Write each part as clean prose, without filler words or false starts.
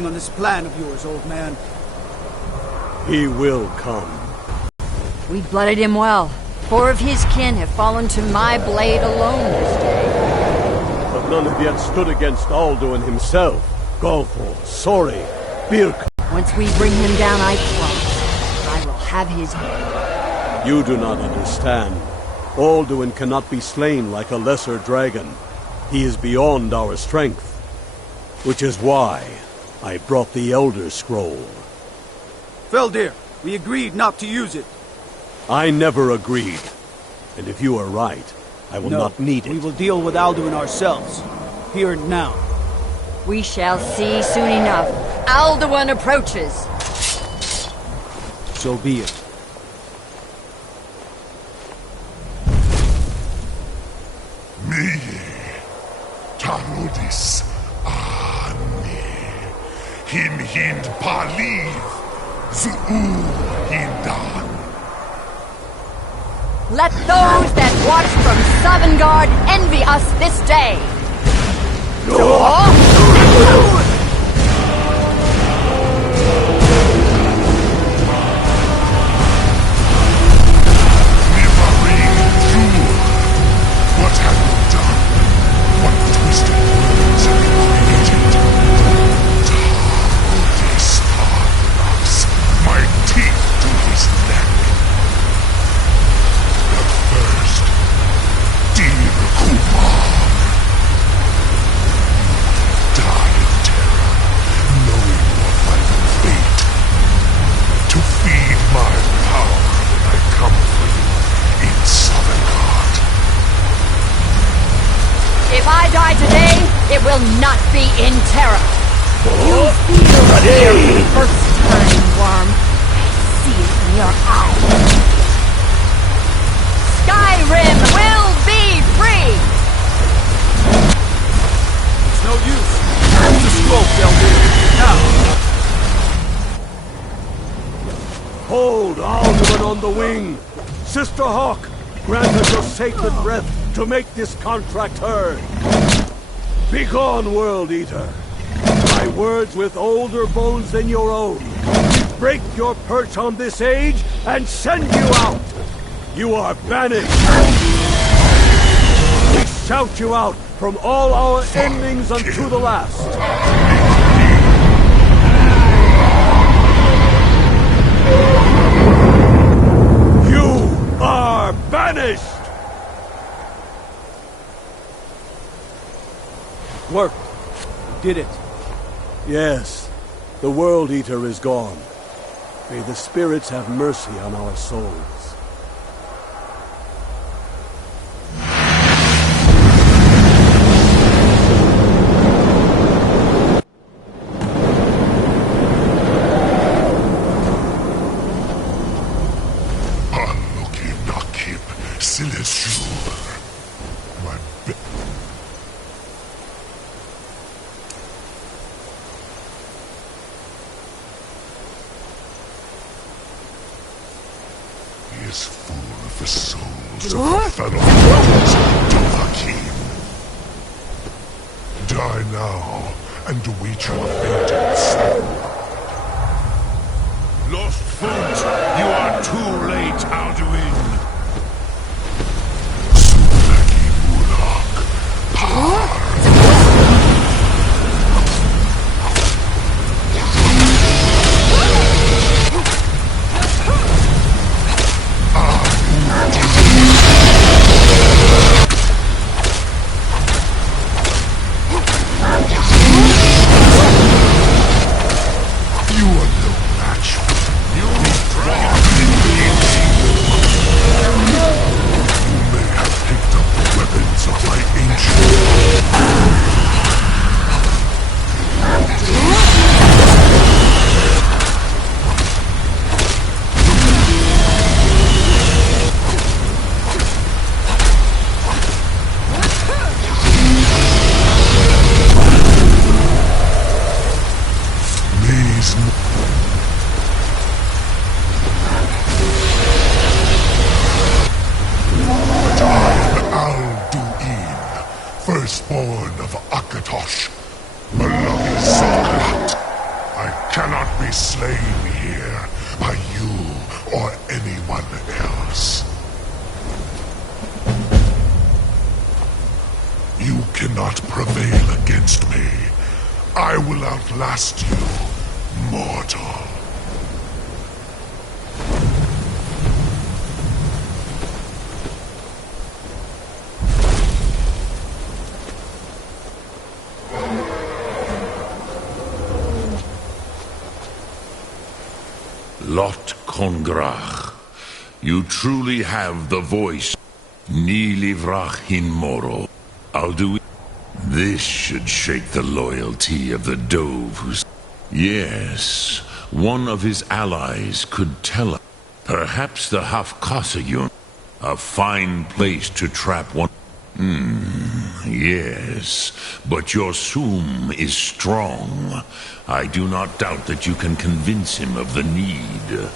on this plan of yours, old man. He will come. We blooded him well. 4 of his kin have fallen to my blade alone this day. But none have yet stood against Alduin himself. Golfo, Sori, Birka. Once we bring him down, I promise, I will have his head. You do not understand. Alduin cannot be slain like a lesser dragon. He is beyond our strength. Which is why I brought the Elder Scroll. Feldir, we agreed not to use it. I never agreed. And if you are right, I will not need it. We will deal with Alduin ourselves. Here and now. We shall see soon enough. Alduin approaches. So be it. Me, Tarudis, Ani, Him Hind Paliv, Zuu Hindan. Let those that watch from Sovngarde envy us this day. What have you done? What twisted words have you created? Tarudis Tarnas, my teeth to his neck. But first, dear Kumar, die in terror, knowing your final fate. To feed my power when I come for you in Sovngarde. If I die today, it will not be in terror. You feel the very first time, worm. I see it in your eyes. Skyrim will be free! It's no use. Use the scroll, Feldir. Now. Hold Alduin on the wing! Sister Hawk, grant us your sacred breath to make this contract heard. Begone, World Eater. My words with older bones than your own. We break your perch on this age and send you out. You are banished. We shout you out from all our endings unto the last. You are banished! Worked. We did it. Yes, the World Eater is gone. May the spirits have mercy on our souls. Anuki Nakib Silesur. My He is full of the souls of the fellow brothers of Dovahkim. Die now and await your fate in Sovngarde. Lost foot, you are too late, Alduin. Sulagi Mulak. Par. You are no match. You may have picked up the weapons of my ancient. Maze. But I am Alduin, firstborn of Akatosh, Malaki Sokrat. slain here by you or anyone else. You cannot prevail against me. I will outlast you, mortal. Lot Kongrach, you truly have the voice. Ni livrach hin moro. I'll do it. This should shake the loyalty of the Dove who's... Yes, one of his allies could tell us. Perhaps the Hafkasayun, a fine place to trap one... yes, but your Sum is strong. I do not doubt that you can convince him of the need.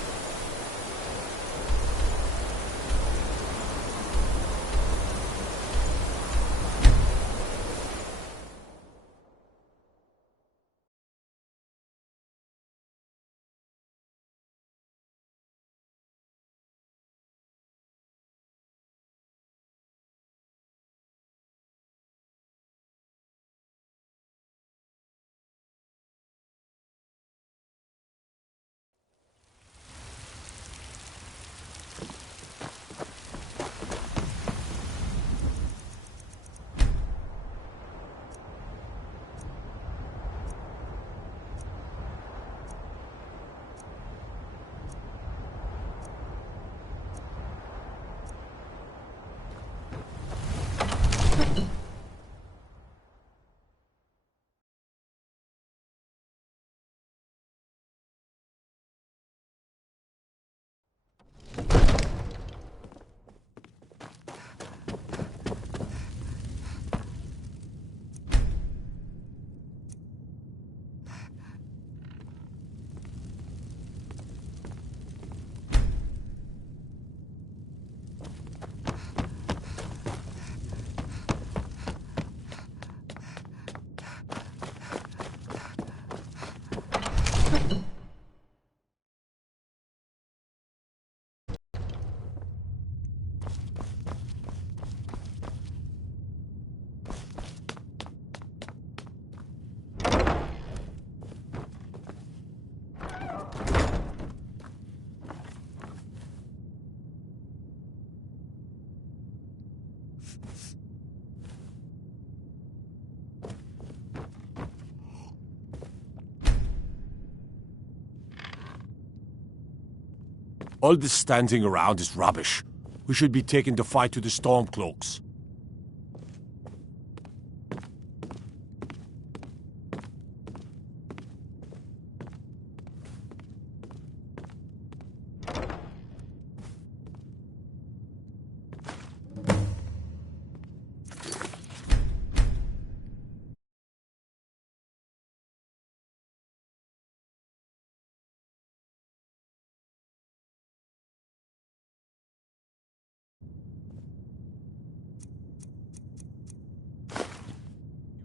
All this standing around is rubbish. We should be taking the fight to the Stormcloaks.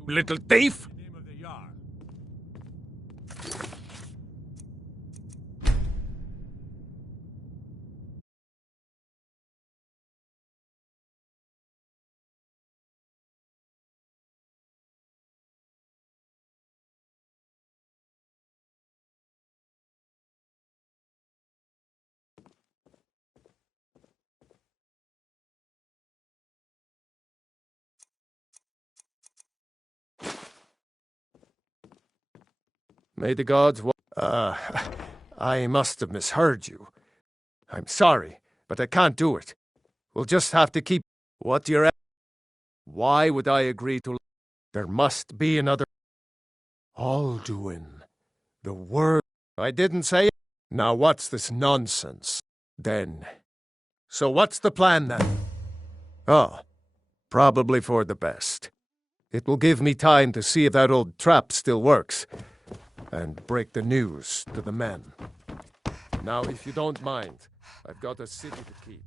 Little thief! May the gods I must have misheard you. I'm sorry, but I can't do it. We'll just have to keep what you're at. Why would I agree to... There must be another... Alduin. The word... I didn't say it. Now what's this nonsense, then? So what's the plan, then? Oh, probably for the best. It will give me time to see if that old trap still works, and break the news to the men. Now, if you don't mind, I've got a city to keep.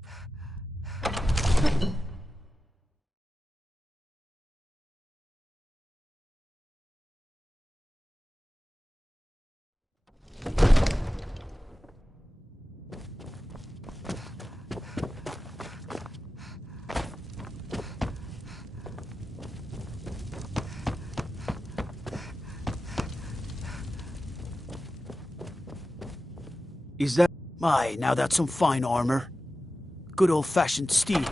Is that... My, now that's some fine armor. Good old-fashioned steel.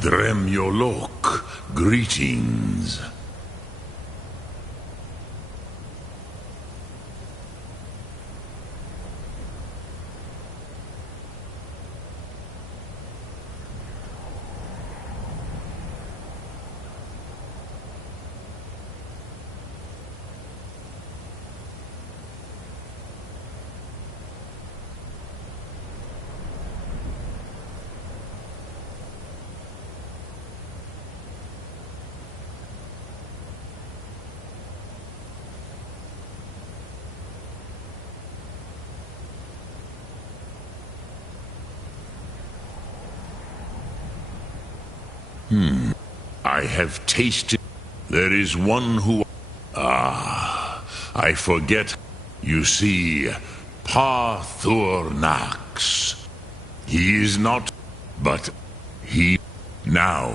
Dremyolok, greetings. I have tasted. There is one who... Ah, I forget. You see, Parthurnax. He is not, but he... Now,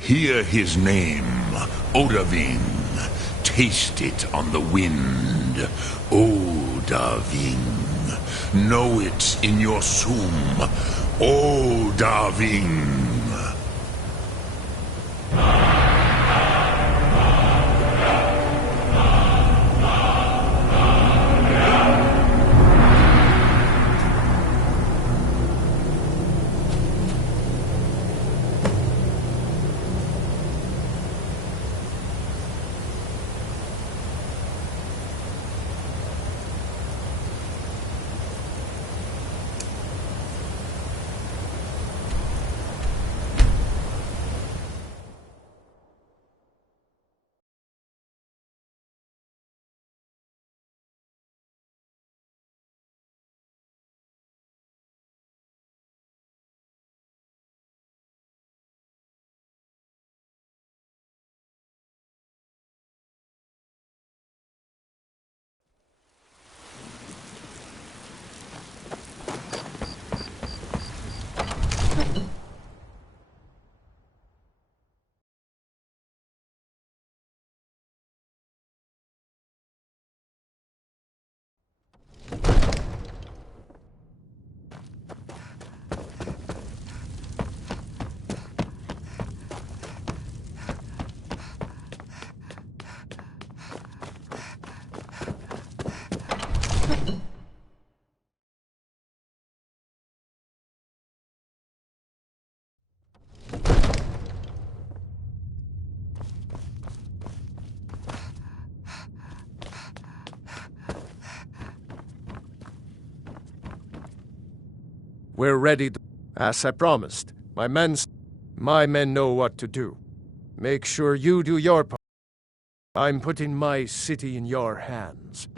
hear his name, Odahviing. Taste it on the wind, Odahviing. Know it in your sum, Odahviing. We're ready, as I promised. My men know what to do. Make sure you do your part. I'm putting my city in your hands.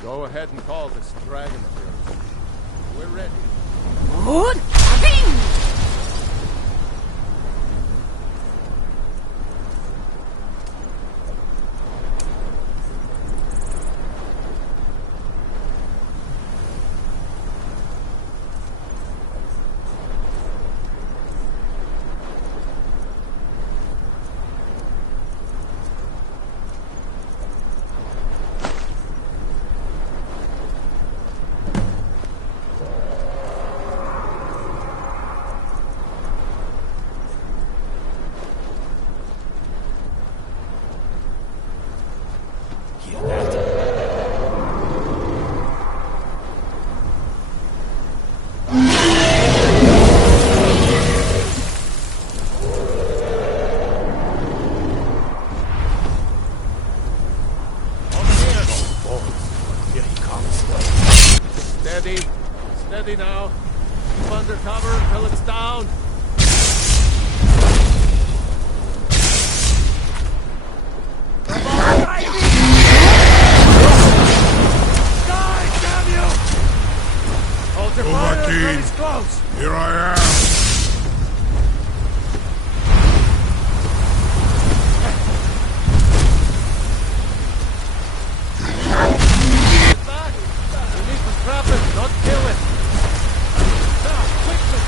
Go ahead and call this dragon of yours. We're ready. Odahviing! Steady now. Keep under cover until it's down. Hold your fire until he's close. Here I am. Back. We need to trap it, not kill it. Now, quickly.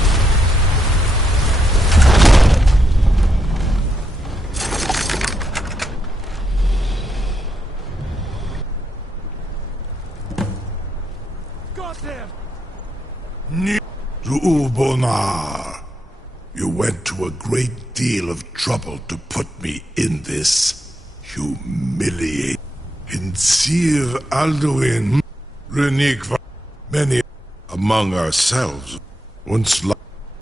Goddamn! Zuubonar, you went to a great deal of trouble to put me in this humiliating. In Sir Alduin, Renikva, many among ourselves, once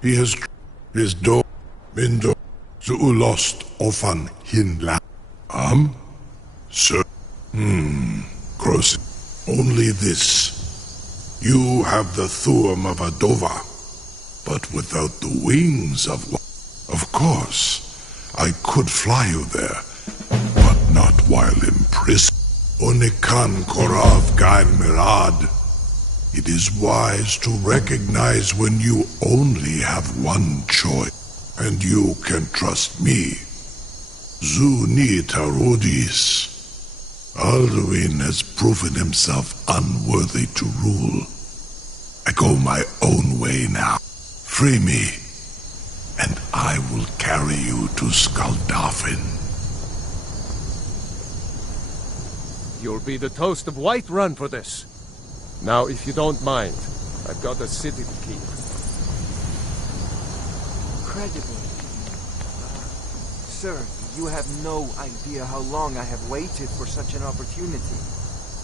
he has his do, Mindo, Zuulost ofan hinla. Sir, Cross, only this. You have the Thuum of Adova, but without the wings of... Of course, I could fly you there, but not while imprisoned. Onikan Korav Gain Mirad. It is wise to recognize when you only have one choice, and you can trust me. Zuni Tarudis. Alduin has proven himself unworthy to rule. I go my own way now. Free me, and I will carry you to Skaldafin. You'll be the toast of Whiterun for this. Now, if you don't mind, I've got a city to keep. Incredible. Sir, you have no idea how long I have waited for such an opportunity.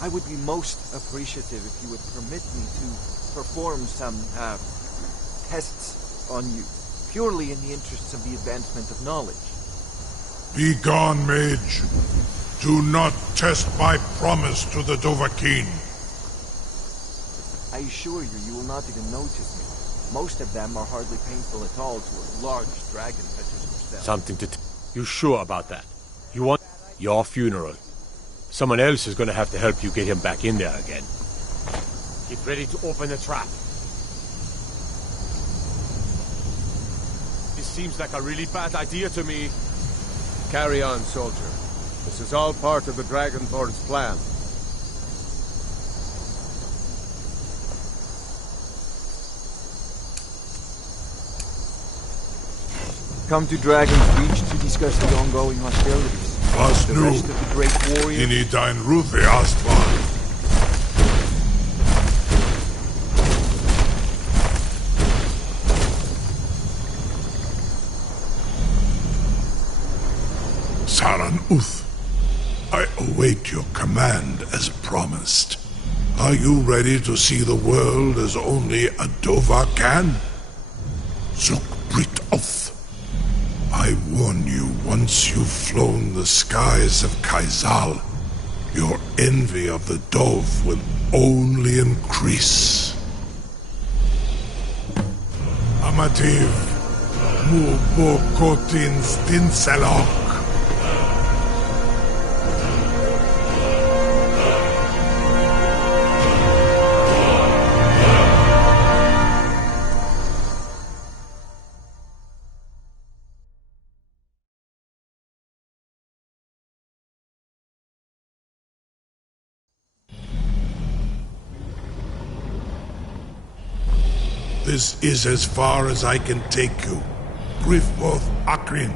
I would be most appreciative if you would permit me to perform some, tests on you, purely in the interests of the advancement of knowledge. Be gone, mage. Do not test my promise to the Dovahkiin. I assure you, you will not even notice me. Most of them are hardly painful at all to a large dragon such as yourself. Something to... You sure about that? You want your funeral? Someone else is gonna have to help you get him back in there again. Get ready to open the trap. This seems like a really bad idea to me. Carry on, soldier. This is all part of the Dragonborn's plan. Come to Dragon's Reach to discuss the ongoing hostilities. Was The nu rest of the great warriors... in i dein Rufe Astval. Saran Uth, I await your command as promised. Are you ready to see the world as only a Dova can? Zuk Brit Oth. I warn you, once you've flown the skies of Kaizal, your envy of the Dove will only increase. Amativ, Mubokotin Stinselok. This is as far as I can take you. Griffworth Akrin.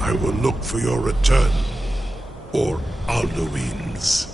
I will look for your return. Or Alduin's.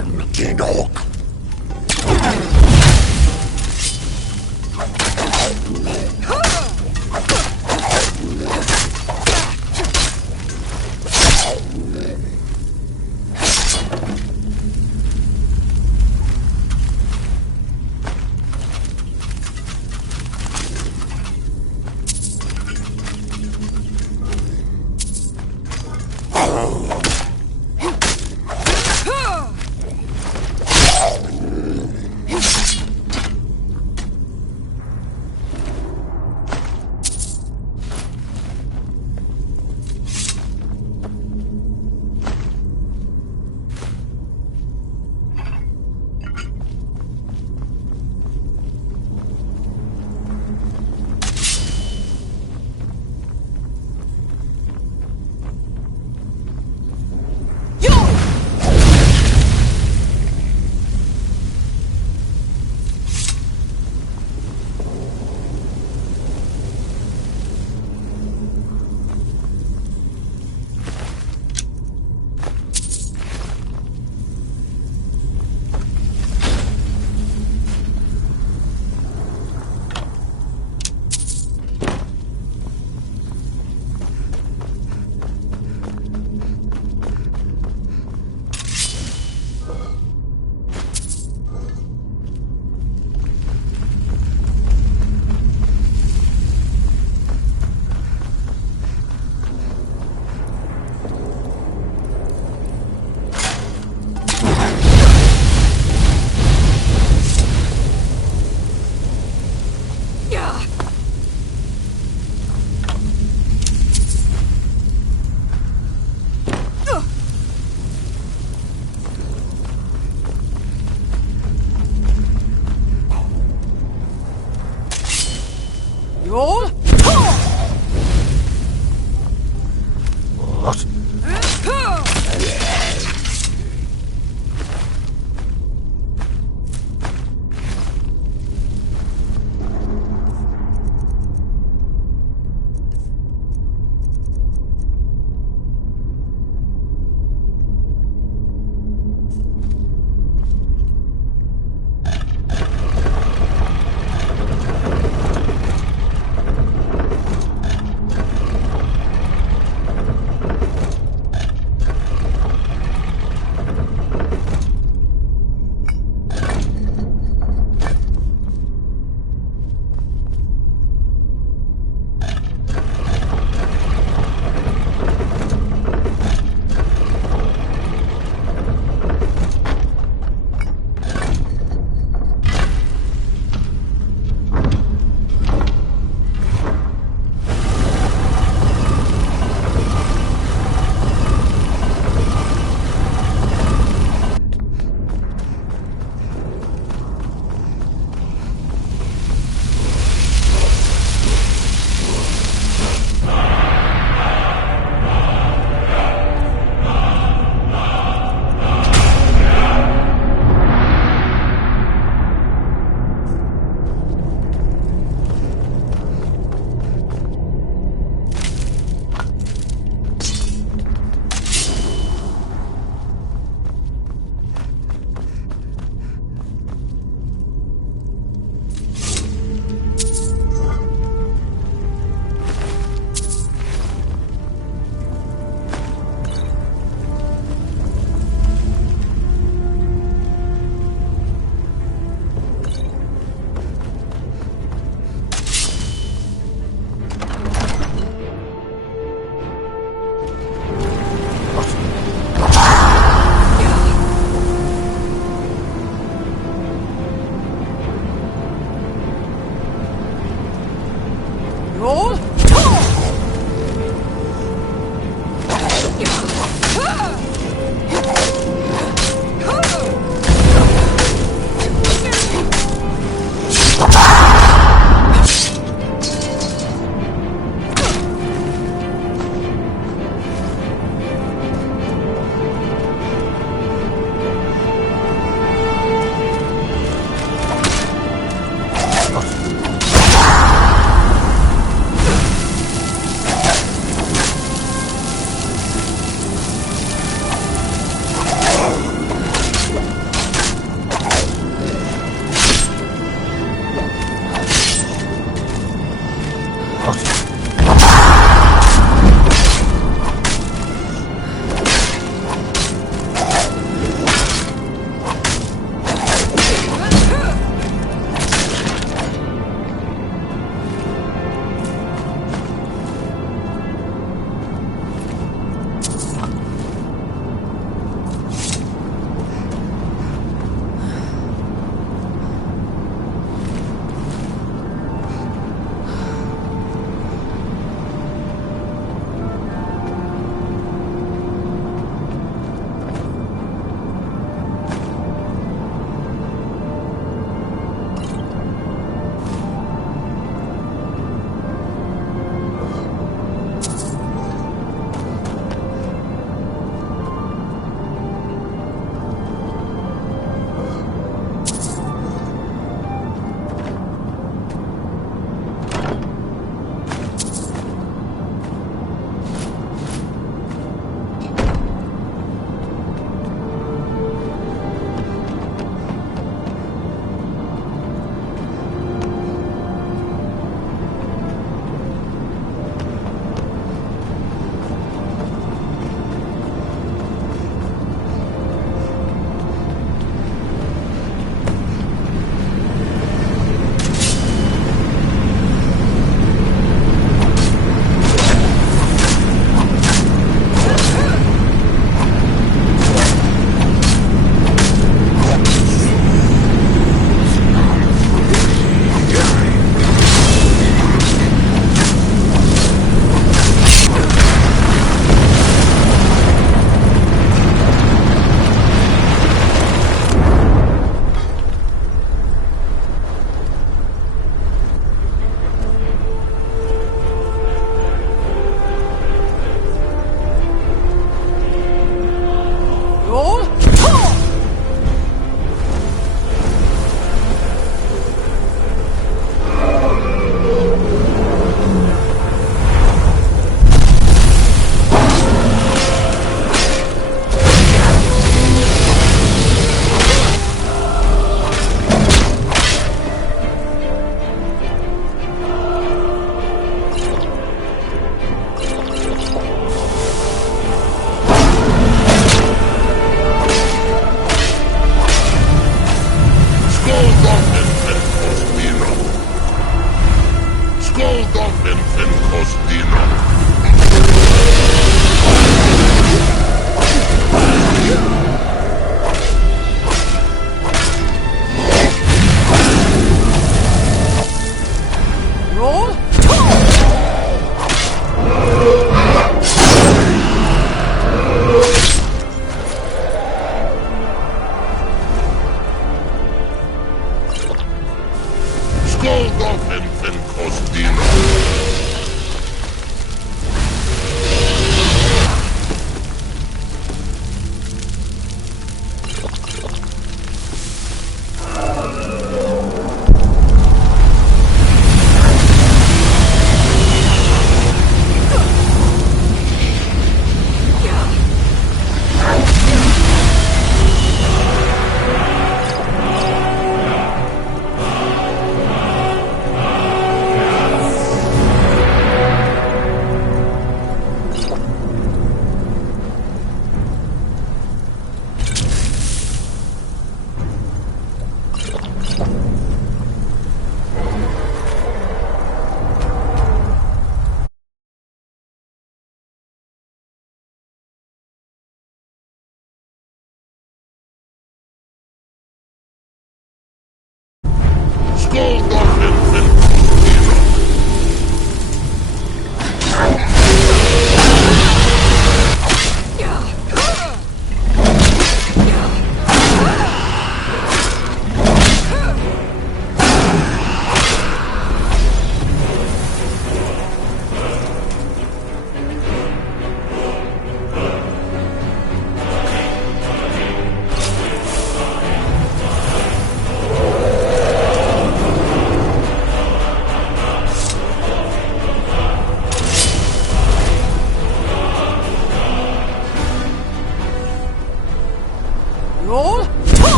down, Enoch.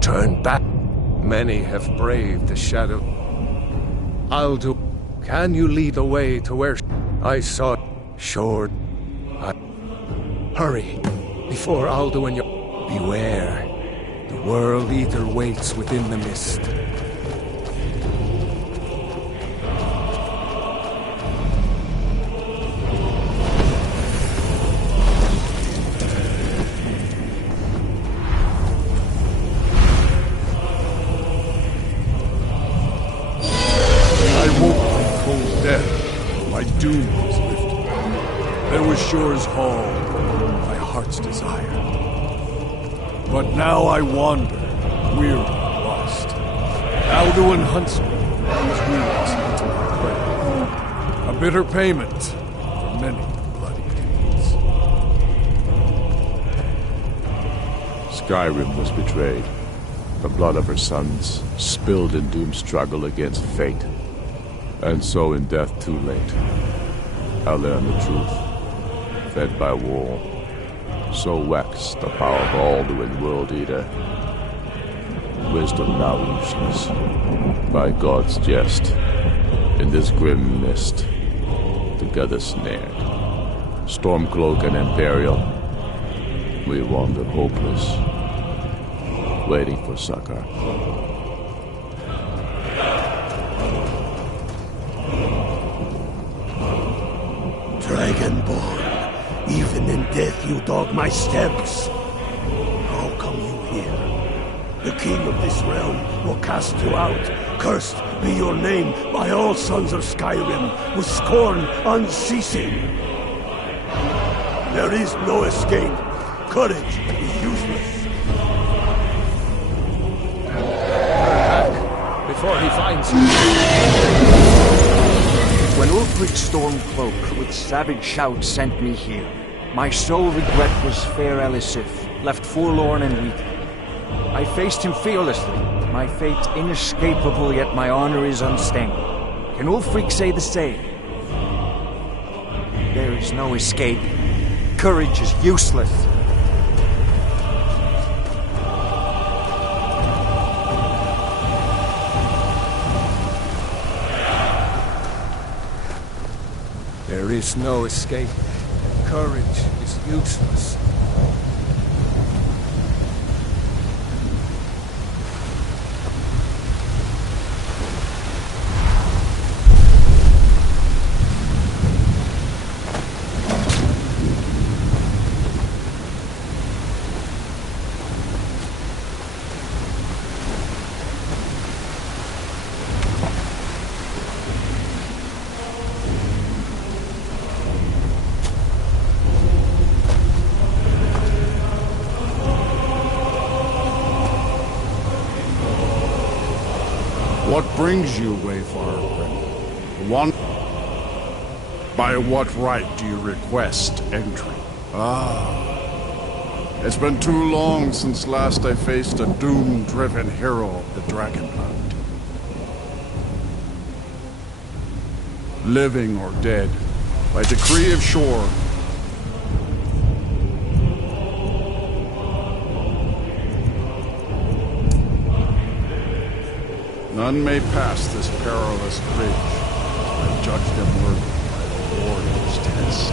Turn back. Many have braved the shadow. I'll do. Can you lead the way to where I saw short? Hurry, before Aldo and you. Beware. The World Eater waits within the mist. death, my doom was lifted. There was Shore's Hall, my heart's desire. But now I wander, weary and lost. Alduin hunts me, these wounds into my prey. A bitter payment for many bloody deeds. Skyrim was betrayed. The blood of her sons spilled in Doom's struggle against fate. And so in death too late, I learned the truth. Fed by war, so waxed the power of Alduin World Eater. Wisdom now useless, by God's jest. In this grim mist, together snared. Stormcloak and Imperial, we wander hopeless, waiting for succor. Dragonborn, even in death you dog my steps. How come you here? The king of this realm will cast you out. Cursed be your name by all sons of Skyrim, with scorn unceasing. There is no escape. Courage is useless. Before he finds you. When Ulfric Stormcloak with savage shout sent me here, my sole regret was fair Elisif, left forlorn and weak. I faced him fearlessly, my fate inescapable, yet my honor is unstained. Can Ulfric say the same? There is no escape. Courage is useless. There is no escape. Courage is useless. What brings you, Wayfarer? One. By what right do you request entry? It's been too long since last I faced a doom-driven hero of the Dragon Hunt. Living or dead, by decree of Shore. None may pass this perilous bridge. I judge them worthy by the warrior's test.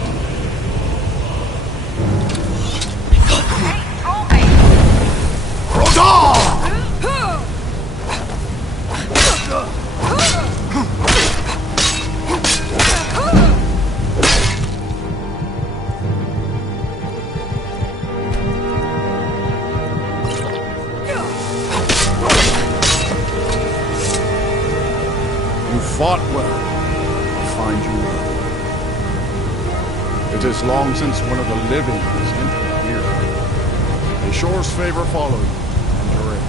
Fought well, I find you well. It is long since one of the living has entered here. May Shore's favor follow you, and your end.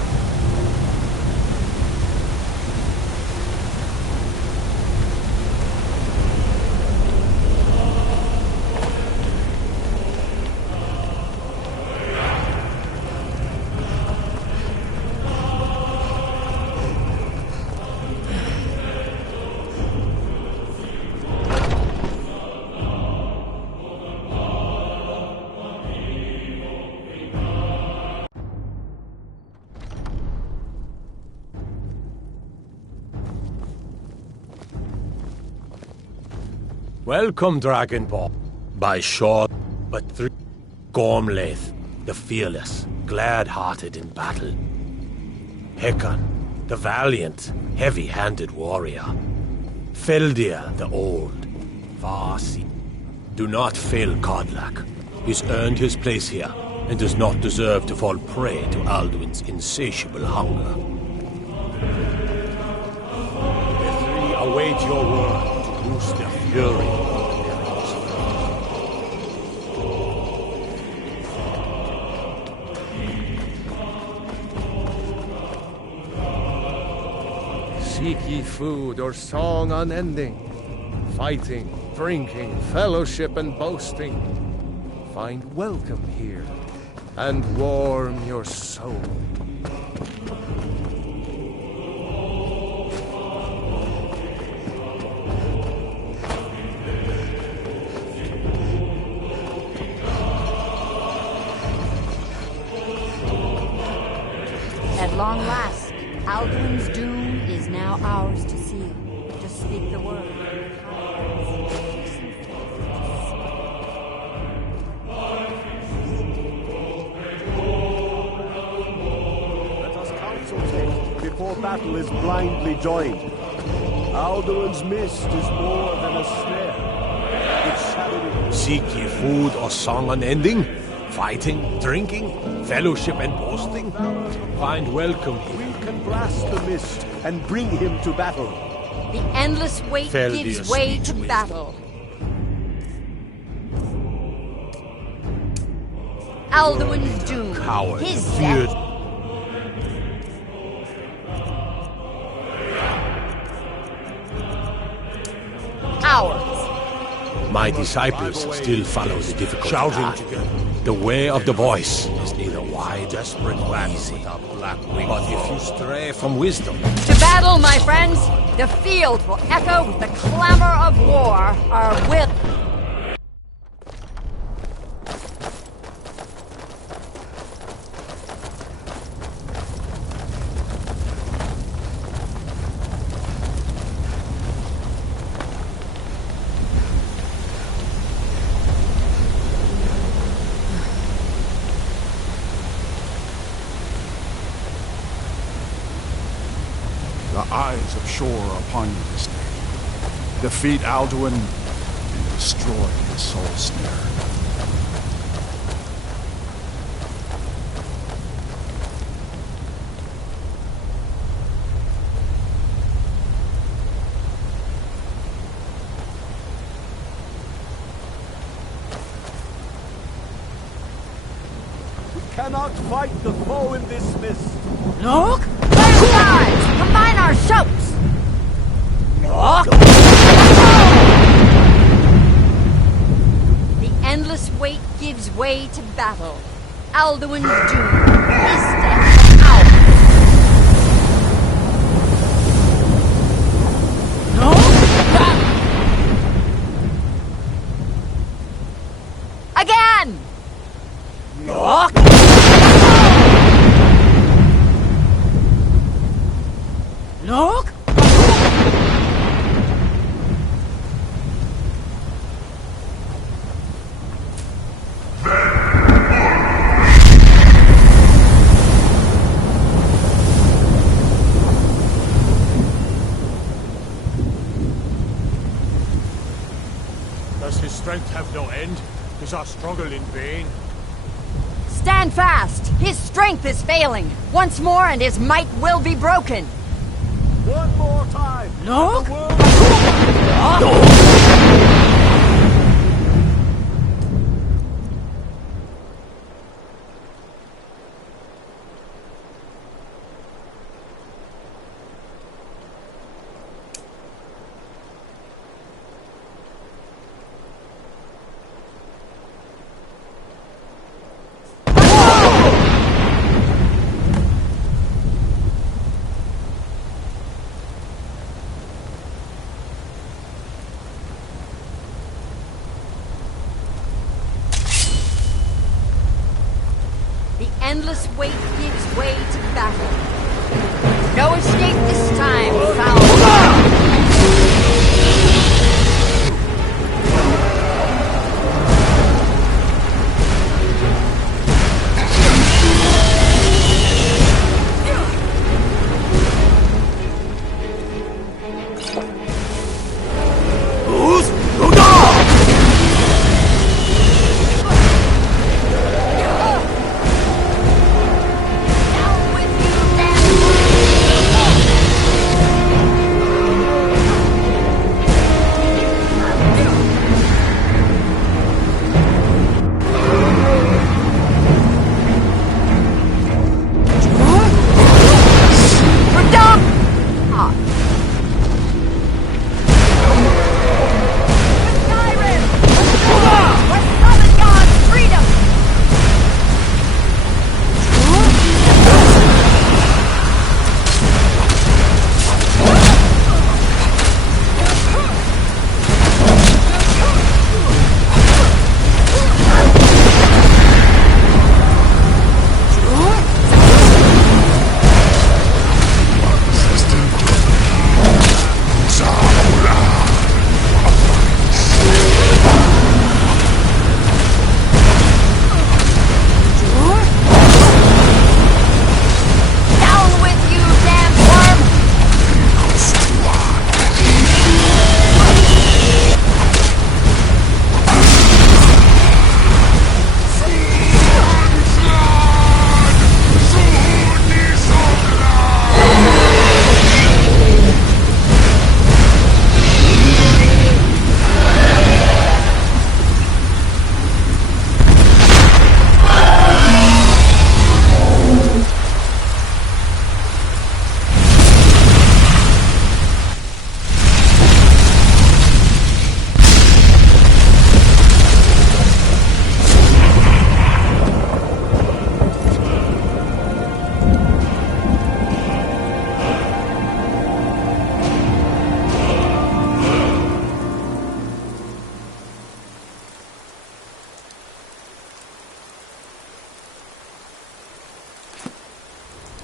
Welcome, Dragonborn. By short, but through Gormlaith, the fearless, glad-hearted in battle. Hecon, the valiant, heavy-handed warrior. Feldir, the old, far-seeing. Do not fail Kodlak. He's earned his place here, and does not deserve to fall prey to Alduin's insatiable hunger. The three await your word. loose their fury. Seek ye food or song unending, fighting, drinking, fellowship and boasting. Find welcome here, and warm your soul. At long last, Alduin's doom is now ours to seal. Just speak the word. Let us counsel take before battle is blindly joined. Alduin's mist is more than a snare. Its shadowy... Seek ye food or song unending, fighting, drinking, fellowship and boasting. Find welcome here. We can blast the mist and bring him to battle. The endless weight Fell gives dear way speech to wisdom. battle. Alduin's doom. Coward, His feared. death. Ours. My disciples still follow the difficult Shouting path. together. The way of the voice is neither wide nor easy. But if you stray from wisdom, To battle, my friends! The field will echo with the clamor of war. Our will. The eyes of Shore are upon you this day. Defeat Alduin and destroy his soul snare. We cannot fight the foe in this mist. Look! Both sides! Combine our shouts! Look! The endless weight gives way to battle. Alduin's doom. His death. Ours. No! Again! Look! Look! Does his strength have no end? Is our struggle in vain? Stand fast! His strength is failing. Once more and his might will be broken. One more time. Look! The world... The endless weight gives way to battle. No escape this time, foul.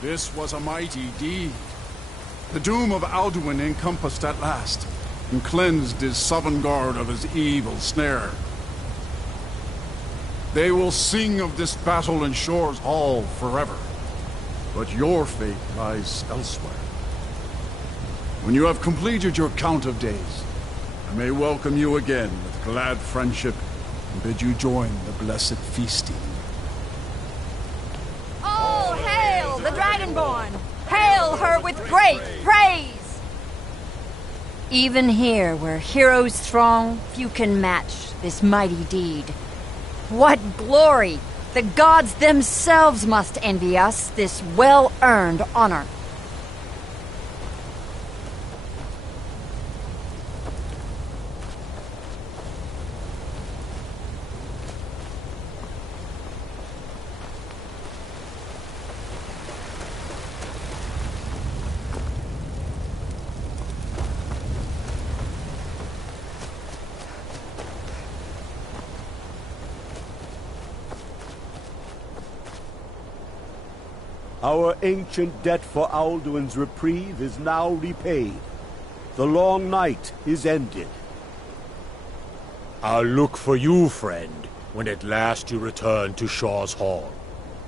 This was a mighty deed. The doom of Alduin encompassed at last, and cleansed his Sovngarde of his evil snare. They will sing of this battle in Shore's Hall forever, but your fate lies elsewhere. When you have completed your count of days, I may welcome you again with glad friendship and bid you join the blessed feasting. All hail the Dragonborn! Hail her with great praise! Even here, where heroes throng, few can match this mighty deed. What glory! The gods themselves must envy us this well-earned honor. Our ancient debt for Alduin's reprieve is now repaid. The long night is ended. I'll look for you, friend, when at last you return to Shaw's Hall.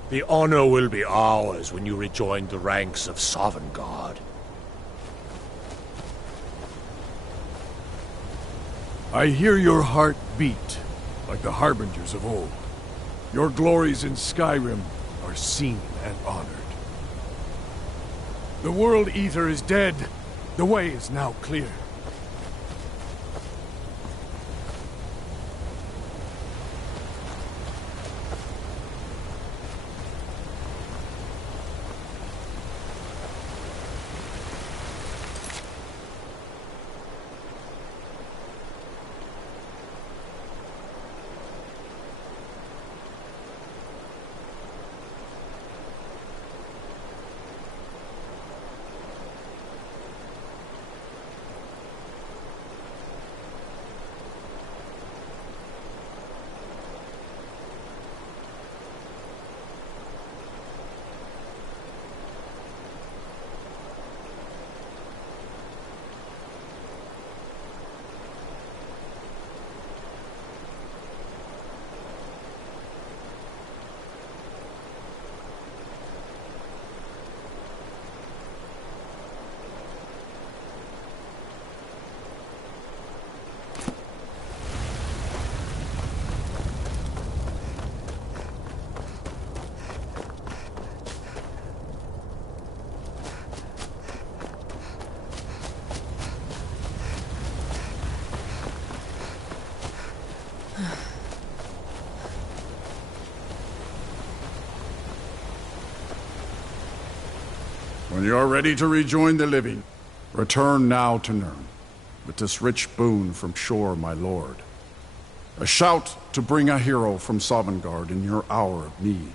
The honor will be ours when you rejoin the ranks of Sovngarde. I hear your heart beat, like the harbingers of old. Your glories in Skyrim are seen and honored. The World Eater is dead. The way is now clear. When you're ready to rejoin the living, return now to Nirn, with this rich boon from Shore, my lord. A shout to bring a hero from Sovngarde in your hour of need.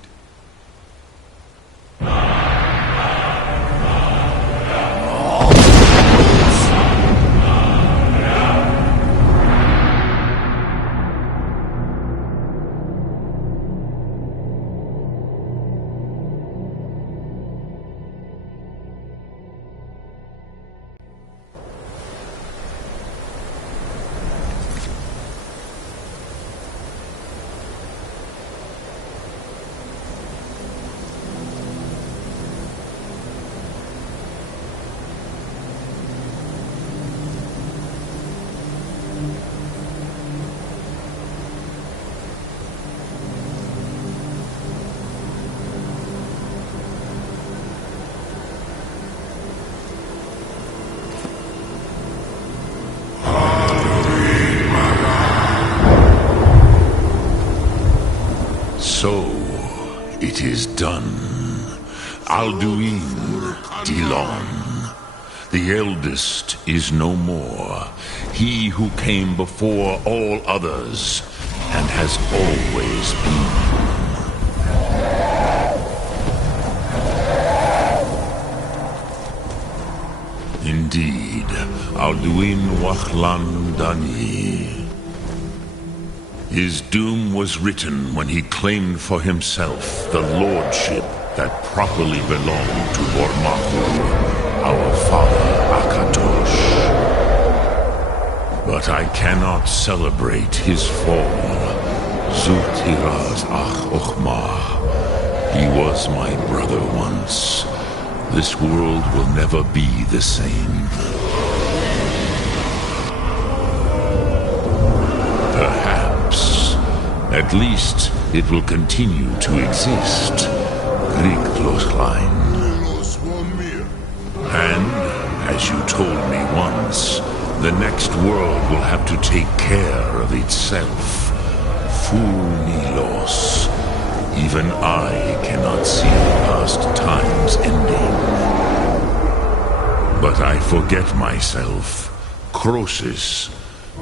So, it is done. Alduin Dilon, the eldest, is no more. He who came before all others, and has always been. Indeed, Alduin Wachlan Dani. His doom was written when he claimed for himself the lordship that properly belonged to Bormahu, our father Akatosh. But I cannot celebrate his fall. Zultiraz Ach Ochmah. He was my brother once. This world will never be the same. Perhaps. At least it will continue to exist. Griglochlein. And, as you told me once, the next world will have to take care of itself. Funilos. Even I cannot see past time's ending. But I forget myself. Crosis.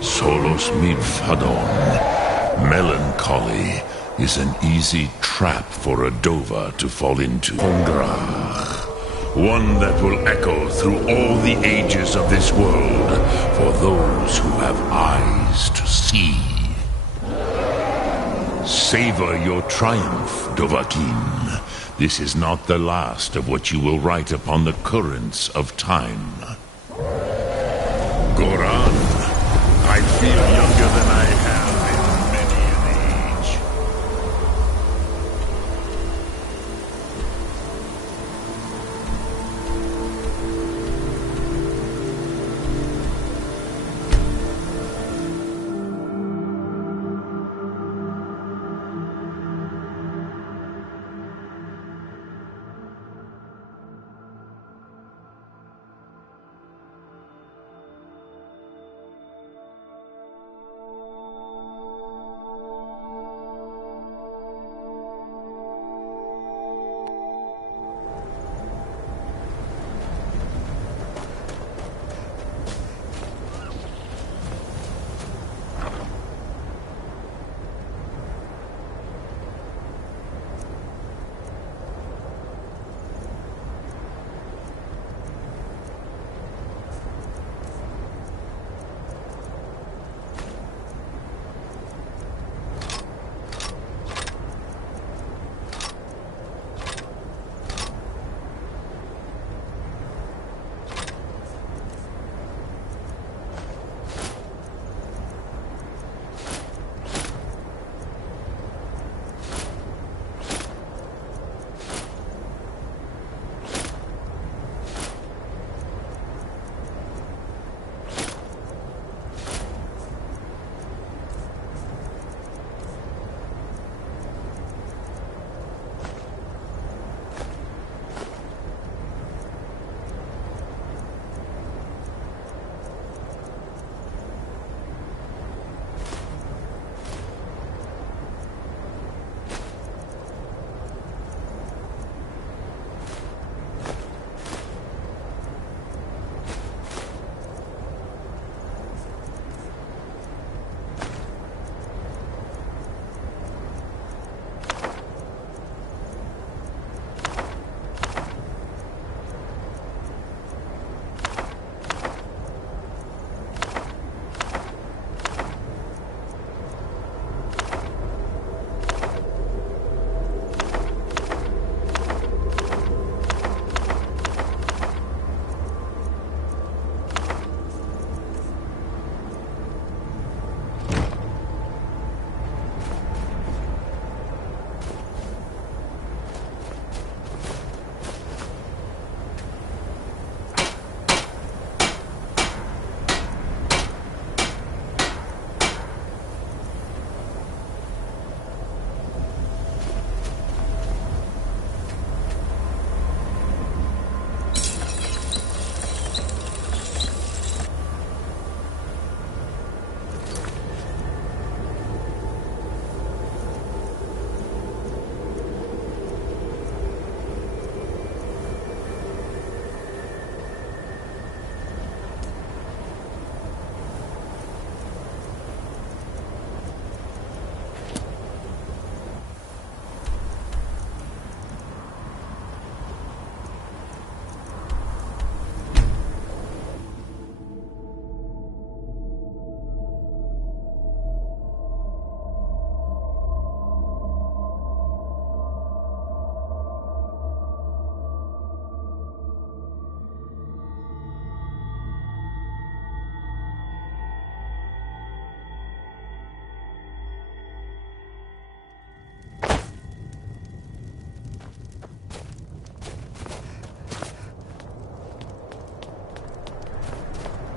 Solos midfadon. Melancholy is an easy trap for a Dova to fall into. Hongrach. One that will echo through all the ages of this world for those who have eyes to see. Savor your triumph, Dovahkiin. This is not the last of what you will write upon the currents of time. Goran, I feel younger than I have in many an age.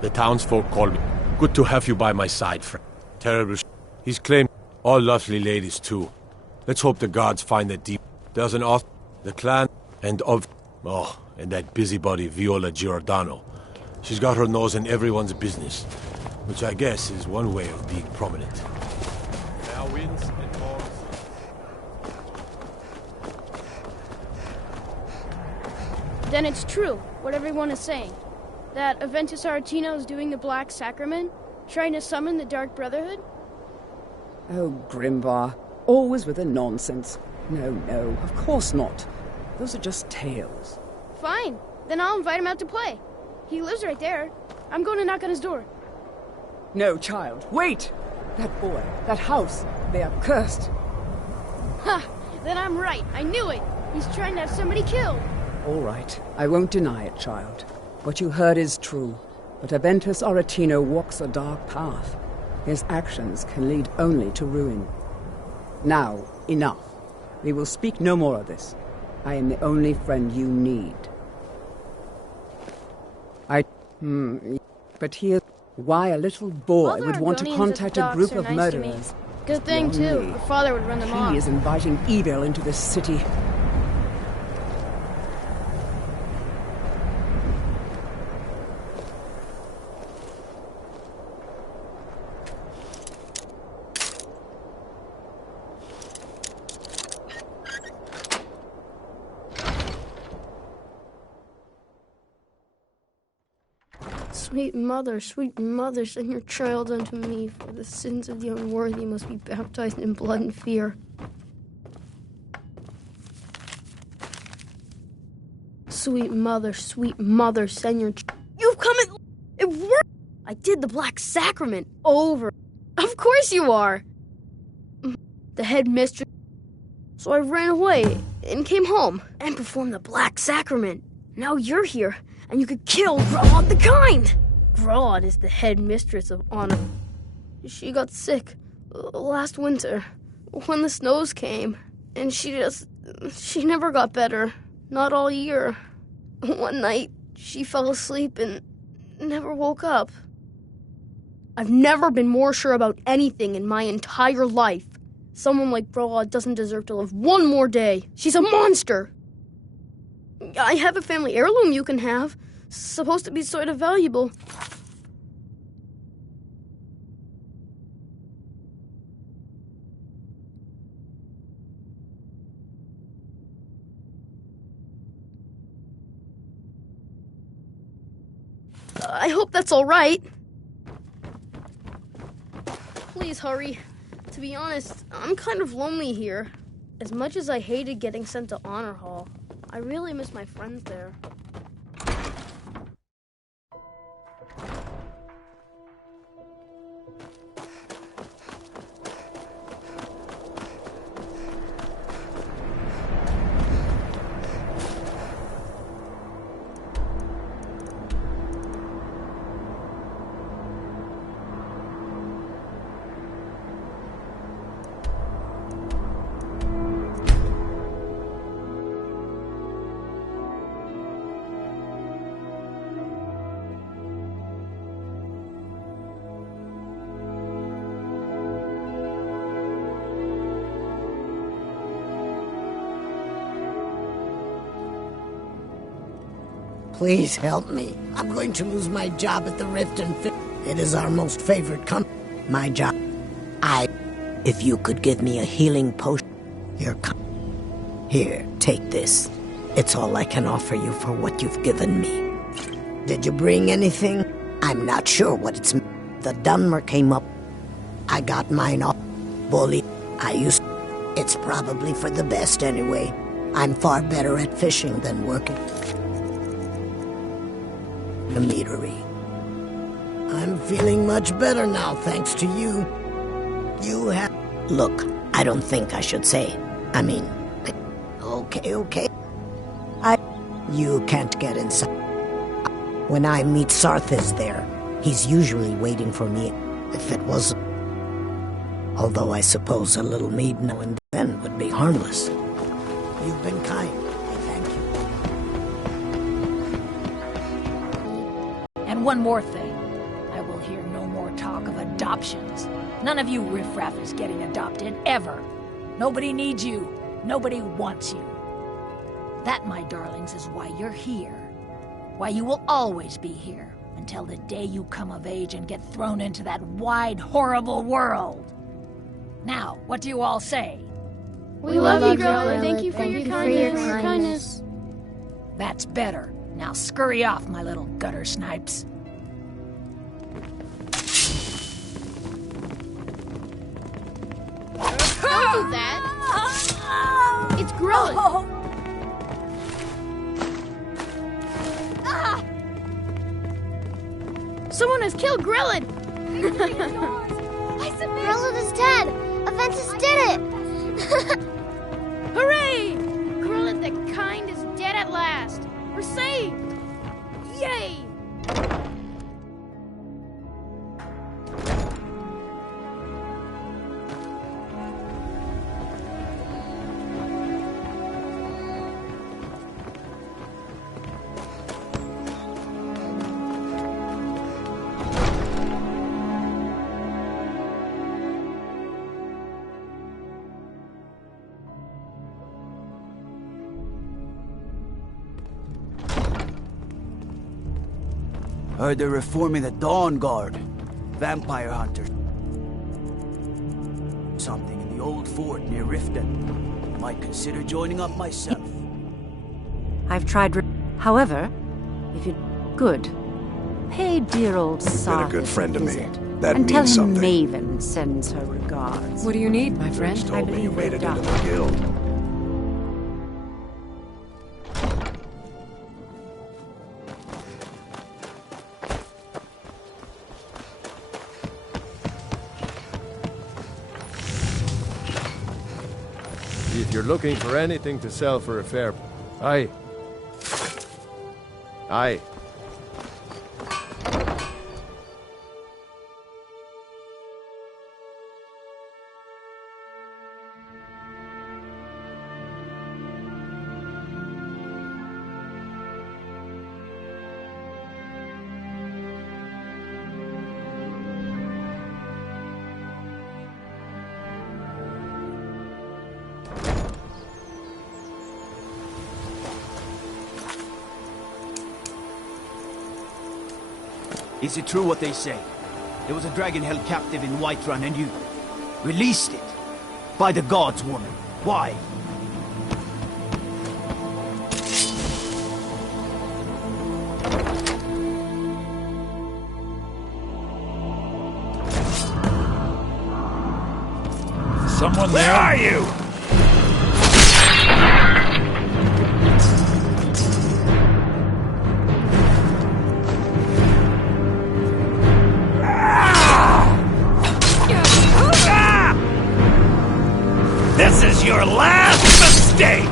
The townsfolk call me. Good to have you by my side, friend. Terrible He's claimed all lovely ladies, too. Let's hope the gods find that deep. There's an author, the clan, and of... Oh, and that busybody Viola Giordano. She's got her nose in everyone's business, which I guess is one way of being prominent. There are winds and more. Then it's true, what everyone is saying. That Aventus Aretino is doing the Black Sacrament, trying to summon the Dark Brotherhood? Oh, Grimbar, always with the nonsense. No, of course not. Those are just tales. Fine, then I'll invite him out to play. He lives right there. I'm going to knock on his door. No, child, wait! That boy, that house, they are cursed. Ha! Then I'm right, I knew it! He's trying to have somebody killed! All right, I won't deny it, child. What you heard is true, but Aventus Aretino walks a dark path. His actions can lead only to ruin. Now, enough. We will speak no more of this. I am the only friend you need. But here, why a little boy would want to contact a group of murderers? Good thing, too. Your father would run them off. He is inviting evil into this city. Sweet mother, send your child unto me, for the sins of the unworthy must be baptized in blood and fear. Sweet mother, send your You've come at... It worked! I did the Black Sacrament over. Of course you are! The headmistress... So I ran away and came home and performed the Black Sacrament. Now you're here, and you could kill Grodd the Kind! Grodd is the headmistress of Honor. She got sick last winter when the snows came, and she never got better. Not all year. One night, she fell asleep and never woke up. I've never been more sure about anything in my entire life. Someone like Grodd doesn't deserve to live one more day. She's a monster! I have a family heirloom you can have. Supposed to be sort of valuable. I hope that's all right. Please hurry. To be honest, I'm kind of lonely here. As much as I hated getting sent to Honor Hall, I really miss my friends there. Please help me. I'm going to lose my job at the Rift and It is our most favorite company. My job. If you could give me a healing potion. Here, take this. It's all I can offer you for what you've given me. Did you bring anything? I'm not sure what it's... The Dunmer came up. I got mine off. Bully. It's probably for the best anyway. I'm far better at fishing than working. The meadery. I'm feeling much better now, thanks to you. You have... Look, I don't think I should say. I mean... Okay. You can't get inside. When I meet Sarthis there, he's usually waiting for me. If it was... Although I suppose a little mead now and then would be harmless. You've been kind. I thank you. And one more thing. hear no more talk of adoptions. None of you riffraff is getting adopted, ever. Nobody needs you. Nobody wants you. That, my darlings, is why you're here. Why you will always be here, until the day you come of age and get thrown into that wide, horrible world. Now, what do you all say? We love you, Grelin. Thank you for your kindness. That's better. Now scurry off, my little gutter snipes. Don't do that. It's Grelin. Someone has killed Grelin. Grelin is dead. Aventus did it. Hooray! Grelin the Kind is dead at last. We're saved. Yay! Heard they're reforming the Dawn Guard. Vampire hunters. Something in the old fort near Riften. Might consider joining up myself. I've tried. However, if you're good, pay dear old Sark Been a good friend to me. visit, That and tell him means something. Maven sends her regards. What do you need, my friend? Vince told me you made it into the guild. If you're looking for anything to sell for a fair... Aye. Aye. Is it true what they say? There was a dragon held captive in Whiterun and you released it? By the gods, woman. Why? Someone Where there? are you? This is your last mistake!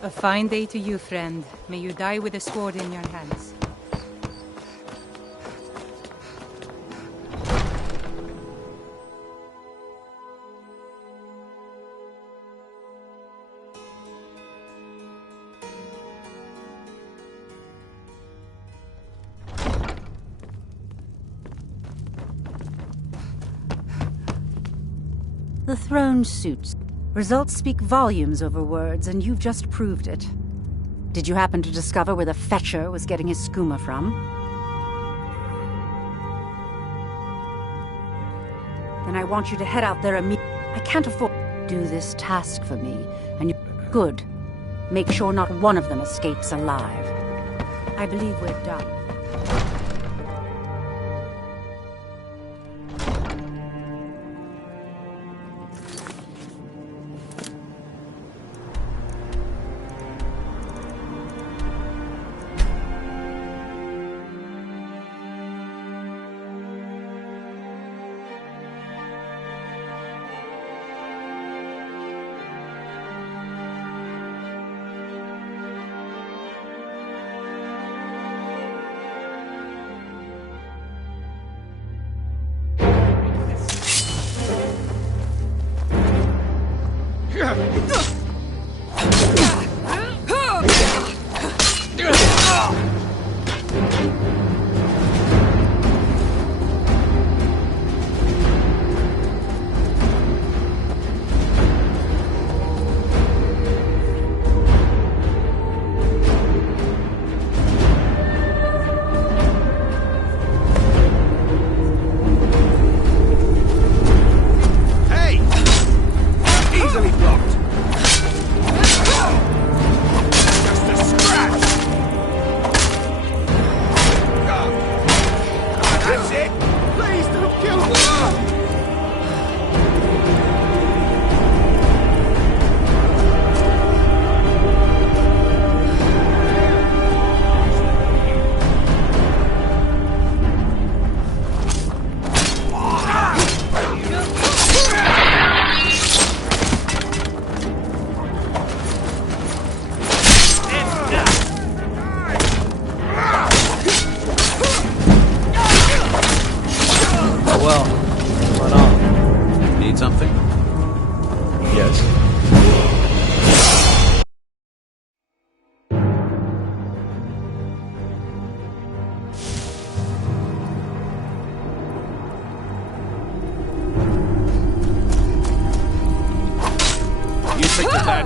A fine day to you, friend. May you die with a sword in your hands. The throne suits. Results speak volumes over words, and you've just proved it. Did you happen to discover where the fetcher was getting his skooma from? Then I want you to head out there immediately. I can't afford to do this task for me, and good. Make sure not one of them escapes alive. I believe we're done.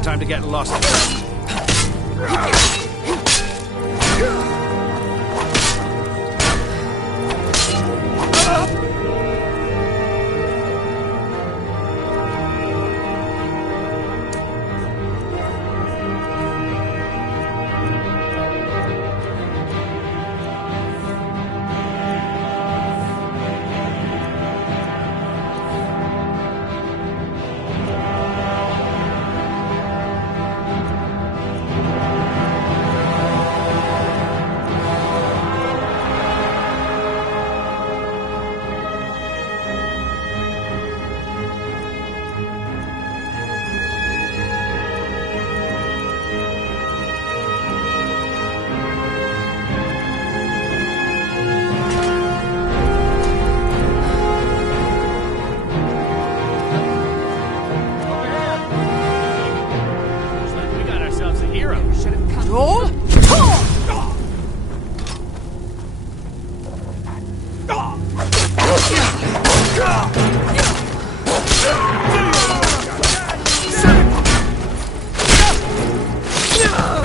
Time to get lost.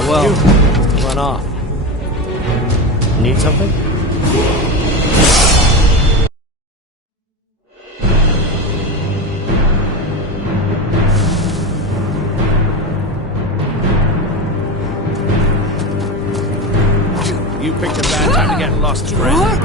Well, run off. Need something? You picked a bad time to get lost, friend.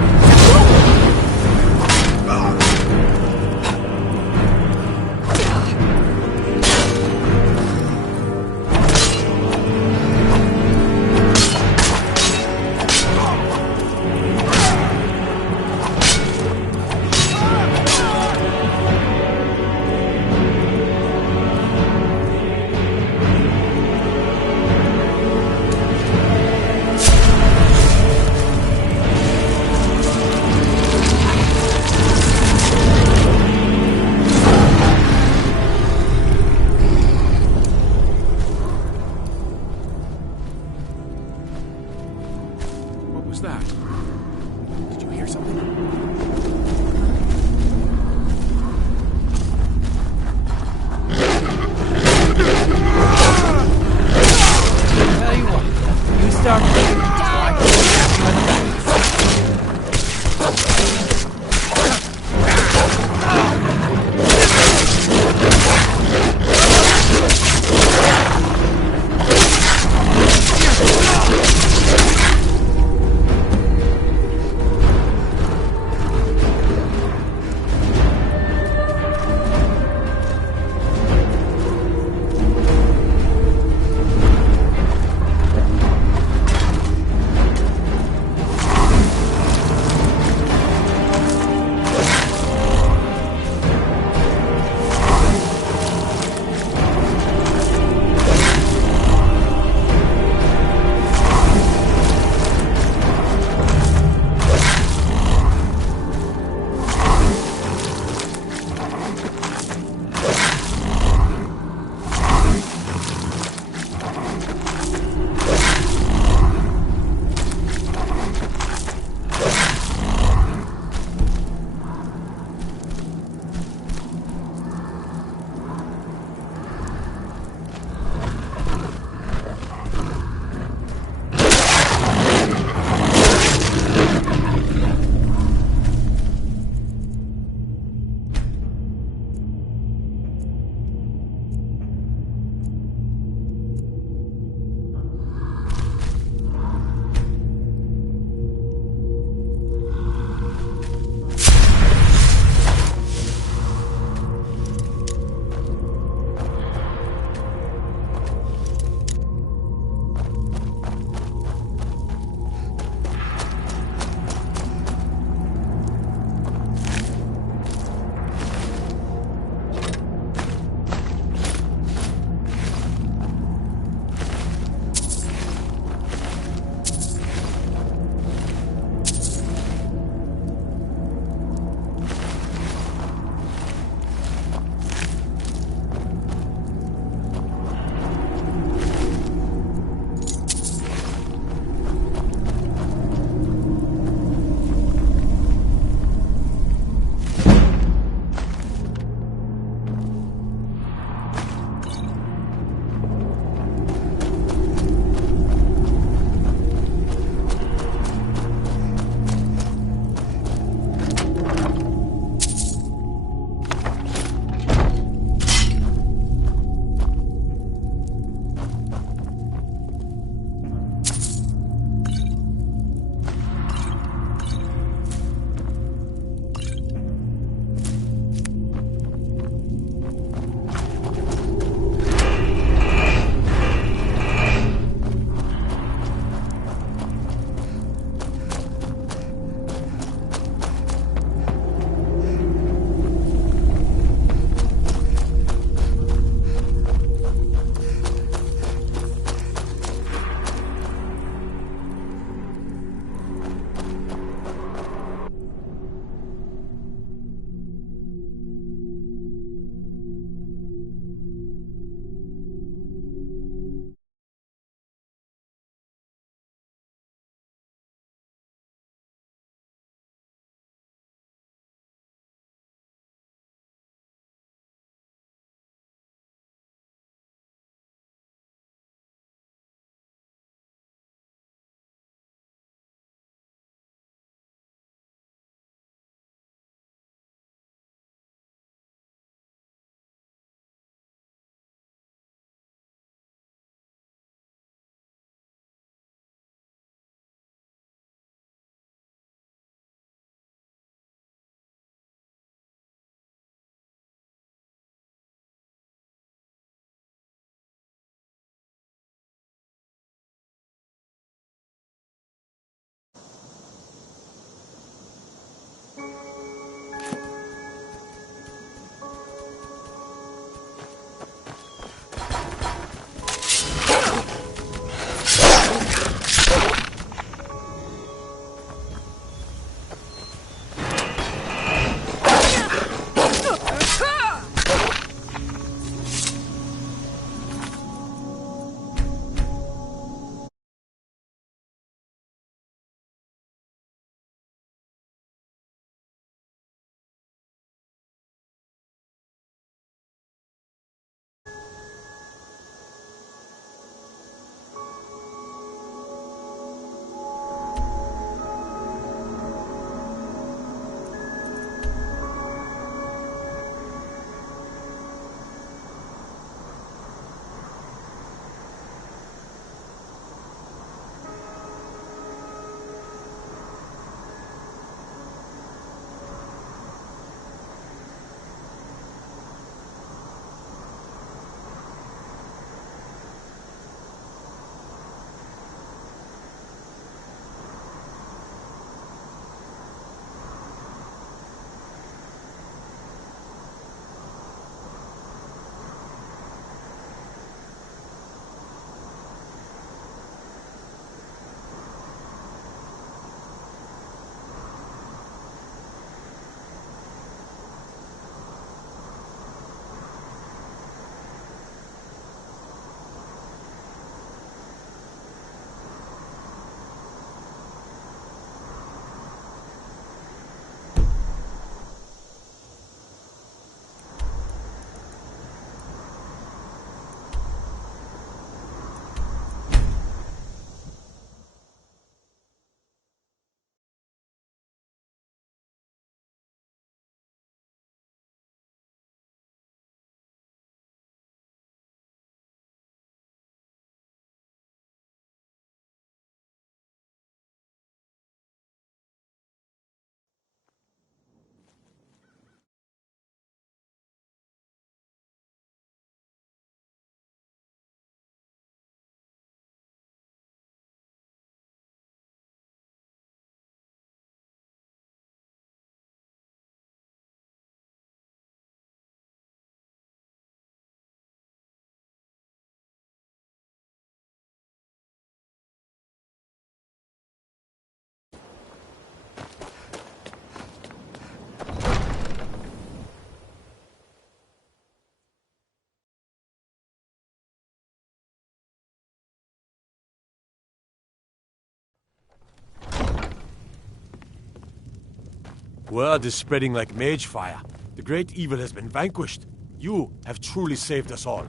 Word is spreading like mage fire. The great evil has been vanquished. You have truly saved us all.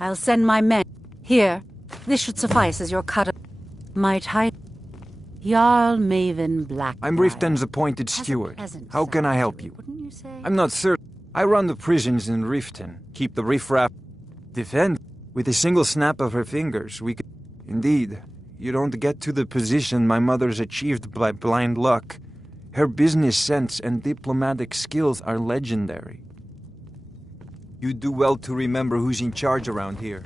I'll send my men. Here, this should suffice as your cut of my title. Jarl Maven Black. I'm Riften's appointed steward. How can I help you? I'm not certain. I run the prisons in Riften. Keep the riffraff. Defend. With a single snap of her fingers, we could... Indeed, you don't get to the position my mother's achieved by blind luck. Her business sense and diplomatic skills are legendary. You do well to remember who's in charge around here.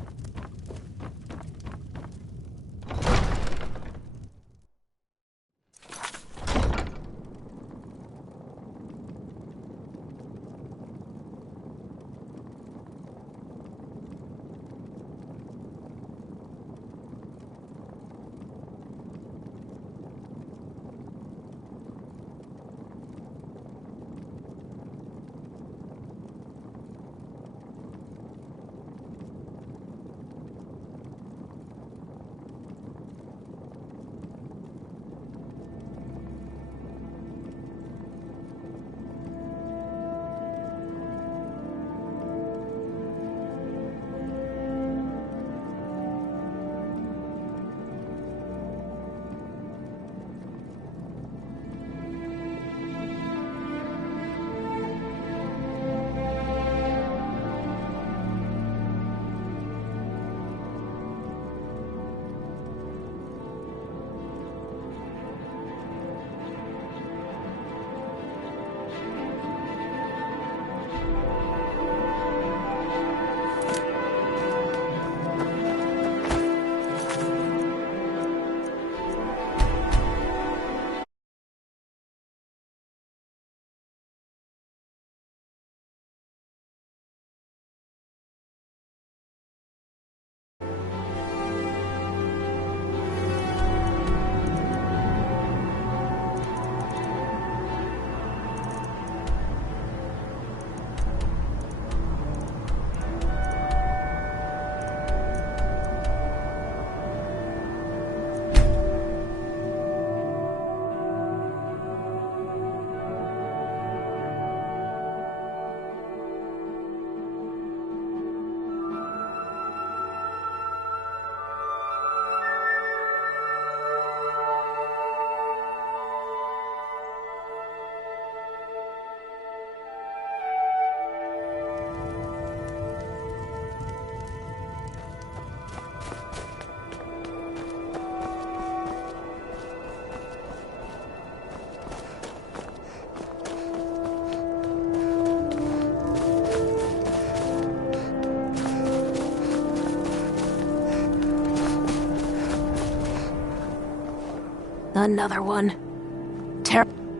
Another one.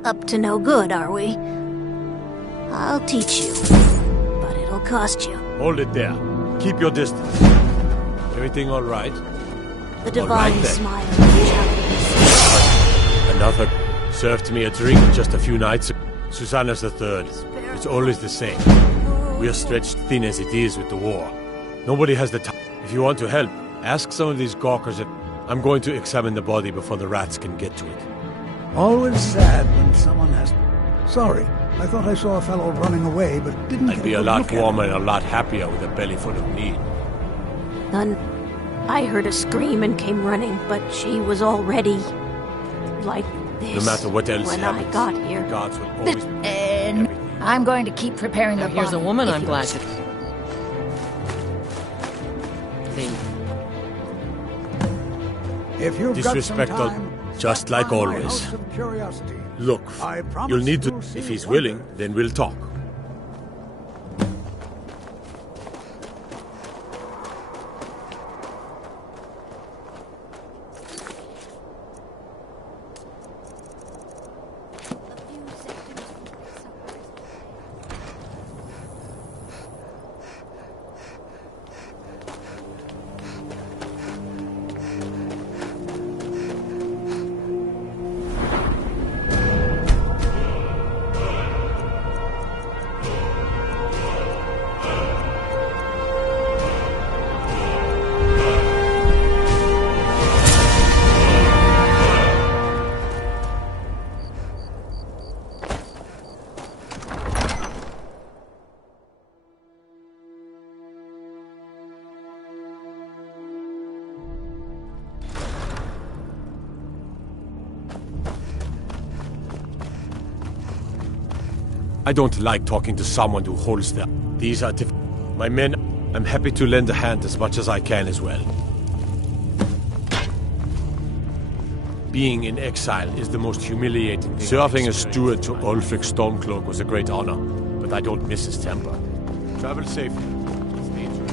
Up to no good, are we? I'll teach you, but it'll cost you. Hold it there. Keep your distance. Everything all right? The divine smile. Another served me a drink just a few nights ago. Susanna's the third. It's always the same. We are stretched thin as it is with the war. Nobody has the time. If you want to help, ask some of these gawkers if... I'm going to examine the body before the rats can get to it. Always sad when someone has... Sorry, I thought I saw a fellow running away, but didn't I'd be a lot warmer and a lot happier with a belly full of meat. None. I heard a scream and came running, but she was already... like this. No matter what else when happens, I got here. the gods will always... And I'm going to keep preparing the Here's a body, woman if I'm you glad wish. to... If you've Disrespectful, got some time, just like by my always. house of curiosity. Look, I promise you'll need to... you'll see If he's wonder. willing, then we'll talk. I don't like talking to someone who holds their... These are my men. I'm happy to lend a hand as much as I can as well. Being in exile is the most humiliating thing. Serving as steward to Ulfric Stormcloak was a great honor, but I don't miss his temper. Travel safely. It's dangerous.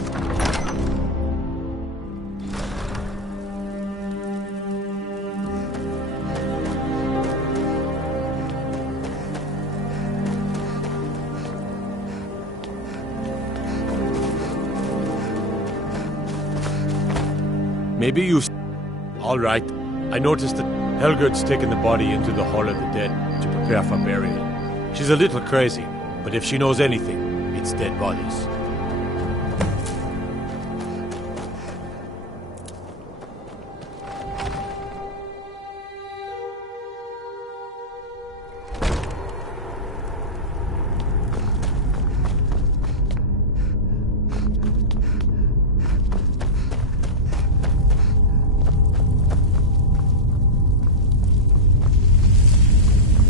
Maybe you... All right. I noticed that Helgerd's taken the body into the Hall of the Dead to prepare for burial. She's a little crazy, but if she knows anything, it's dead bodies.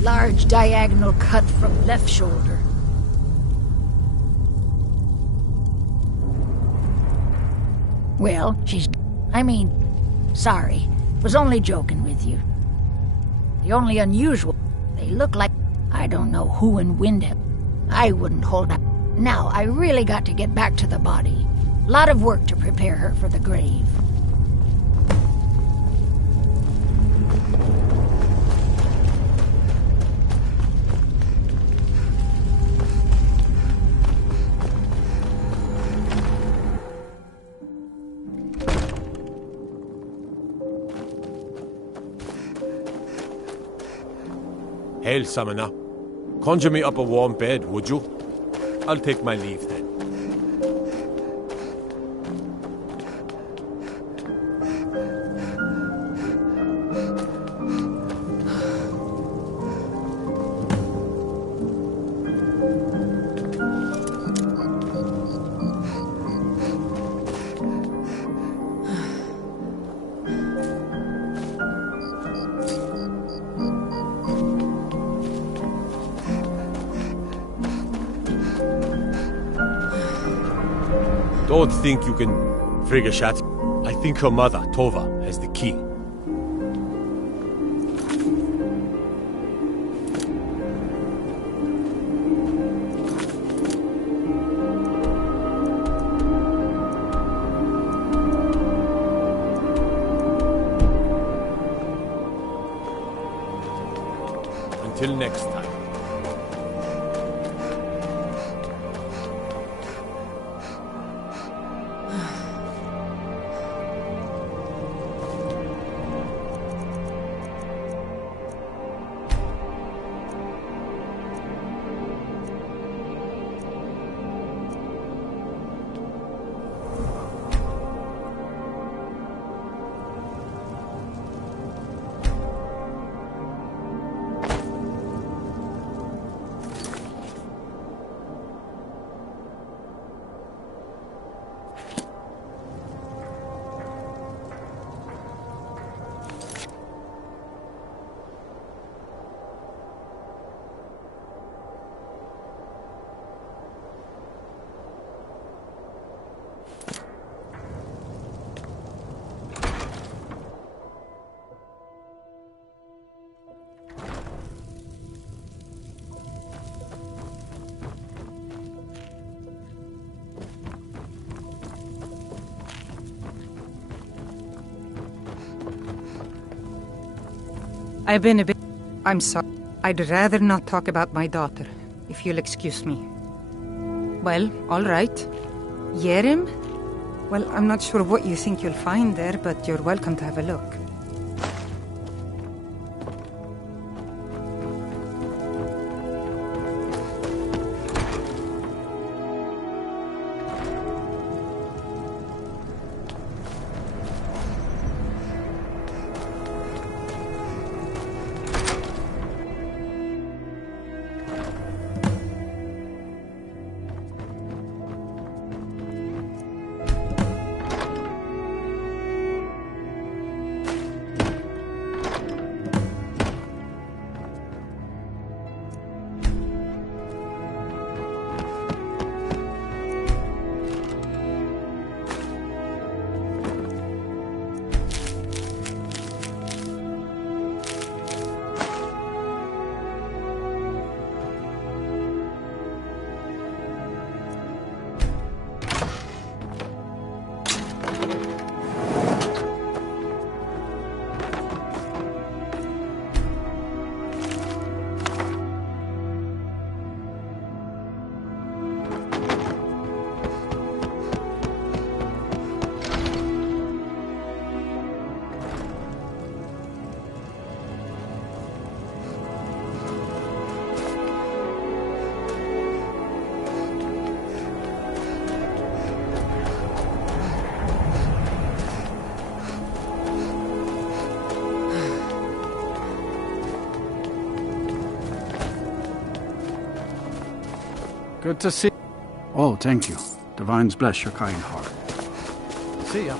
Large diagonal cut from left shoulder. Well, sorry. Was only joking with you. The only unusual, they look like... I don't know who in Windham. I wouldn't hold up. Now, I really got to get back to the body. Lot of work to prepare her for the grave. Hail, Summoner. Conjure me up a warm bed, would you? I'll take my leave then. Don't think you can frig a shot. I think her mother, Tova, has the key. Until next time. I've been a bit... I'm sorry. I'd rather not talk about my daughter, if you'll excuse me. Well, all right. Yerim? Well, I'm not sure what you think you'll find there, but you're welcome to have a look. Good to see. Oh, thank you. Divines bless your kind heart. See ya.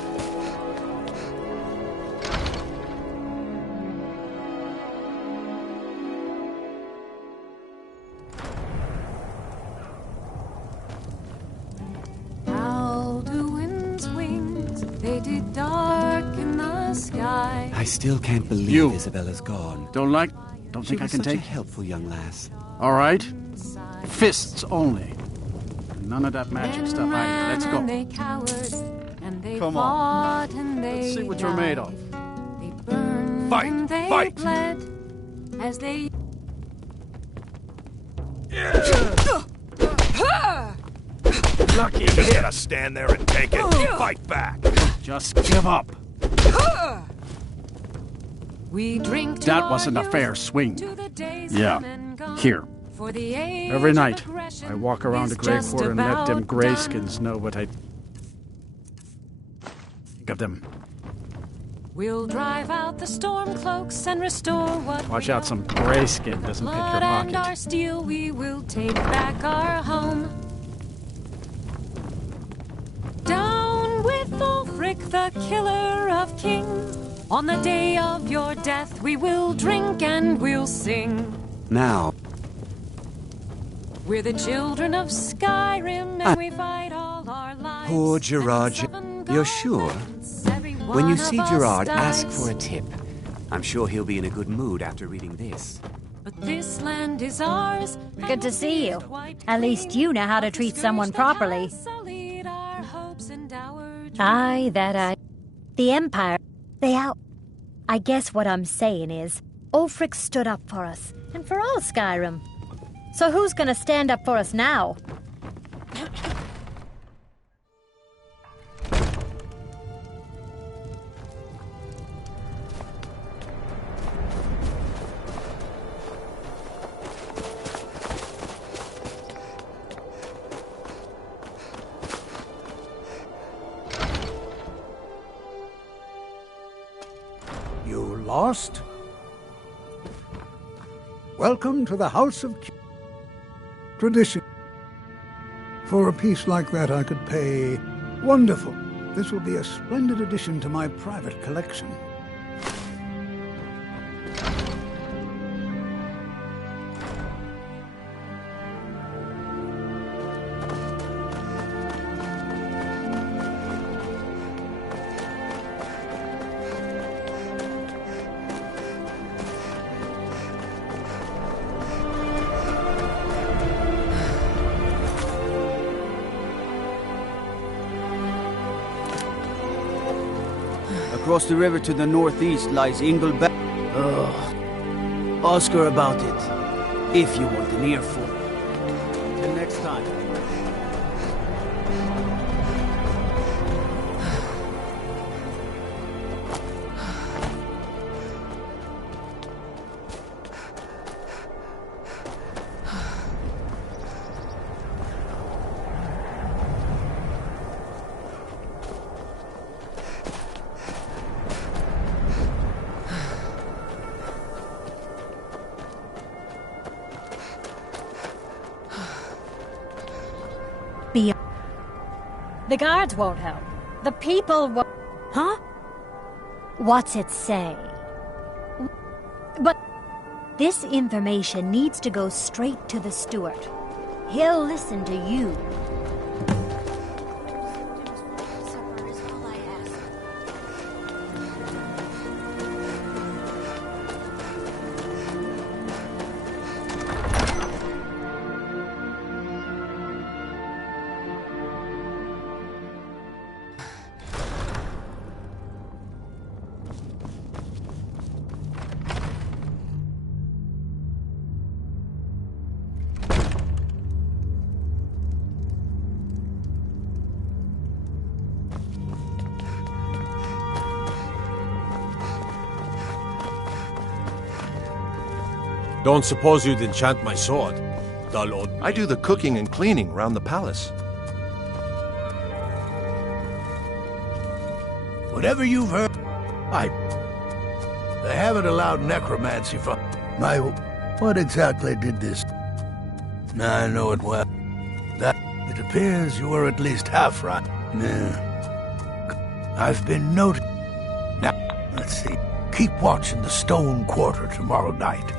They did darken the sky. I still can't believe Isabella's gone. Don't She think I was can such a take? helpful young lass. All right. Fists only. None of that magic stuff either. Let's go. They cowered, and they Come on. fought, and they Let's see what you're made of. They burned, Fight, and they fight. bled as they. Lucky you just gotta stand there and take it. Fight back. Just give up. We drink to That our wasn't a youth, fair swing. to the days Yeah. come and gone. Here. For the age Every of night, aggression I walk around is the Grey just Quarter and let them about grayskins know what I think of them. We'll drive out the storm cloaks and restore what Watch out, some grayskin doesn't pick your blood and pocket. our steel. We will take back our home. Down with Ulfric, the killer of kings. On the day of your death, we will drink and we'll sing. Now, We're the children of Skyrim, and we fight all our lives. poor Gerard. You're sure? When you see Gerard, ask for a tip. I'm sure he'll be in a good mood after reading this. But this land is ours. Good to see you. At least you know how to treat someone properly. Aye, that I. The Empire, they out. I guess what I'm saying is, Ulfric stood up for us, and for all Skyrim. So who's gonna stand up for us now? You lost? Welcome to the House of Tradition. For a piece like that, I could pay. Wonderful. This will be a splendid addition to my private collection. Across the river to the northeast lies Ingleback. Ugh. Ask her about it, if you want an earful. Till next time. The guards won't help. The people won't. Huh? What's it say? But this information needs to go straight to the steward. He'll listen to you. Don't suppose you'd enchant my sword, dull old... I do the cooking and cleaning around the palace. Whatever you've heard, they haven't allowed necromancy for... What exactly did this? I know it well. that. It appears you were at least half right. Yeah. I've been noted. Now, let's see. Keep watch in the stone quarter tomorrow night.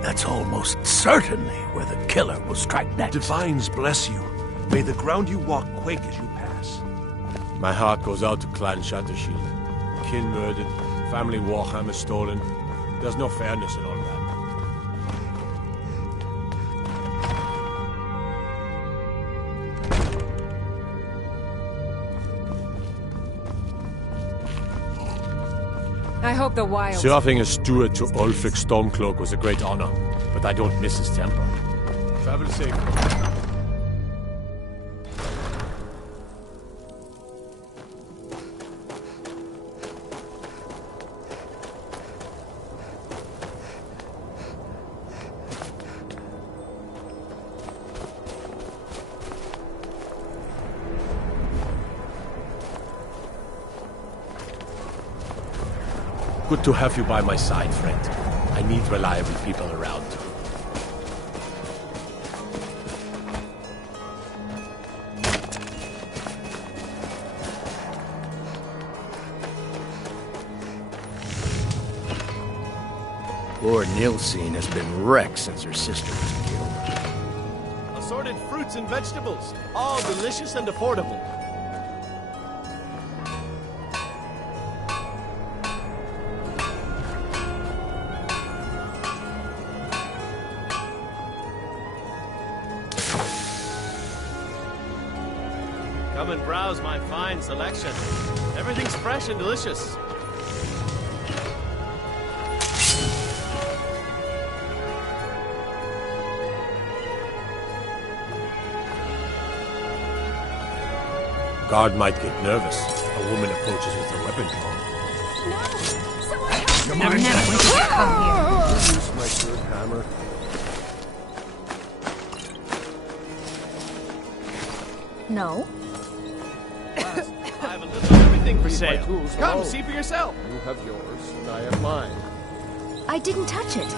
That's almost certainly where the killer will strike next. Divines bless you. May the ground you walk quake as you pass. My heart goes out to Clan Shattershield. Kin murdered, family warhammer stolen. There's no fairness in all that. I hope the wild... Serving as steward to Ulfric Stormcloak was a great honor, but I don't miss his temper. Travel safe. Good to have you by my side, friend. I need reliable people around. Poor Nilsine has been wrecked since her sister was killed. Assorted fruits and vegetables, all delicious and affordable. Come and browse my fine selection. Everything's fresh and delicious. Guard might get nervous. A woman approaches with a weapon drawn. Never would come here. Use my good hammer. No. I have a little of everything for sale. Come, see for yourself. You have yours, and I have mine. I didn't touch it.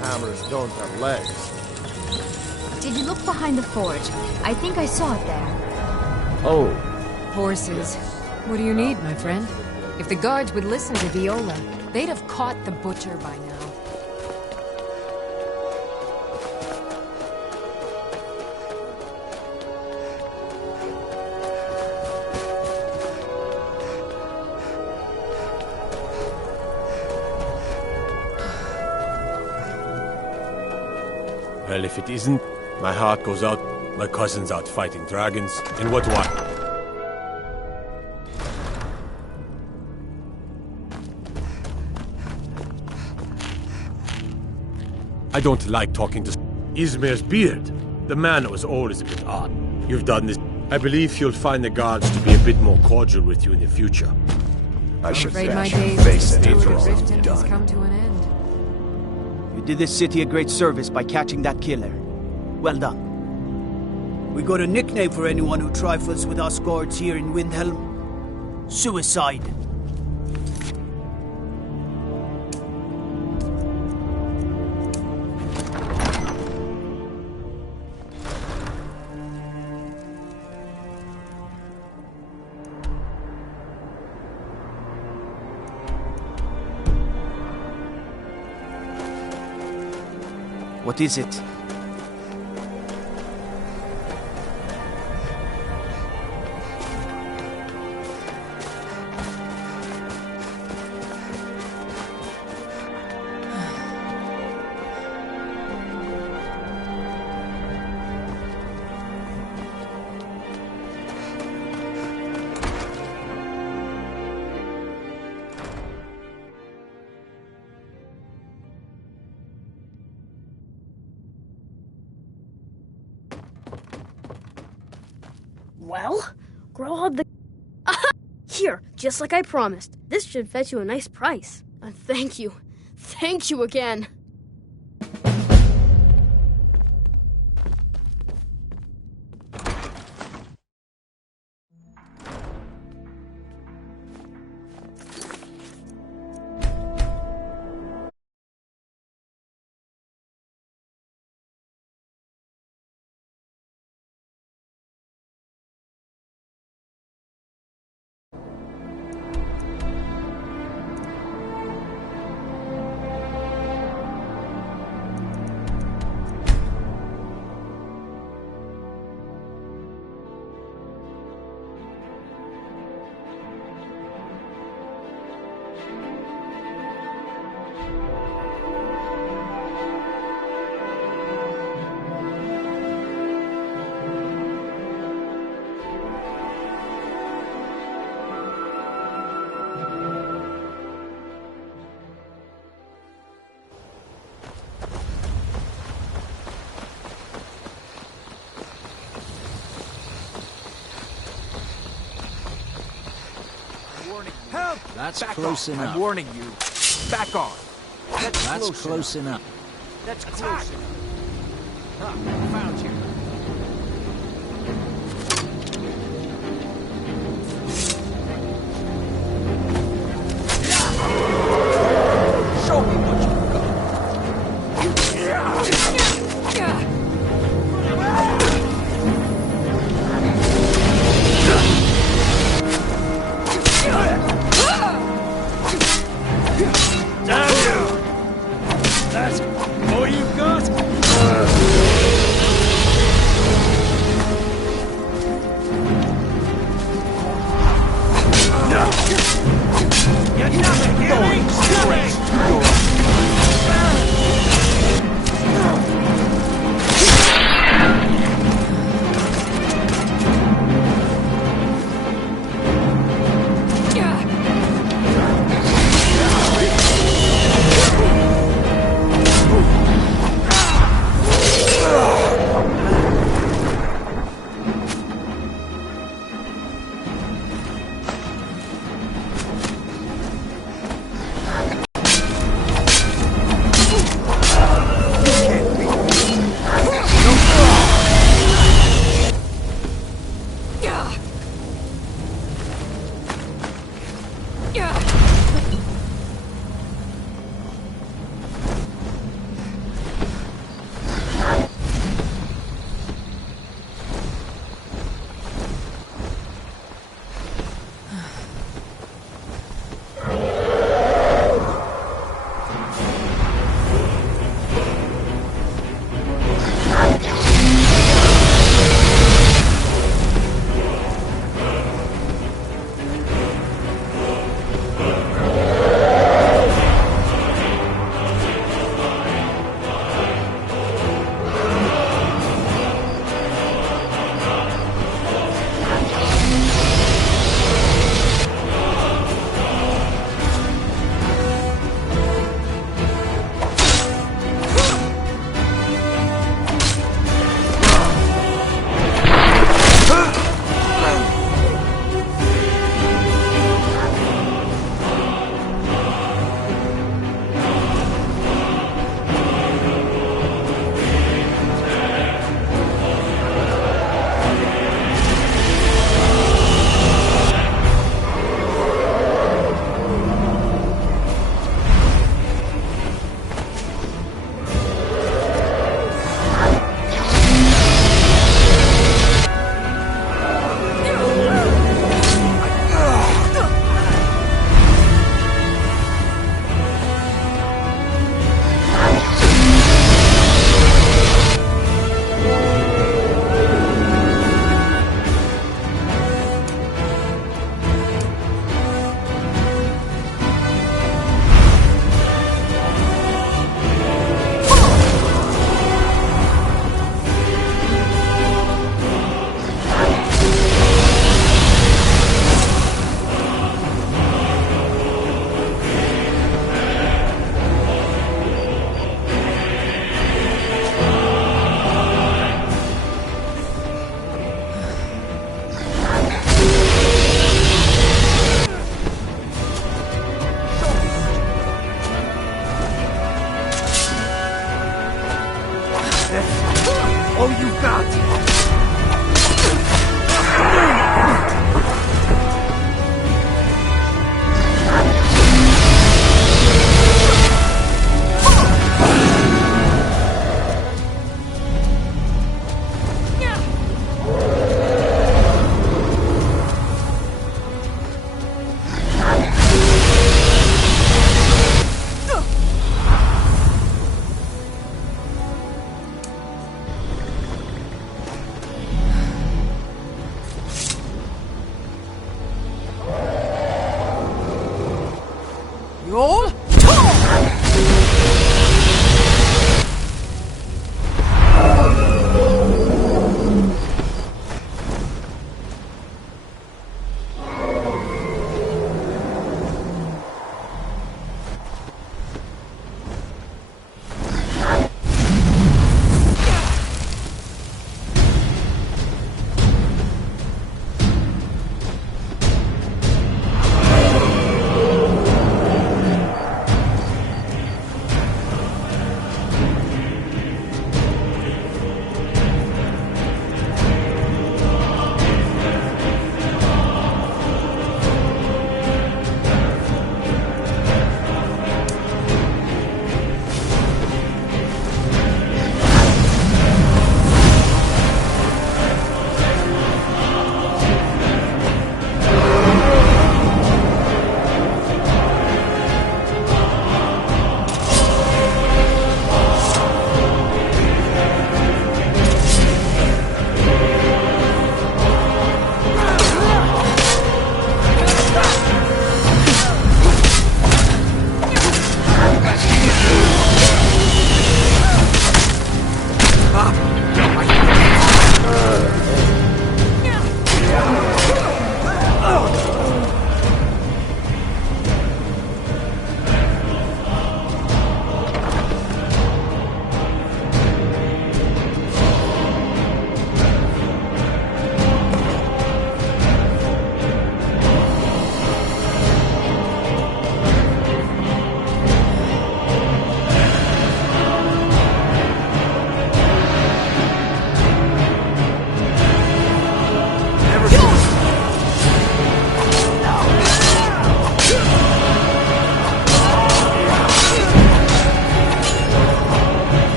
Hammers don't have legs. Did you look behind the forge? I think I saw it there. Oh. Horses. What do you need, my friend? If the guards would listen to Viola, they'd have caught the butcher by now. Well, if it isn't, my heart goes out. My cousin's out fighting dragons. And what? I don't like talking to Ismir's beard. The man was always a bit odd. You've done this. I believe you'll find the guards to be a bit more cordial with you in the future. I'm afraid my days as a steward of Riften has come to an end. You did this city a great service by catching that killer. Well done. We got a nickname for anyone who trifles with us guards here in Windhelm. Suicide. What is it? Well, Grog the... Aha! Here, just like I promised. This should fetch you a nice price. And thank you. Thank you again. That's Back close off. enough. I'm warning you. Back off. That's close enough. That's close enough. Ah, found you. Show me what you've got. Damn you! That's all you've got? You're nothing, hear me? All you've got!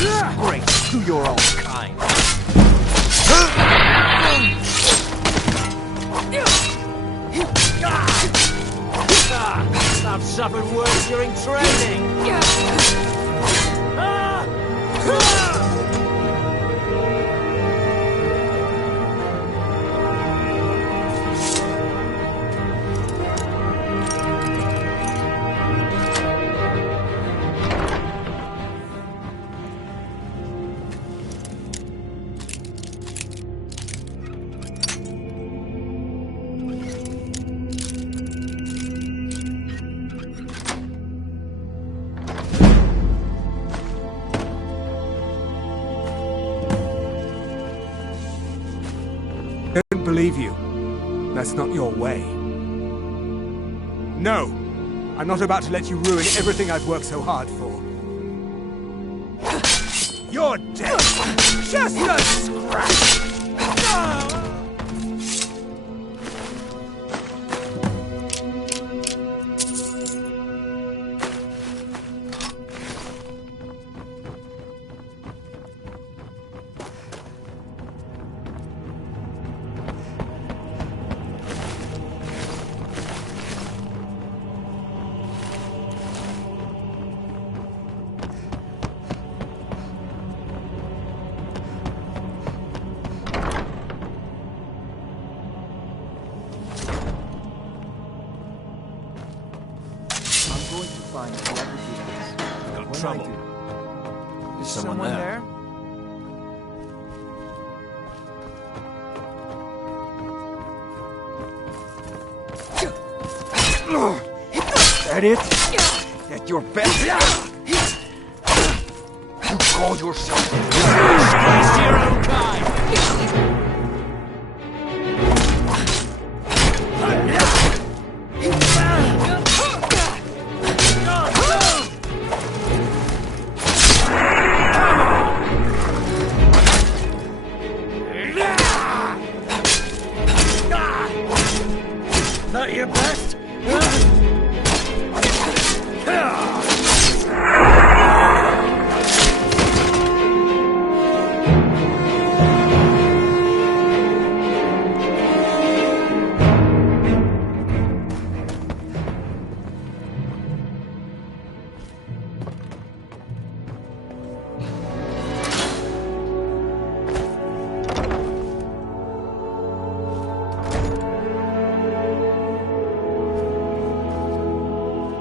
Disgrace to your own kind. I've suffered worse during training. I don't believe you. That's not your way. No! I'm not about to let you ruin everything I've worked so hard for. You're dead! Just a scratch! Find whoever he is. Got When trouble. I do, Is someone there? That it? That your best? You call yourself disgrace to your own kind! Not your best?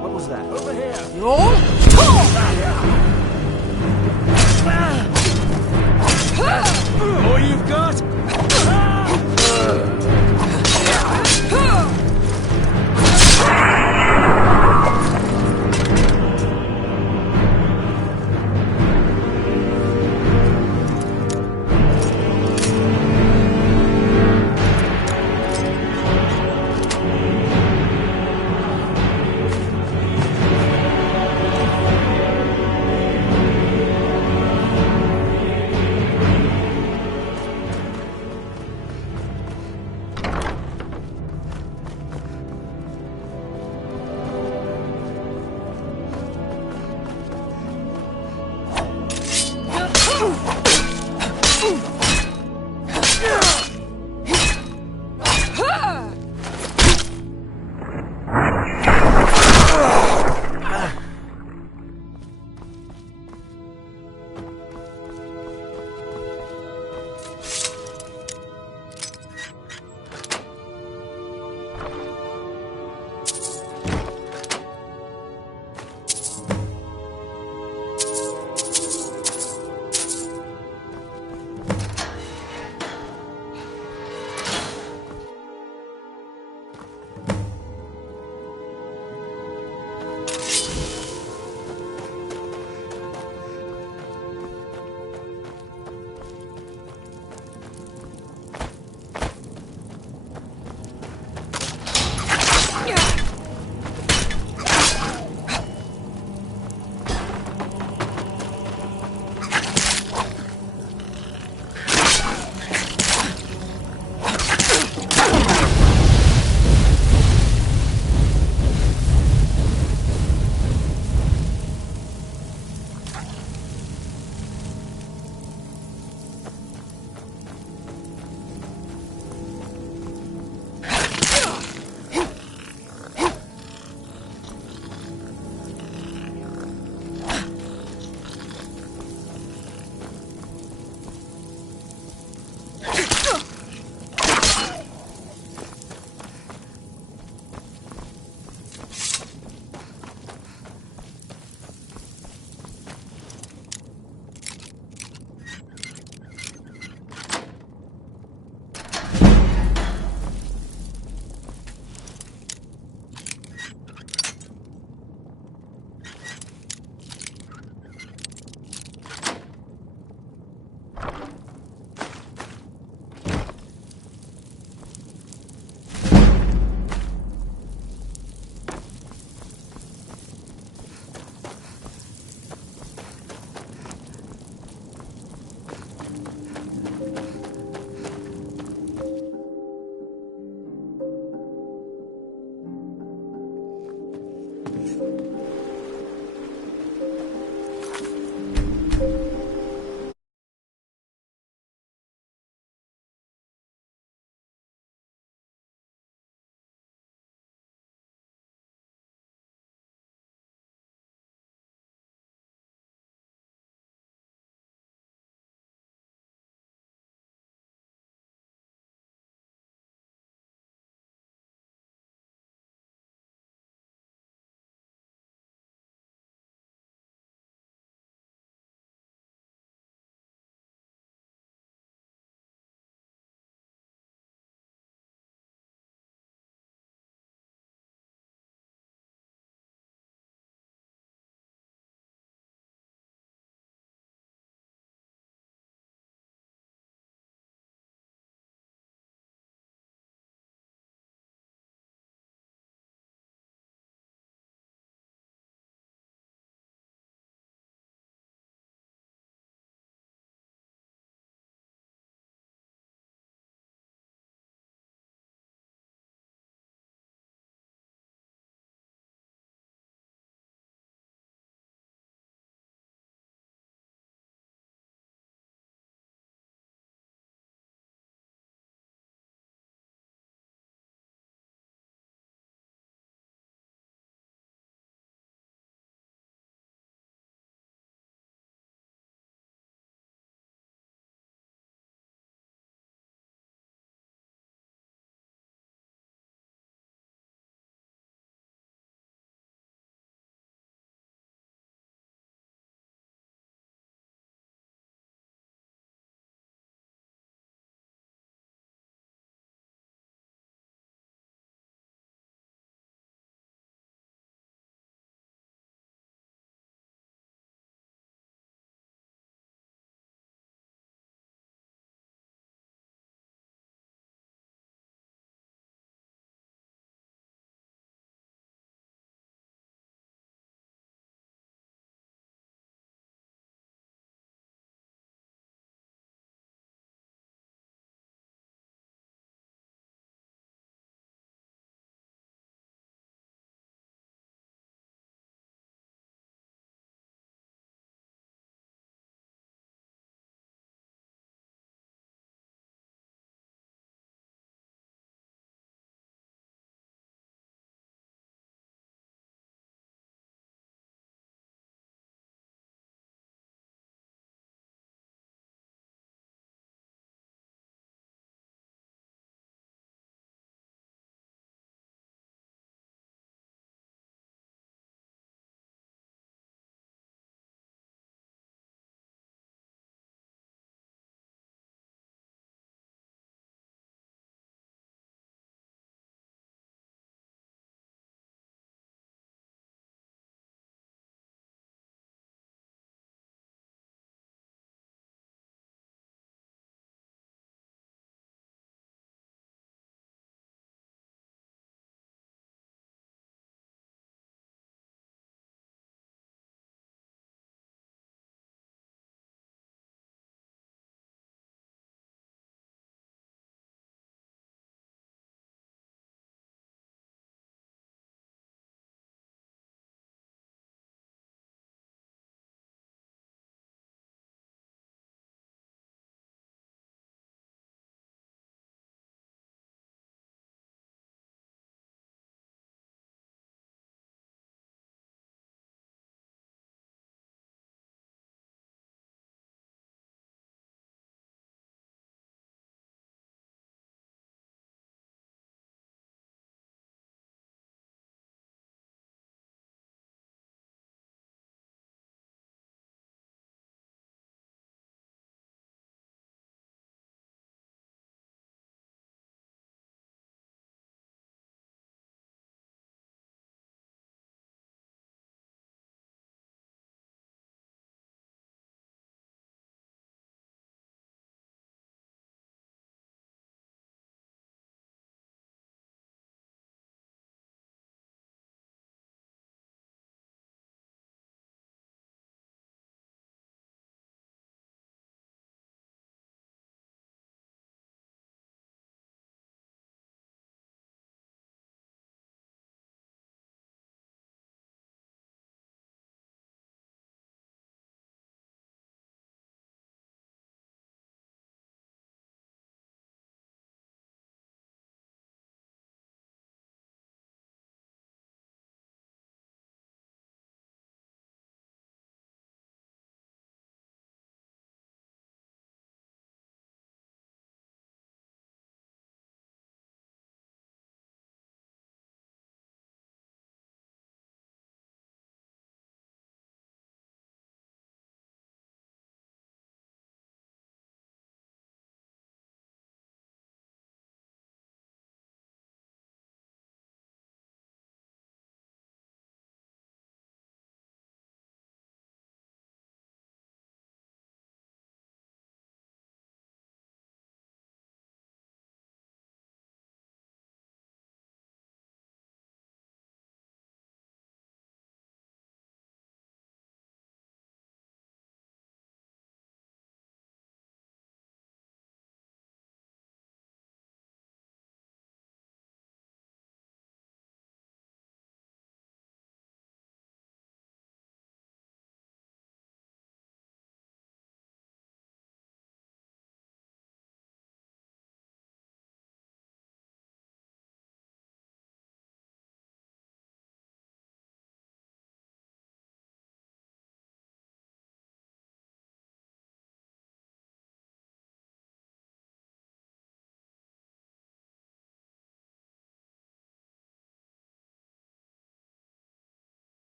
What was that? Over here! All you've got?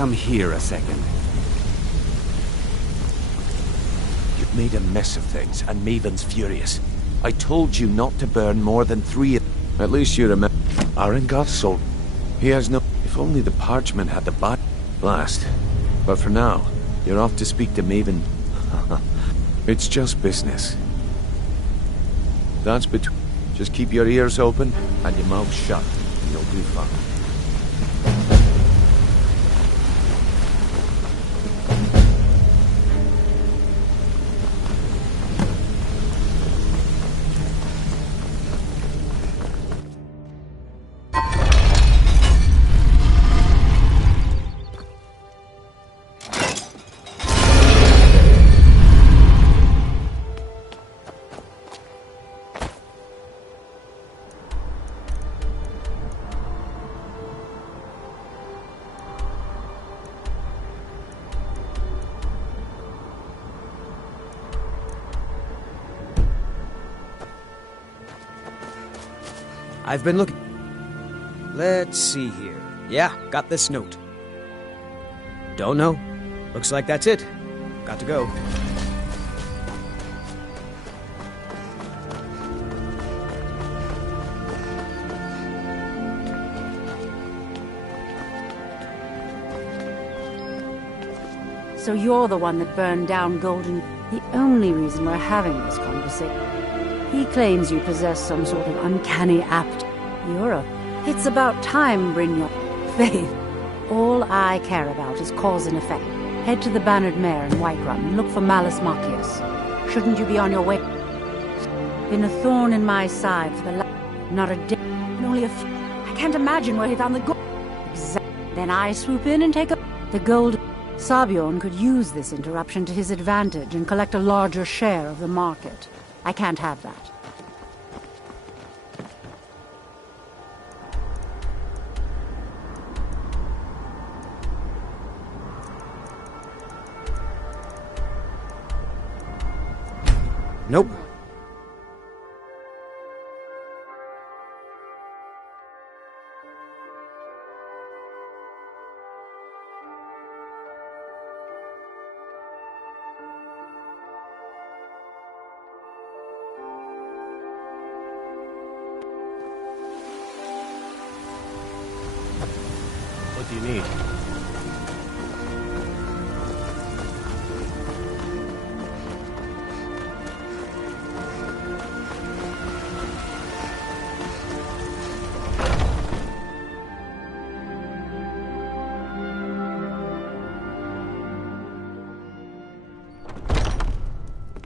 come here a second. You've made a mess of things, and Maven's furious. I told you not to burn more than 3. At least you remember. Arengoth sold. He has no... If only the parchment had the blast. But for now, you're off to speak to Maven. It's just business. That's between... Just keep your ears open and your mouth shut, and you'll do fine. I've been looking... Let's see here. Yeah, got this note. Don't know. Looks like that's it. Got to go. So you're the one that burned down Golden... The only reason we're having this conversation... He claims you possess some sort of uncanny apt... It's about time, Brynjolf. Faith. All I care about is cause and effect. Head to the Bannered Mare in Whiterun and look for Malus Machius. Shouldn't you be on your way? Been a thorn in my side for the last... Not a day, and only a few... I can't imagine where he found the gold. Exactly. Then I swoop in and take the gold... Sabjorn could use this interruption to his advantage and collect a larger share of the market. I can't have that. Nope. What do you need?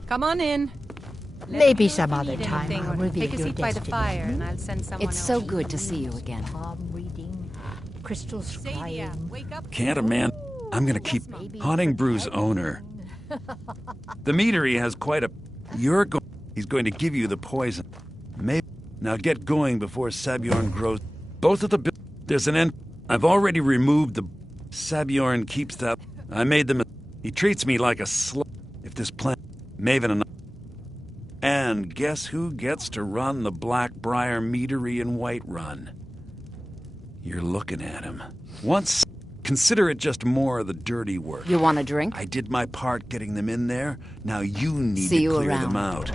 Come on in. Maybe some other time I'll reveal Take a your seat by the destiny. fire and I'll send someone It's else. so good to see you again. Palm reading, crystals crying. Can't a man... I'm gonna keep haunting Brew's owner. The meadery has quite a... He's going to give you the poison. Maybe... Now get going before Sabjorn grows... Both of the... There's an end... I've already removed the... Sabjorn keeps that... I made them... He treats me like a slut. If this plan... Maven and... And guess who gets to run the Blackbriar meadery in Whiterun? You're looking at him. Once... Consider it just more of the dirty work. You want a drink? I did my part getting them in there. Now you need See to you clear around. them out.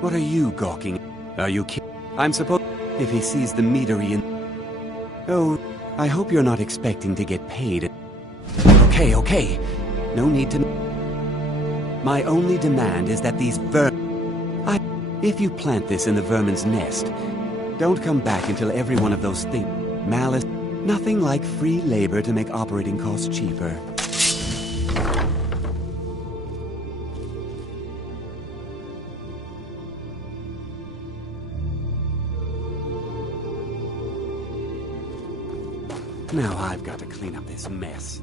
What are you gawking? Are you kidding? I'm supposed... If he sees the meadery in... Oh, I hope you're not expecting to get paid. Okay. No need to... My only demand is that these If you plant this in the vermin's nest, don't come back until every one of those things... Malice... Nothing like free labor to make operating costs cheaper. Now I've got to clean up this mess.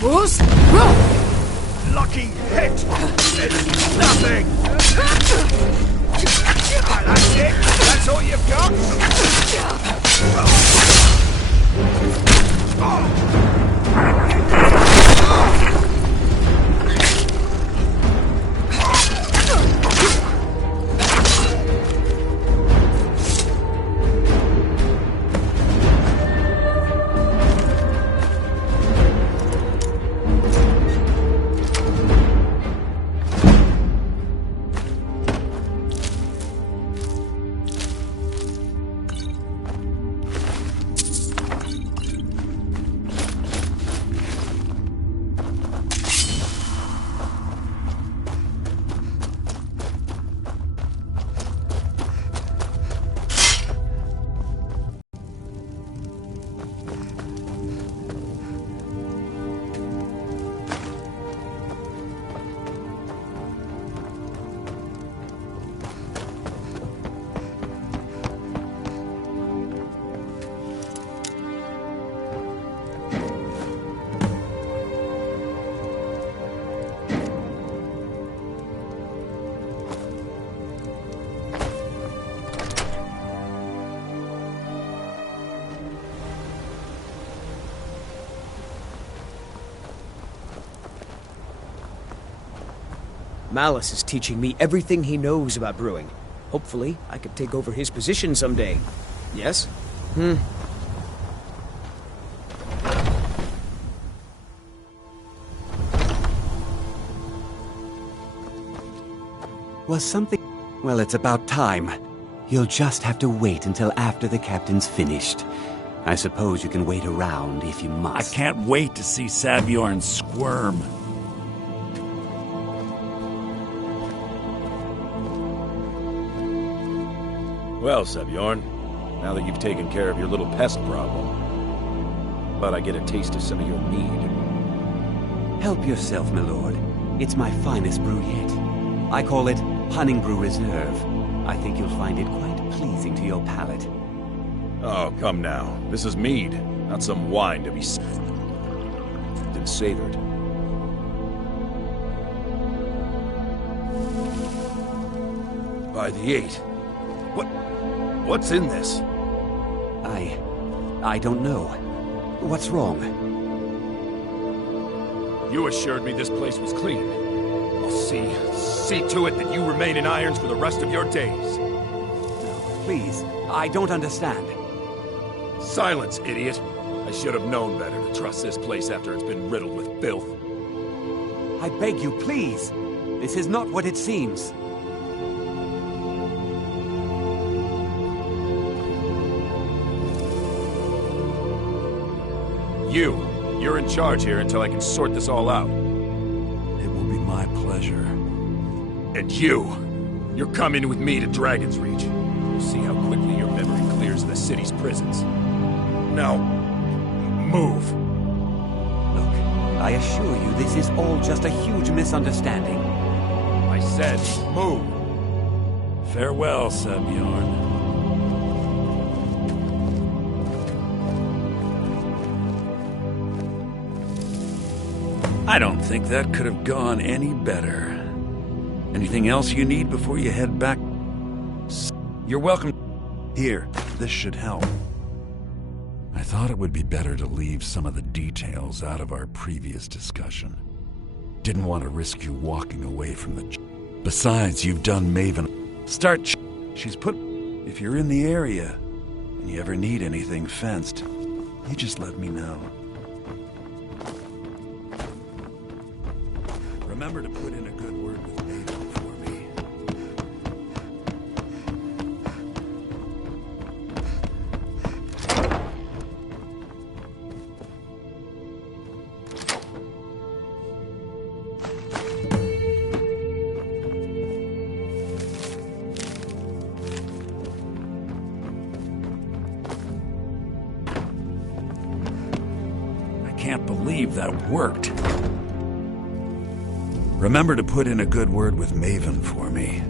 Bruce? Lucky hit! It's nothing! That's it? That's all you've got? Malice is teaching me everything he knows about brewing. Hopefully, I could take over his position someday. Yes? Was something... Well, it's about time. You'll just have to wait until after the captain's finished. I suppose you can wait around if you I must. can't wait to see Savjorn squirm. Well, Savjorn, now that you've taken care of your little pest problem, but I get a taste of some of your mead. Help yourself, my lord. It's my finest brew yet. I call it Hunting Brew Reserve. I think you'll find it quite pleasing to your palate. Oh, come now. This is mead, not some wine to be and savored. By the 8. What's in this? I don't know. What's wrong? You assured me this place was clean. I'll see to it that you remain in irons for the rest of your days. No, please. I don't understand. Silence, idiot. I should have known better to trust this place after it's been riddled with filth. I beg you, please. This is not what it seems. You're in charge here until I can sort this all out. It will be my pleasure. And you're coming with me to Dragon's Reach. We'll see how quickly your memory clears in the city's prisons. Now, move. Look, I assure you this is all just a huge misunderstanding. I said, move. Farewell, Savjorn. I don't think that could have gone any better. Anything else you need before you head back? You're welcome. Here, this should help. I thought it would be better to leave some of the details out of our previous discussion. Didn't want to risk you walking away from the... Besides, you've done Maven. She's put... If you're in the area, and you ever need anything fenced, you just let me know. Remember to put in a good word with Maven for me. I can't believe that worked. Remember to put in a good word with Maven for me.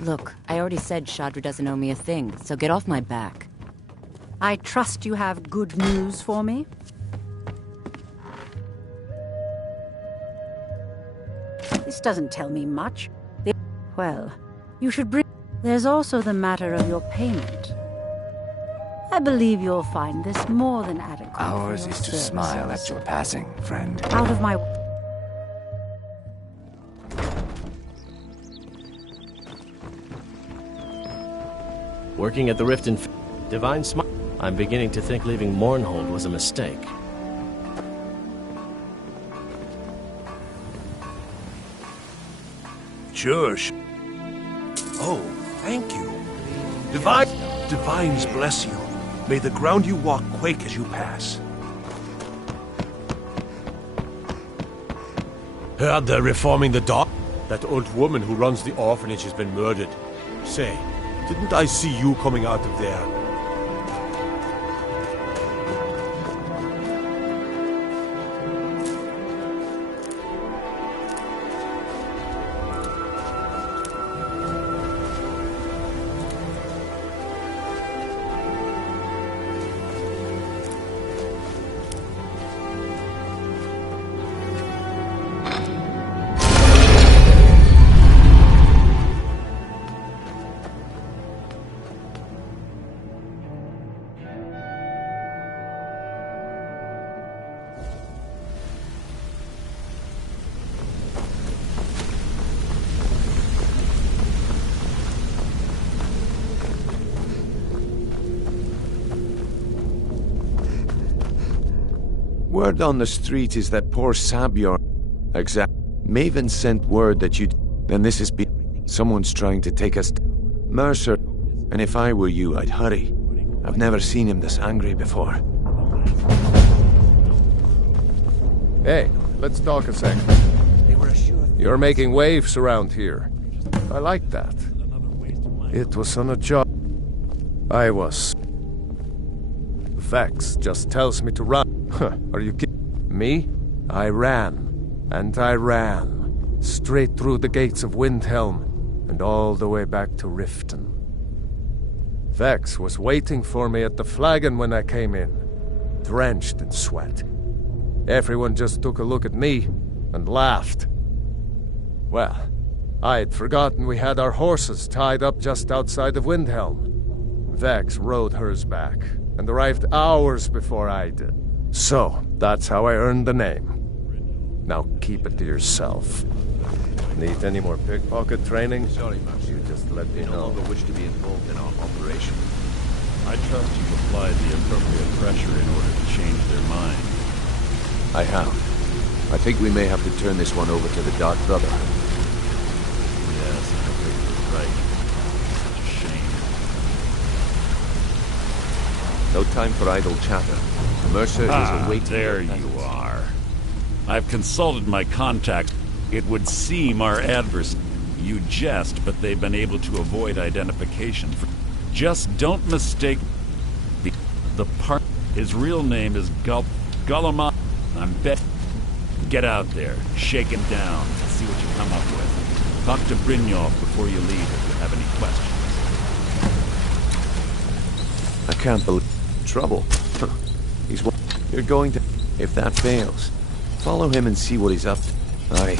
Look, I already said Shadra doesn't owe me a thing, so get off my back. I trust you have good news for me? This doesn't tell me much. Well, you should bring... There's also the matter of your payment. I believe you'll find this more than adequate. Ours is to smile at your passing, friend. Out of my... Working at the Rift in Divine Smile. I'm beginning to think leaving Mournhold was a mistake. Sure. Oh, thank you. Divines bless you. May the ground you walk quake as you pass. Heard they're reforming the dock? That old woman who runs the orphanage has been murdered. Say, didn't I see you coming out of there? Word on the street is that poor Sabior... Exact. Maven sent word that you'd... Then this is someone's trying to take us... Mercer. And if I were you, I'd hurry. I've never seen him this angry before. Hey, let's talk a second. You're making waves around here. I like that. It was on a job. I was... Vex just tells me to run. Huh, are you kidding me? I ran. And I ran. Straight through the gates of Windhelm. And all the way back to Riften. Vex was waiting for me at the flagon when I came in. Drenched in sweat. Everyone just took a look at me and laughed. Well, I'd forgotten we had our horses tied up just outside of Windhelm. Vex rode hers back and arrived hours before I did. So, that's how I earned the name. Now keep it to yourself. Need any more pickpocket training? Sorry, Master. You just let me know. No longer wish to be involved in our operation. I trust you've applied the appropriate pressure in order to change their mind. I have. I think we may have to turn this one over to the Dark Brother. Yes, I think you're right. Such a shame. No time for idle chatter. Mercer is awaiting... There you are. I've consulted my contacts. It would seem our adversary. You jest, but they've been able to avoid identification. Just don't mistake the part. His real name is Gullama. I'm bet. Get out there, shake him down, and see what you come up with. Talk to Brynjolf before you leave if you have any questions. I can't believe... Trouble. He's... You're going to... If that fails, follow him and see what he's up to. Aye,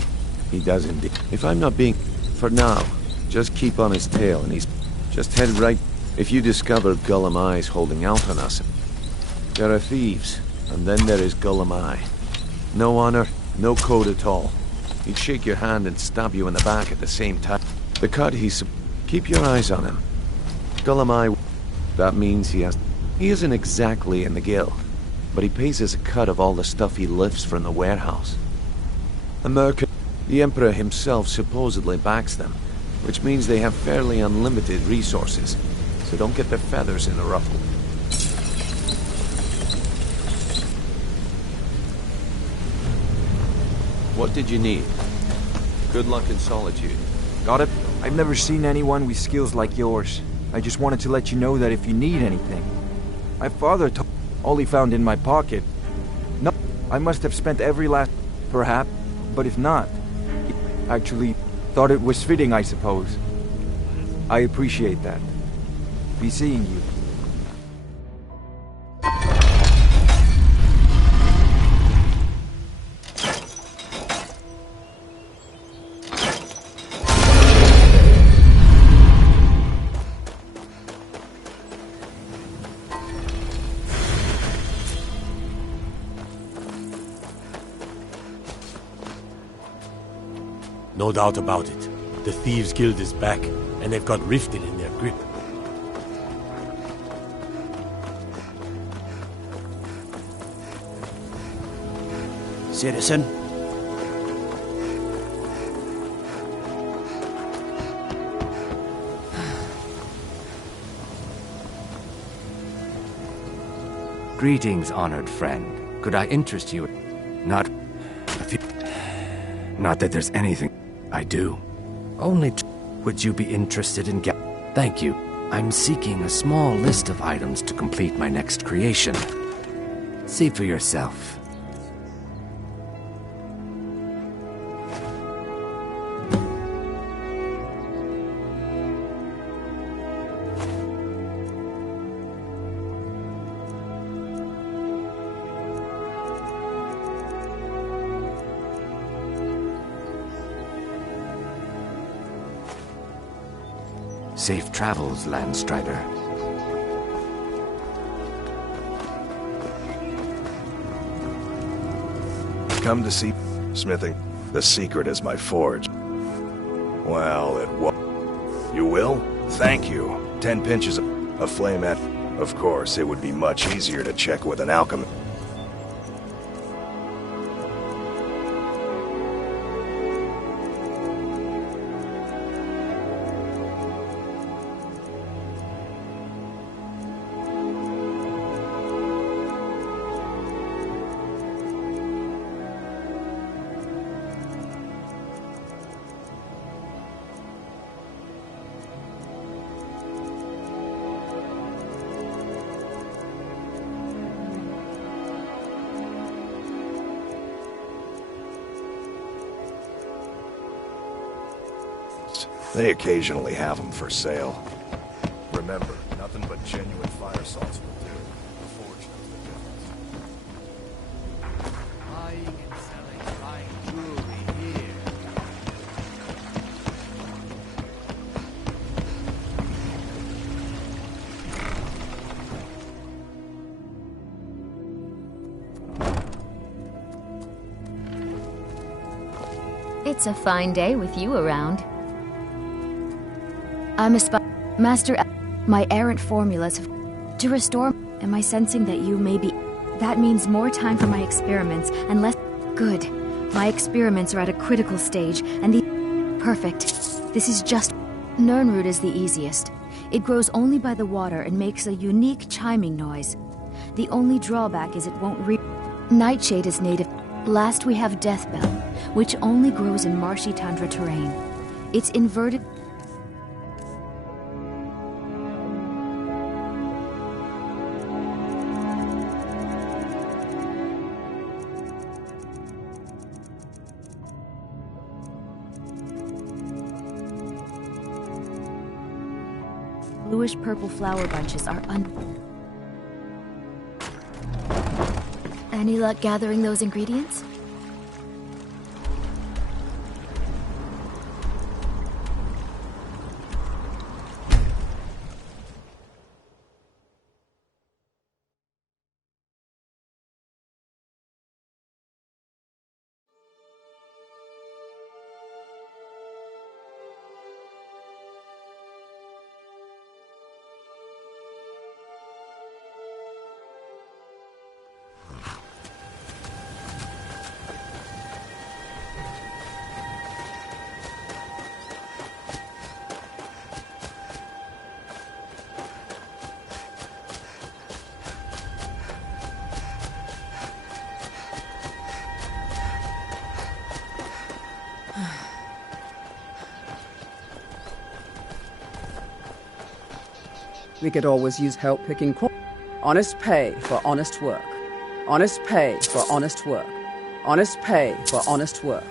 he does indeed. If I'm not being... For now, just keep on his tail and he's... Just head right... If you discover Gullum Eye's holding out on us... There are thieves, and then there is Gullum Eye. No honor, no code at all. He'd shake your hand and stab you in the back at the same time. The cut he's... Keep your eyes on him. Gullum Eye... That means he has... He isn't exactly in the guild, but he pays us a cut of all the stuff he lifts from the warehouse. America... The Emperor himself supposedly backs them, which means they have fairly unlimited resources, so don't get their feathers in a ruffle. What did you need? Good luck in solitude. Got it? I've never seen anyone with skills like yours. I just wanted to let you know that if you need anything. My father took all he found in my pocket. No, I must have spent every last... Perhaps, but if not... Actually, thought it was fitting, I suppose. I appreciate that. Be seeing you. No doubt about it. The Thieves' Guild is back, and they've got Riften in their grip. Citizen? Greetings, honored friend. Could I interest you? Not that there's anything I do. Only would you be interested in Thank you. I'm seeking a small list of items to complete my next creation. See for yourself. Safe travels, Landstrider. Come to see smithing. The secret is my forge. Well, it was. You will? Thank you. 10 pinches of flame at... Of course, it would be much easier to check with an alchemist. They occasionally have them for sale. Remember, nothing but genuine fire salts will do. The forge knows the difference. Buying and selling fine jewelry here. It's a fine day with you around. I'm a Master. My errant formulas to restore. Am I sensing that you may be? That means more time for my experiments and less. Good. My experiments are at a critical stage, and the. Perfect. This is just. Nirnroot is the easiest. It grows only by the water and makes a unique chiming noise. The only drawback is it won't Nightshade is native. Last we have Deathbell, which only grows in marshy tundra terrain. It's inverted. Bluish-purple flower bunches are Any luck gathering those ingredients? We could always use help picking honest pay for honest work. Honest pay for honest work. Honest pay for honest work.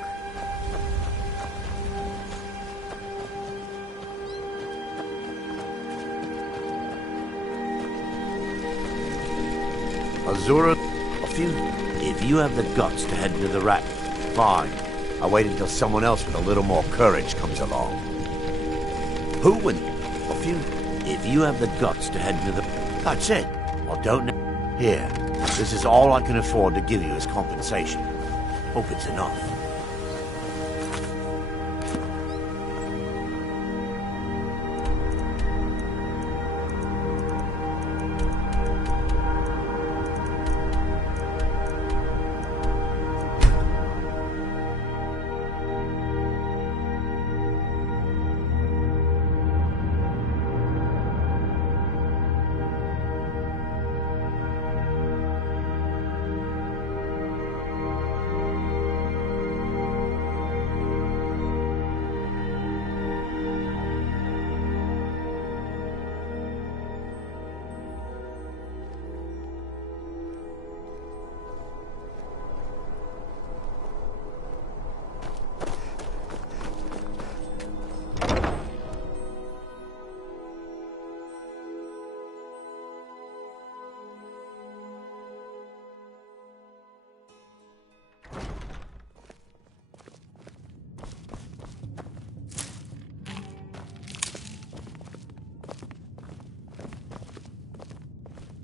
Azura, if you have the guts to head into the rat, fine. I'll wait until someone else with a little more courage comes along. Who would? If you have the guts to head into the... That's it. I don't know. Here, this is all I can afford to give you as compensation. Hope it's enough.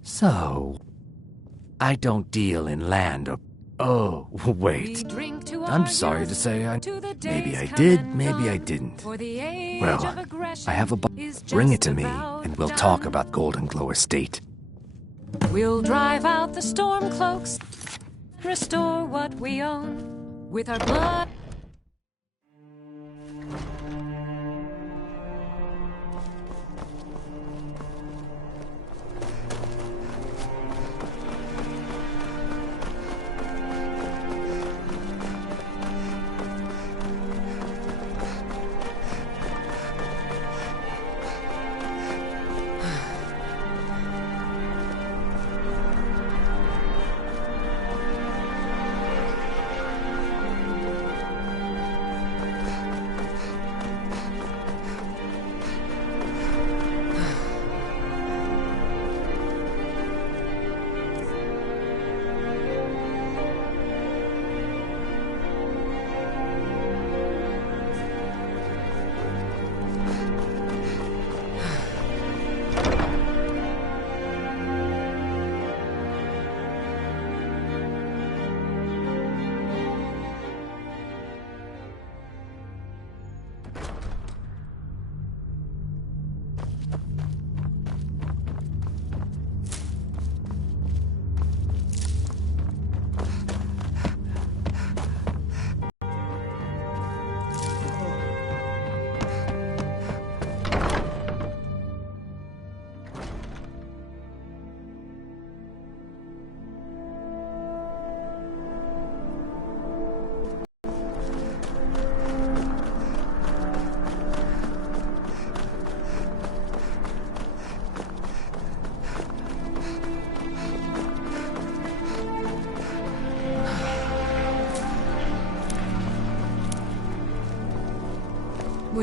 So, I don't deal in land or... Oh, wait. I'm sorry to say maybe I did, maybe I didn't. Well, I have a... Bring it to me, and we'll talk about Golden Glow Estate. We'll drive out the storm cloaks, restore what we own with our blood.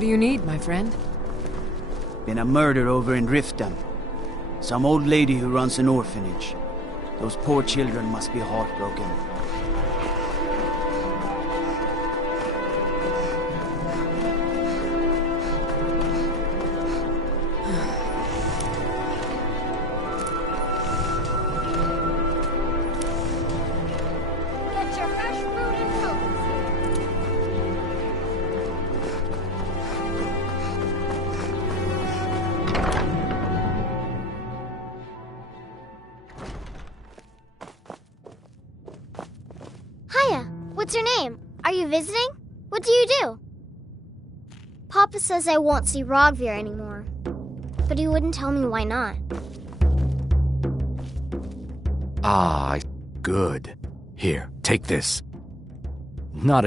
What do you need, my friend? Been a murder over in Riften. Some old lady who runs an orphanage. Those poor children must be heartbroken. Get your fresh fruit and produce here. Hiya, what's your name? Are you visiting? What do you do? Papa says I won't see Rogvir anymore, but he wouldn't tell me why not. Ah, good. Here, take this. Not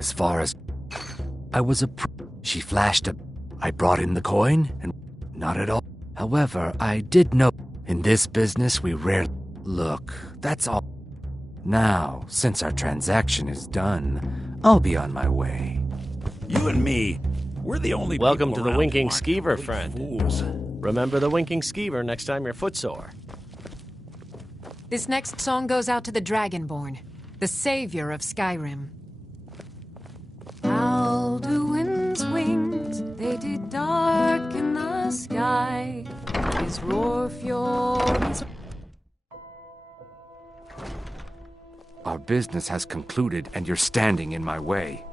as far as... I was a She flashed a... I brought in the coin, and not at all. However, I did know in this business we rarely... Look, that's all. Now, since our transaction is done, I'll be on my way. You and me, we're the only Welcome people to the around Winking who aren't Skeever, complete friend. fools. Remember the Winking Skeever next time you're footsore. This next song goes out to the Dragonborn, the savior of Skyrim. Alduin's wings, they did darken the sky. His roar fjord. Our business has concluded, and you're standing in my way.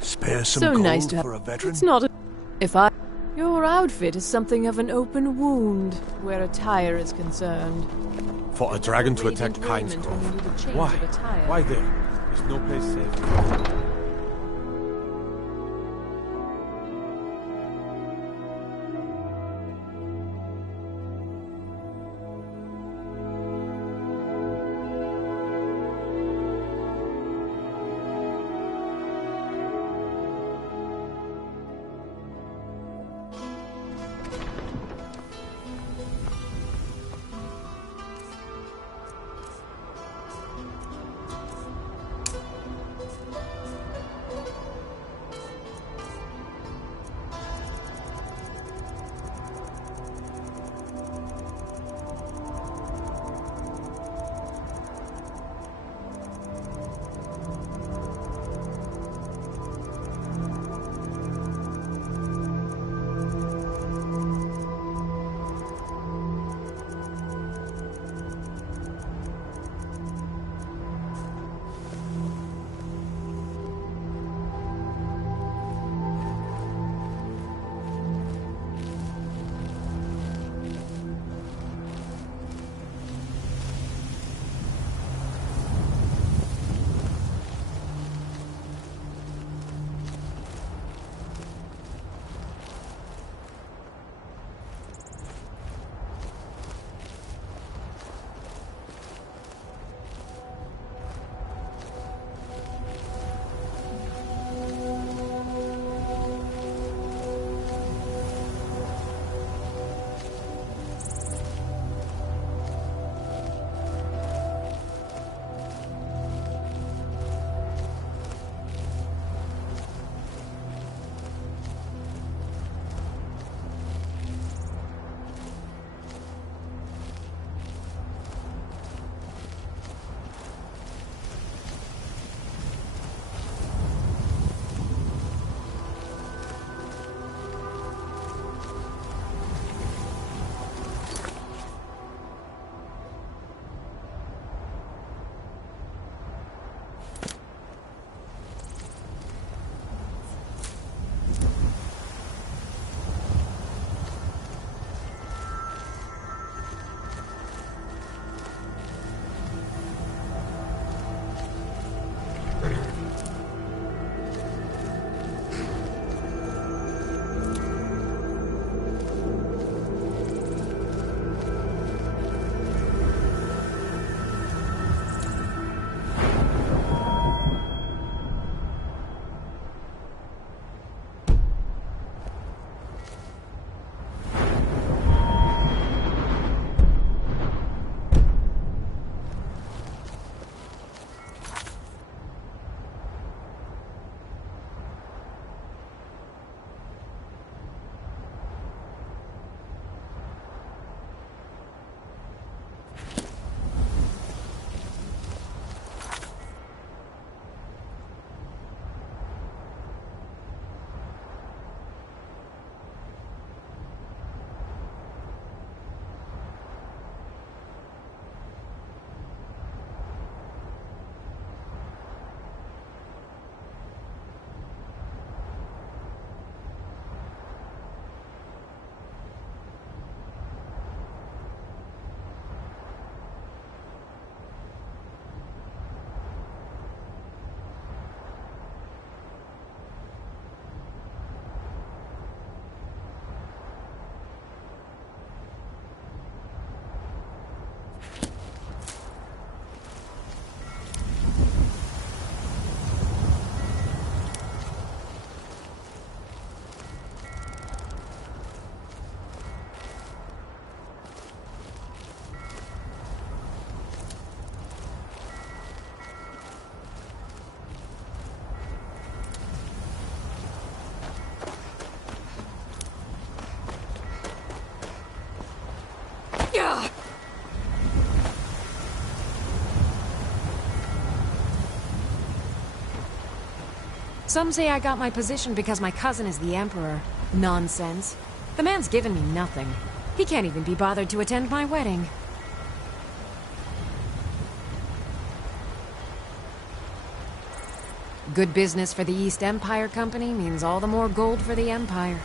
Spare some So gold nice to have. for a veteran? It's not. Your outfit is something of an open wound where attire is concerned. For a dragon to attack Radiant raiment Kynesgrove. when you need a change Why? of attire. Why there? There's no place safe. Some say I got my position because my cousin is the Emperor. Nonsense. The man's given me nothing. He can't even be bothered to attend my wedding. Good business for the East Empire Company means all the more gold for the Empire.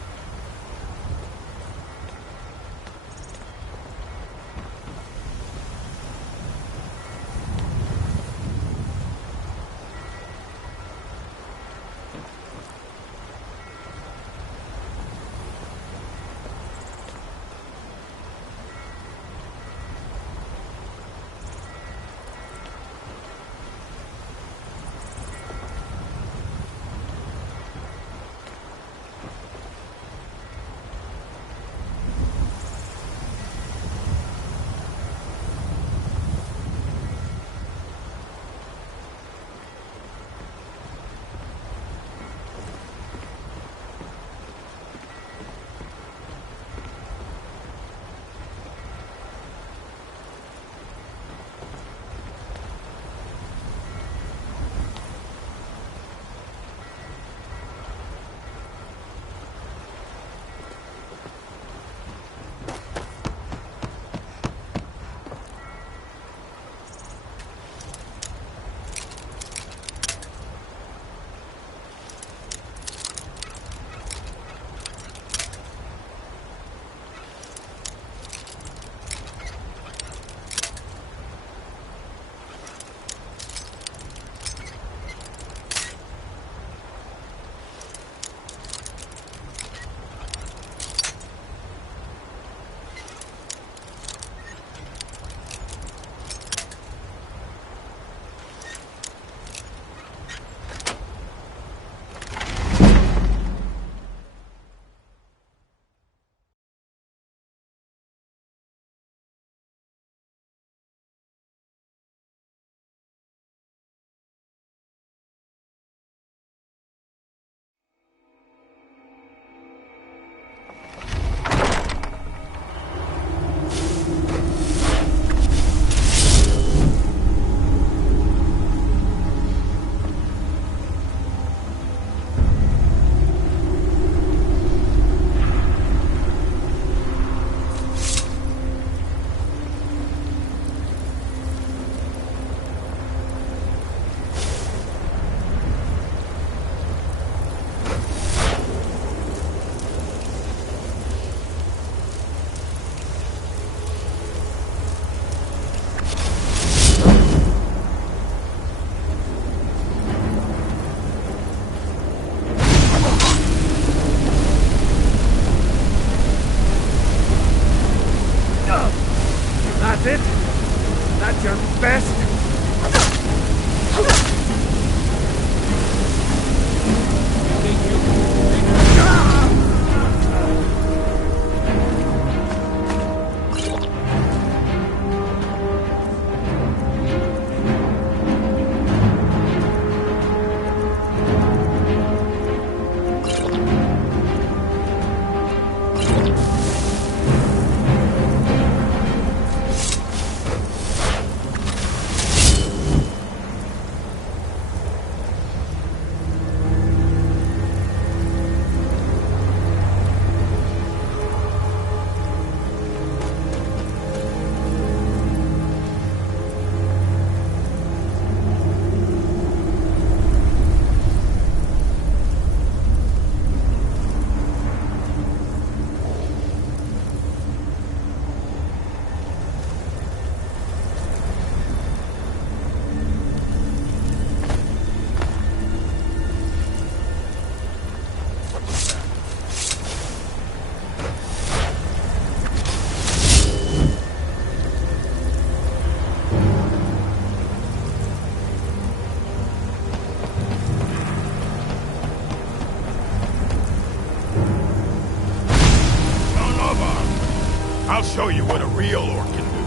I'll show you what a real orc can do.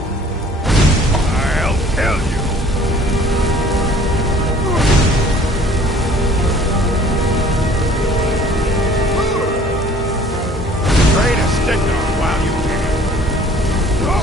I'll tell you. Try to stick on while you can. Go!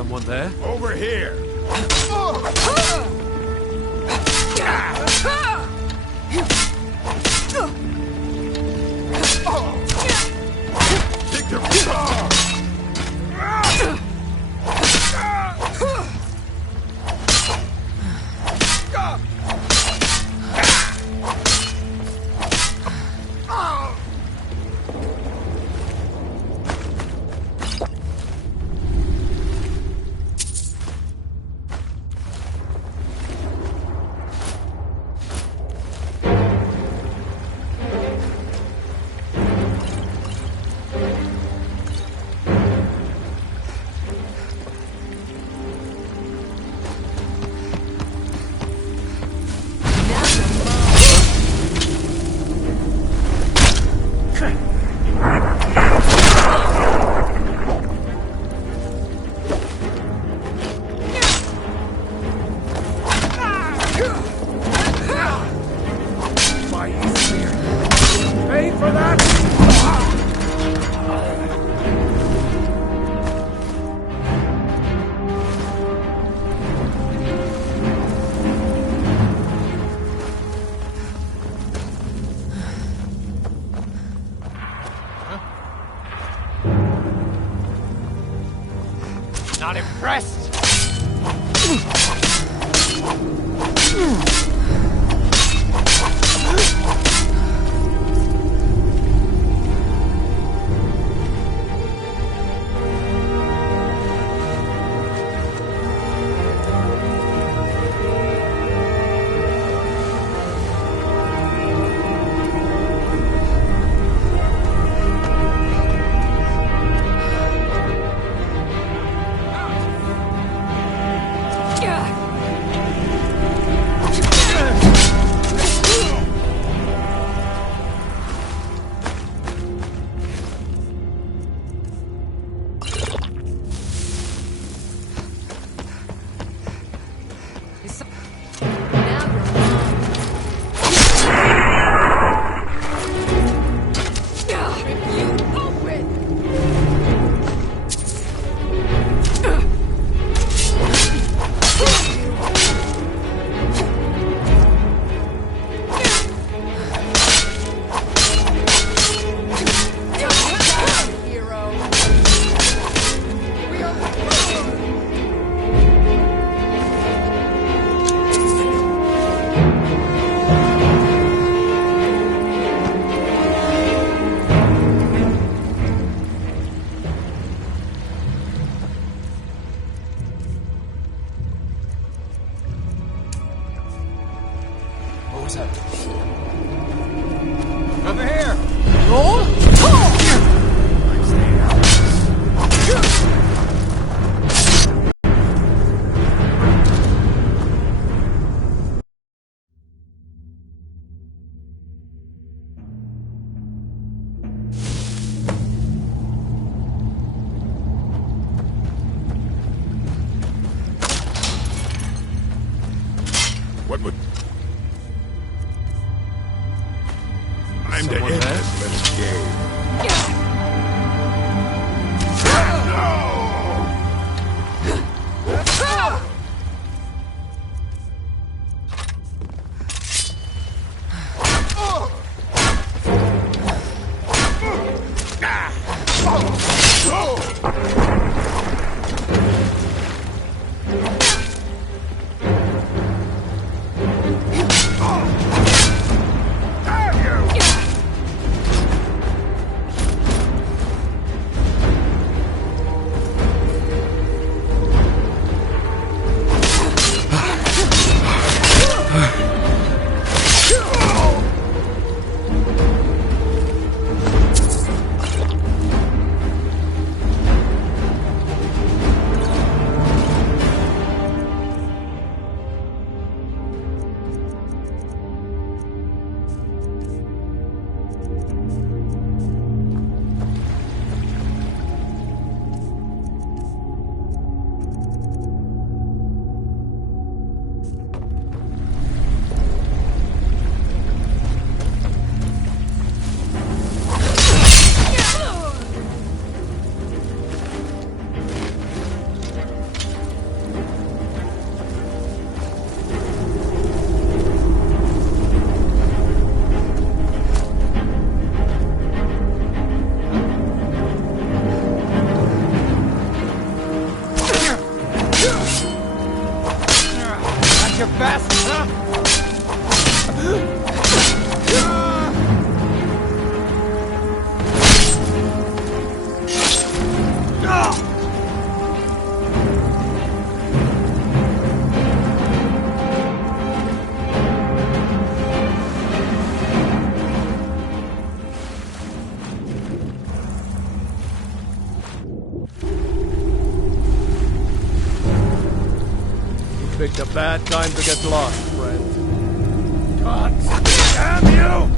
Someone there? Over here! Not impressed! Over here! Roll! What would... I'm to Someone end there? this little game. Picked a bad time to get lost, friend. God damn you!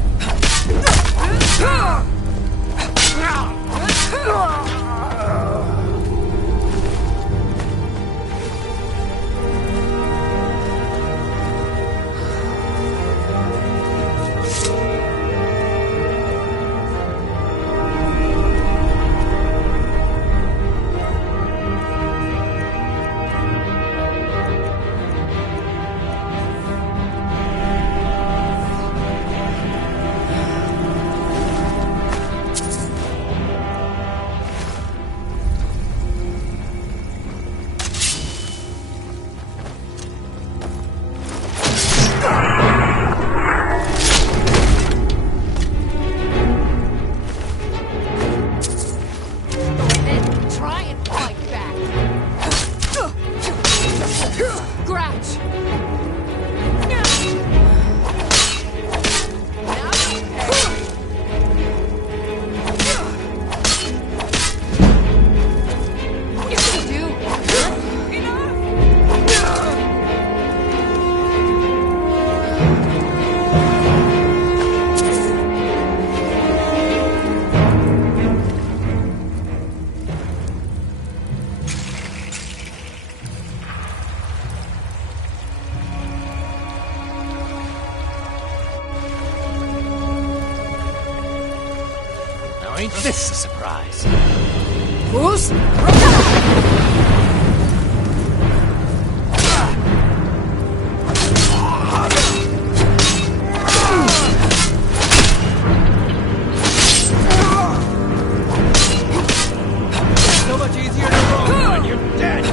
Ain't this a surprise? Who's? So much easier to roll when you're dead!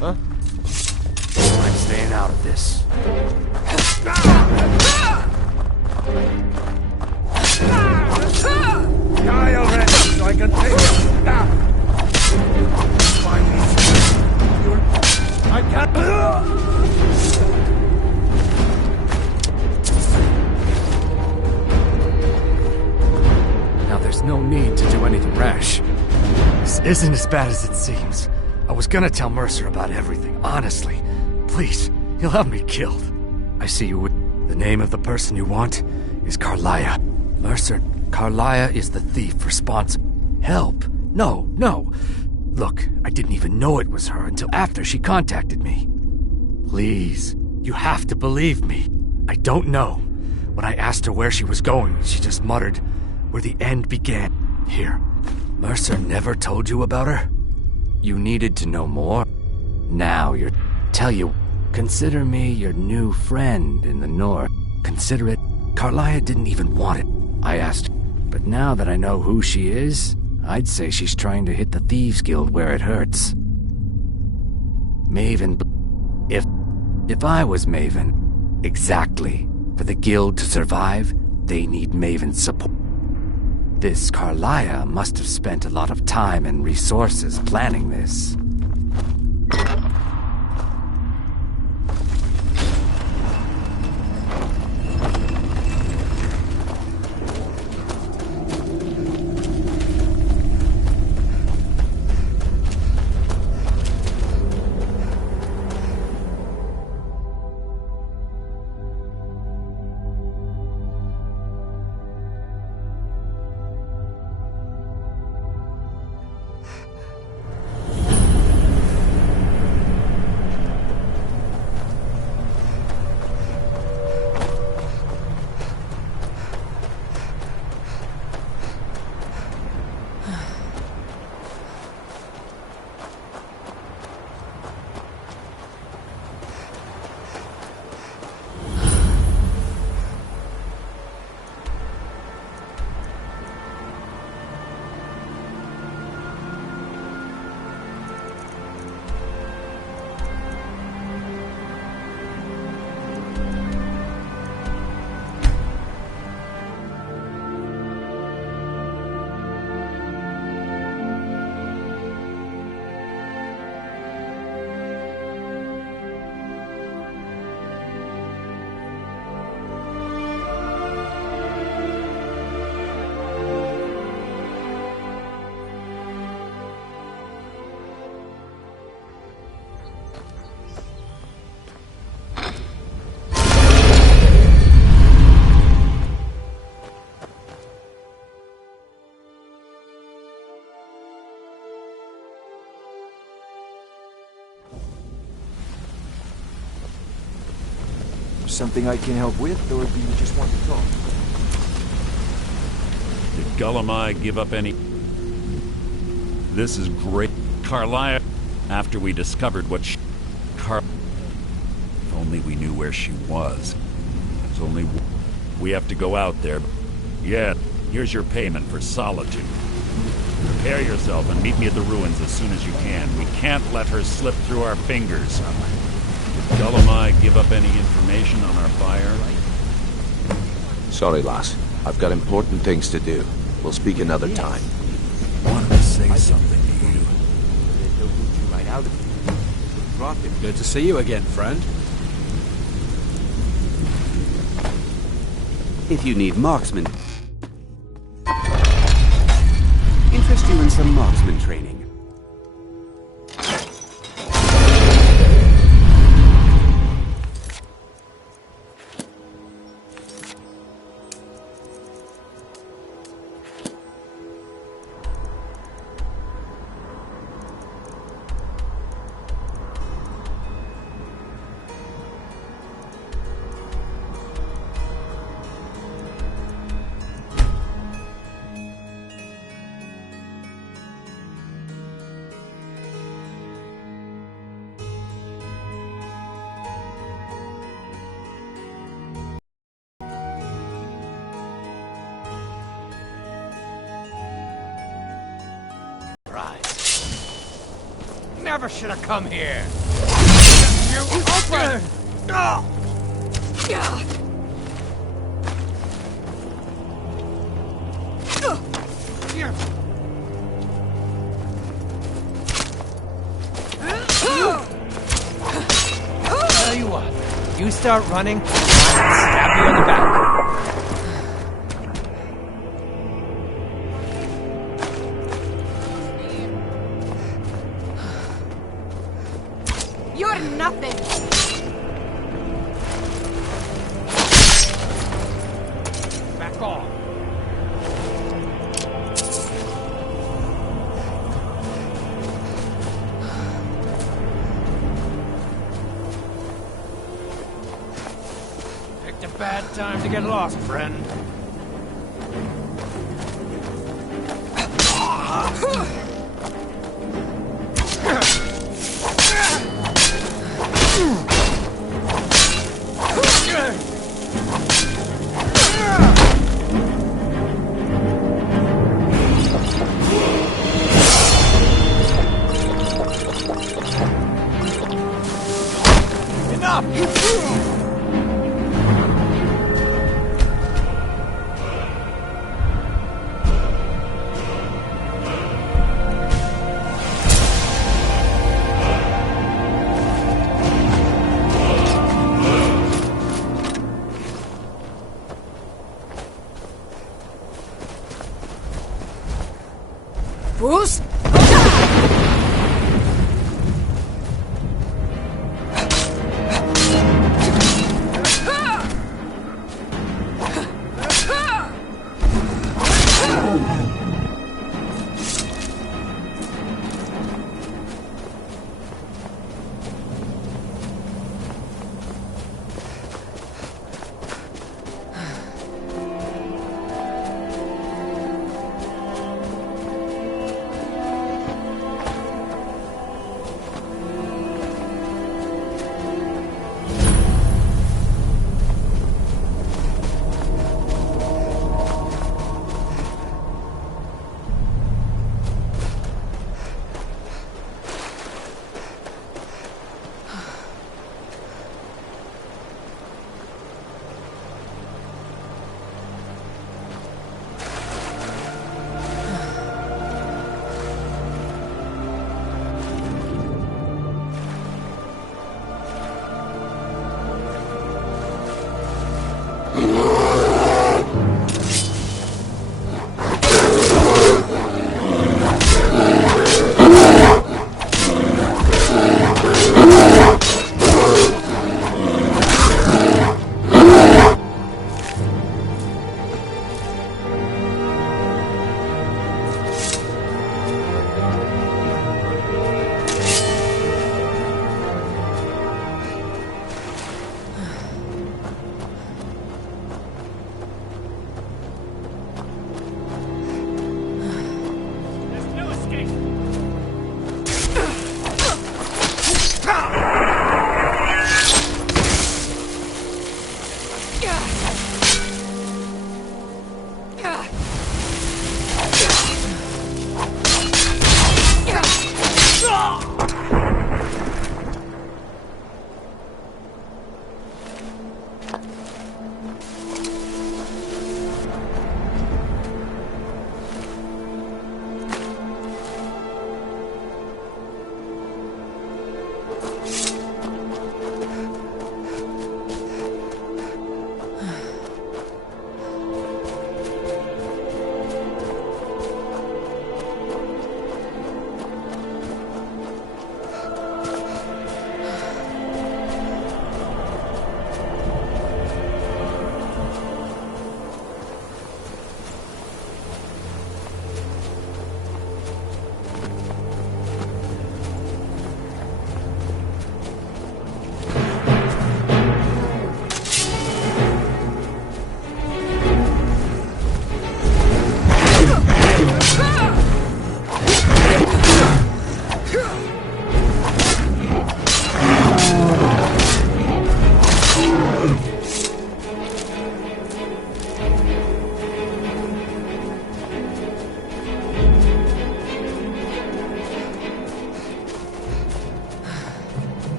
I'm staying out of this. Die already so I can take it! Finally. I can't... Now there's no need to do anything rash. This isn't as bad as it seems. I was gonna tell Mercer about everything, honestly. Please, he'll have me killed. I see you with... The name of the person you want is Carlia. Mercer, Carlia is the thief responsible. Help? No, no. Look, I didn't even know it was her until after she contacted me. Please, you have to believe me. I don't know. When I asked her where she was going, she just muttered, where the end began. Here, Mercer never told you about her? You needed to know more? Now you're... Tell you, consider me your new friend in the north. Consider it. Carlia didn't even want it. I asked. But now that I know who she is, I'd say she's trying to hit the Thieves Guild where it hurts. Maven... If I was Maven... Exactly. For the Guild to survive, they need Maven's support. This Carlia must have spent a lot of time and resources planning this. Something I can help with, or do you just want to talk? Did Gullumai give up any... This is great. Carlia, after we discovered what she... If only we knew where she was. There's only... We have to go out there. Yeah, here's your payment for solitude. Prepare yourself and meet me at the ruins as soon as you can. We can't let her slip through our fingers. Did Gullumai give up any information on our buyer? Sorry, lass. I've got important things to do. We'll speak another time. I wanted to say something to you. Good to see you again, friend. If you need marksman, interest you in some marksman training. Never should have come here. You open! Tell you what, you start running, I'll stab you in the back. You're nothing! Back off! Picked a bad time to get lost, friend.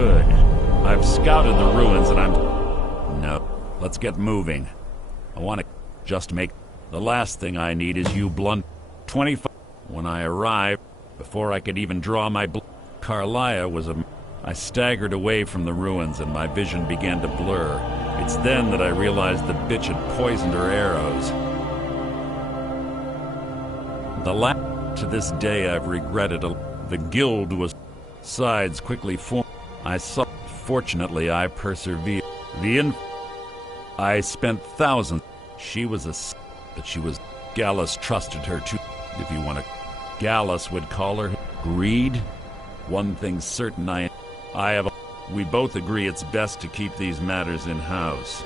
Good. I've scouted the ruins and I'm... No. Let's get moving. I want to just make... The last thing I need is you blunt... 25... When I arrived, before I could even draw my... Carlia was a... I staggered away from the ruins and my vision began to blur. It's then that I realized the bitch had poisoned her arrows. To this day I've regretted the guild was... Sides quickly formed. I saw... Fortunately, I persevered. I spent thousands. She was but she was... Gallus trusted her too. If you want to... Gallus would call her... Greed? One thing's certain, we both agree it's best to keep these matters in-house.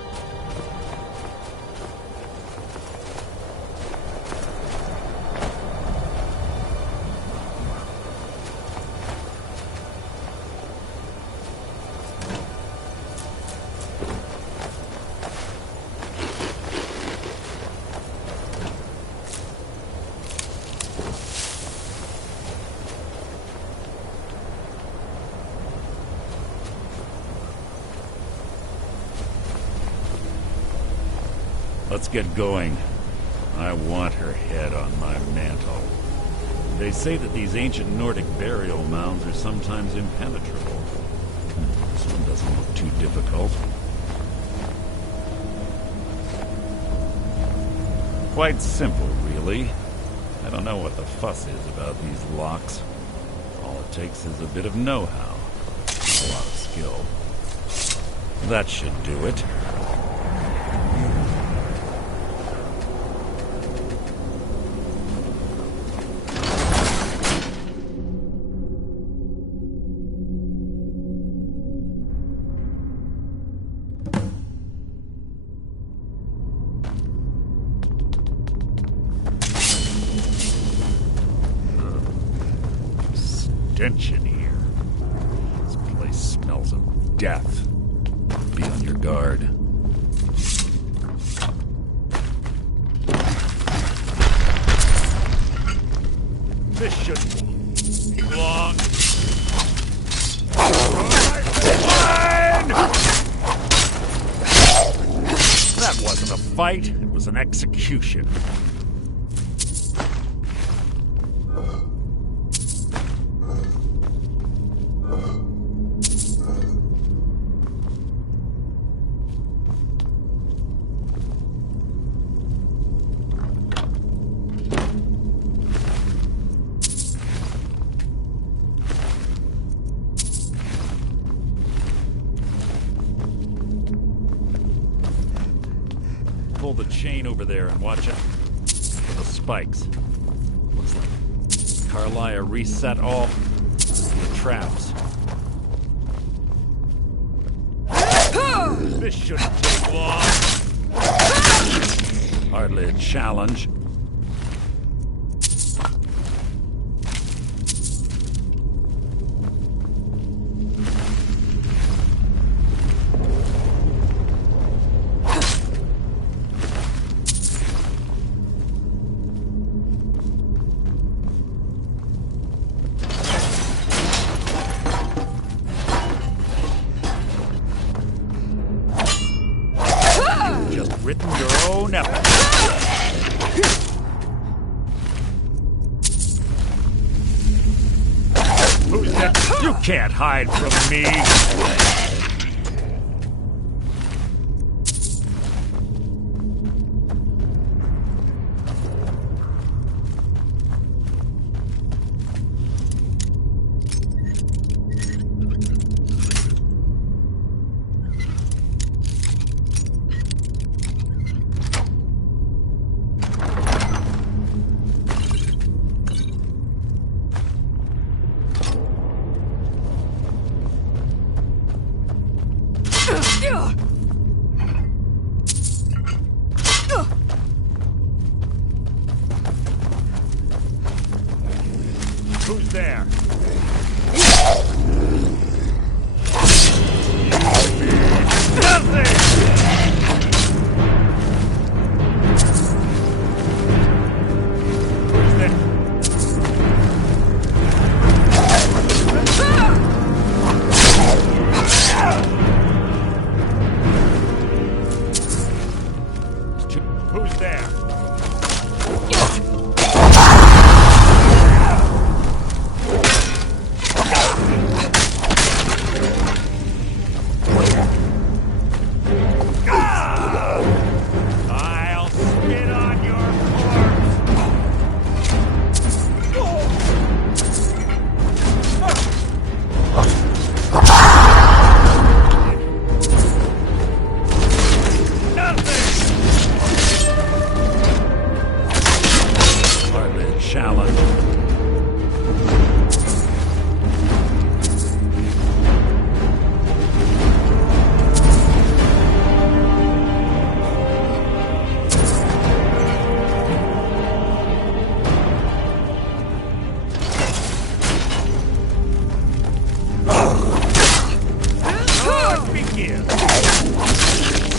Let's get going. I want her head on my mantle. They say that these ancient Nordic burial mounds are sometimes impenetrable. This one doesn't look too difficult. Quite simple, really. I don't know what the fuss is about these locks. All it takes is a bit of know-how. A lot of skill. That should do it. Stench in here. This place smells of death. Be on your guard. This shouldn't be long. That wasn't a fight. It was an execution. Pull the chain over there and watch out for the spikes. Looks like Carlia reset all the traps. This shouldn't take long. Hardly a challenge. Written your own effort. Who's that? You can't hide from me. Who's there? Nothing! Who's there?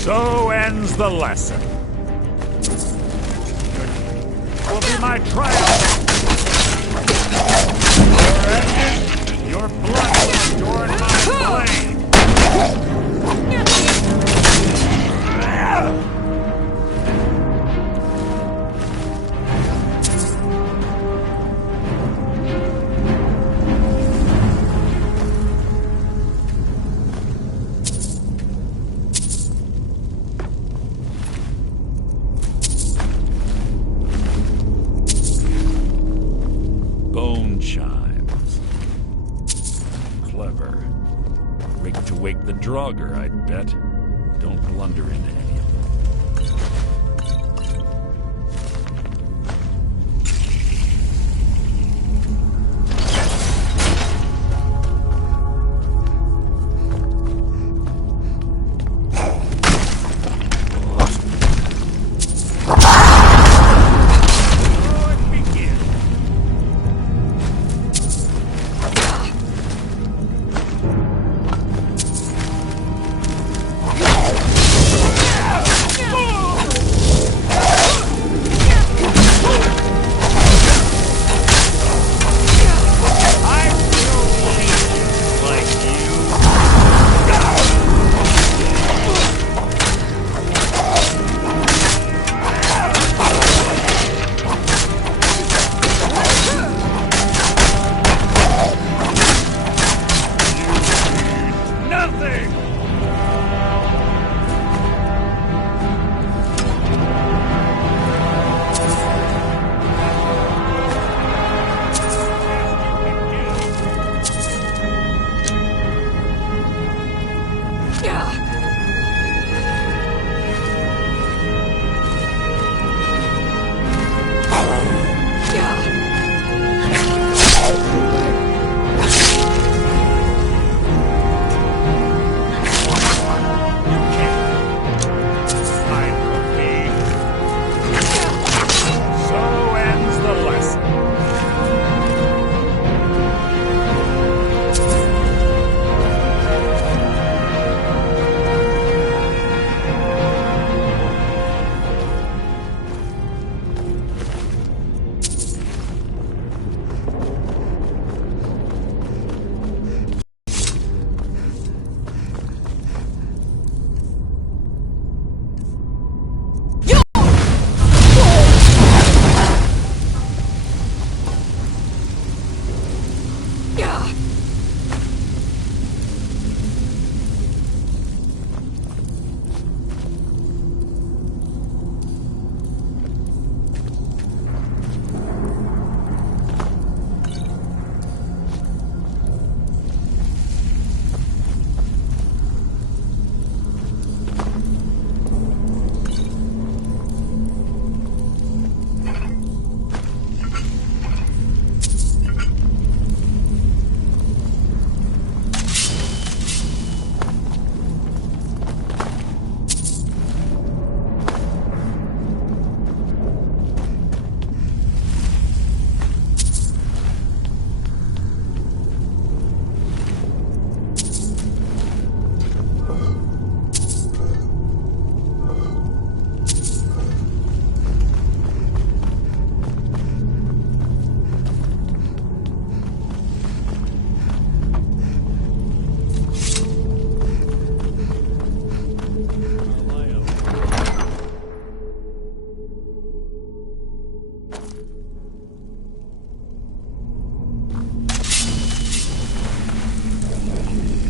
So ends the lesson. Will be my triumph. Your blood will adorn my blade. Bone chimes. Clever. Rigged to wake the Draugr, I'd bet. Don't blunder into any of them.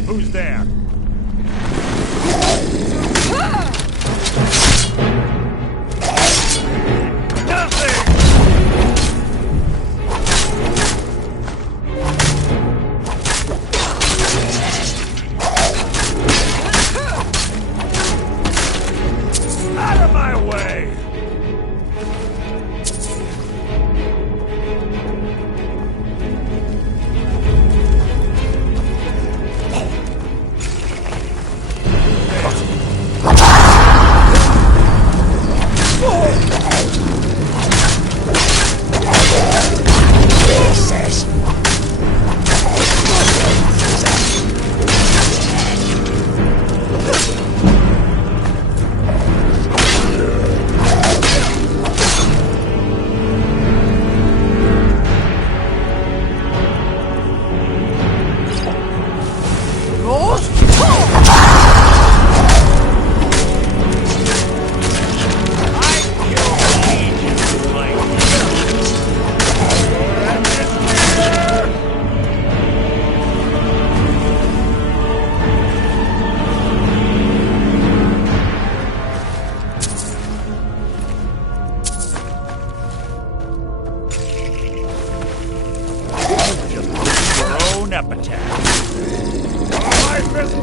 Who's there? Out of my way!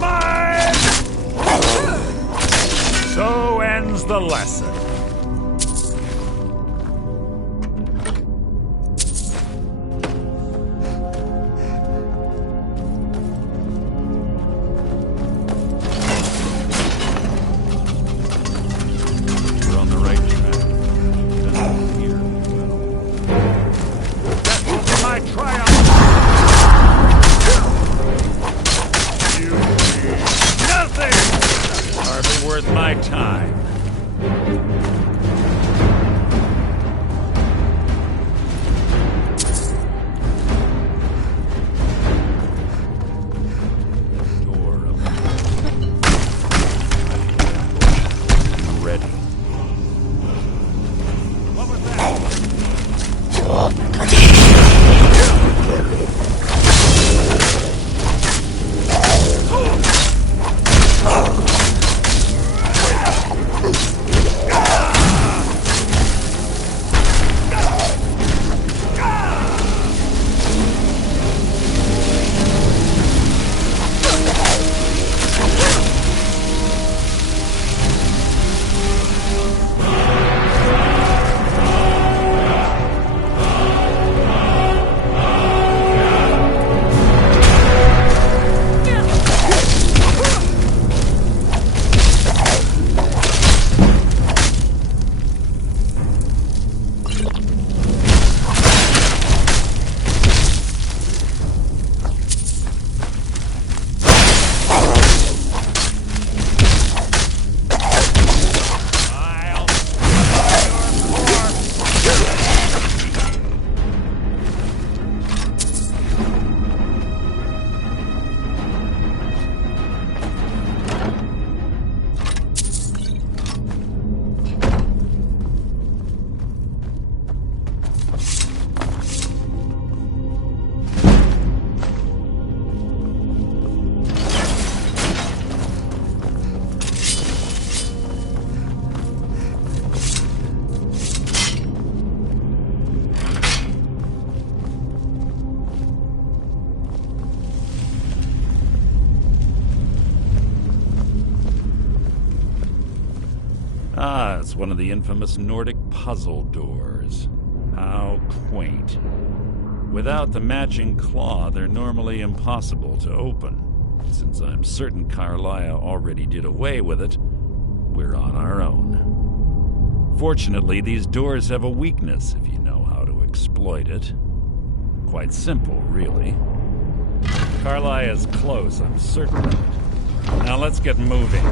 mine! So ends the lesson. You're on the right track. Here we go. That will be my triumph! You need nothing! Hardly worth my time. Door open. Ready. What was Ah, it's one of the infamous Nordic puzzle doors. How quaint. Without the matching claw, they're normally impossible to open. Since I'm certain Carlia already did away with it, we're on our own. Fortunately, these doors have a weakness if you know how to exploit it. Quite simple, really. Carlia is close, I'm certain of it. Now let's get moving.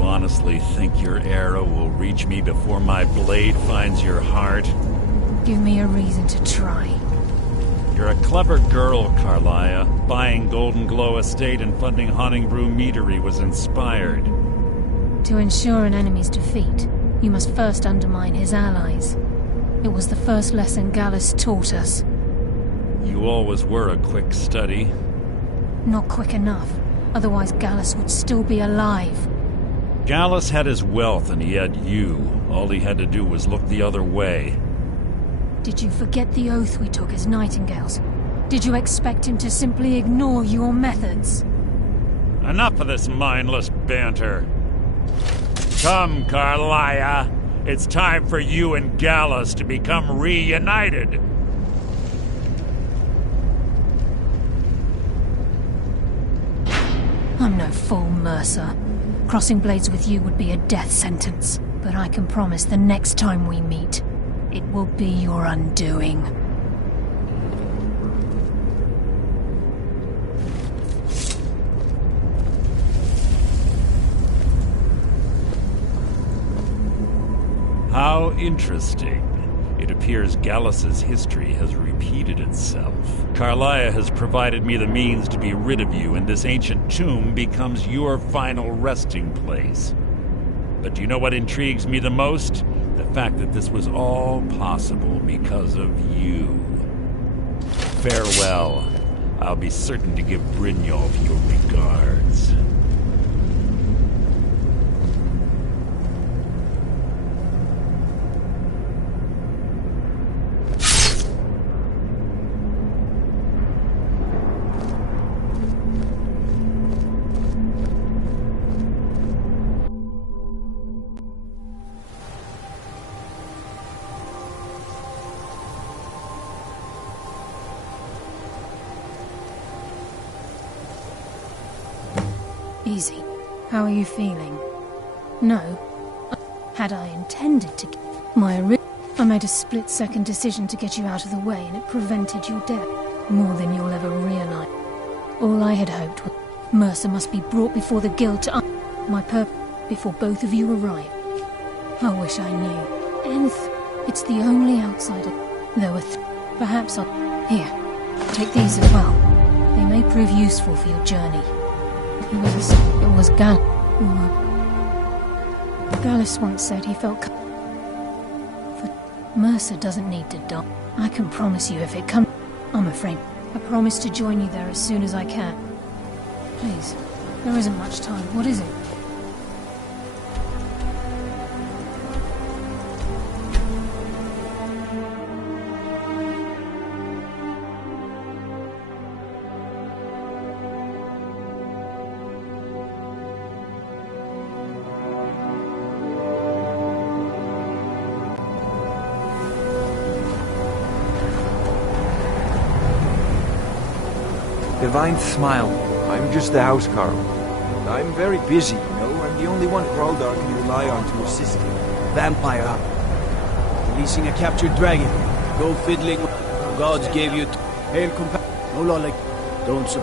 Honestly think your arrow will reach me before my blade finds your heart? Give me a reason to try. You're a clever girl, Carlia. Buying Golden Glow Estate and funding Haunting Brew Meadery was inspired. To ensure an enemy's defeat, you must first undermine his allies. It was the first lesson Gallus taught us. You always were a quick study. Not quick enough, otherwise Gallus would still be alive. Gallus had his wealth and he had you. All he had to do was look the other way. Did you forget the oath we took as Nightingales? Did you expect him to simply ignore your methods? Enough of this mindless banter. Come, Carlia. It's time for you and Gallus to become reunited. I'm no fool, Mercer. Crossing blades with you would be a death sentence, but I can promise the next time we meet, it will be your undoing. How interesting. It appears Gallus's history has repeated itself. Carlia has provided me the means to be rid of you, and this ancient tomb becomes your final resting place. But do you know what intrigues me the most? The fact that this was all possible because of you. Farewell. I'll be certain to give Brynjolf your regards. Easy. How are you feeling? No. Had I intended to... I made a split-second decision to get you out of the way, and it prevented your death. More than you'll ever realize. All I had hoped was... Mercer must be brought before the guild to... my purpose before both of you arrive. I wish I knew. Nth. It's the only outsider. There were perhaps I'll... Here. Take these as well. They may prove useful for your journey. It was Gallus once said he felt... But Mercer doesn't need to die. I can promise you if it comes... I'm afraid. I promise to join you there as soon as I can. Please, there isn't much time. What is it? Divine Smile. I'm just the house, Carl. I'm very busy, you know. I'm the only one Graldar can rely on to assist him. Vampire hunter. Releasing a captured dragon. Go fiddling. Gods gave you hail compa... No law like... Don't so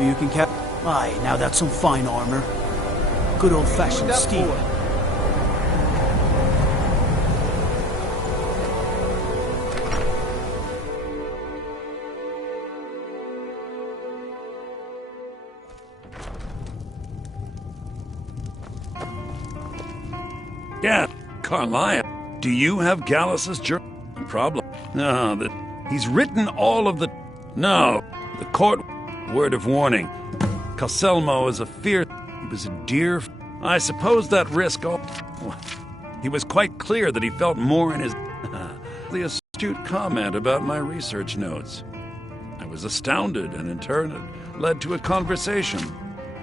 you can cap... Aye, now that's some fine armor. Good old-fashioned steel. Yeah, Carlia, do you have Gallus's journal? Problem? No, he's written all of the... No, the court... Word of warning. Calselmo is a fear... He was a dear... I suppose that risk... He was quite clear that he felt more in his... The astute comment about my research notes. I was astounded, and in turn it led to a conversation.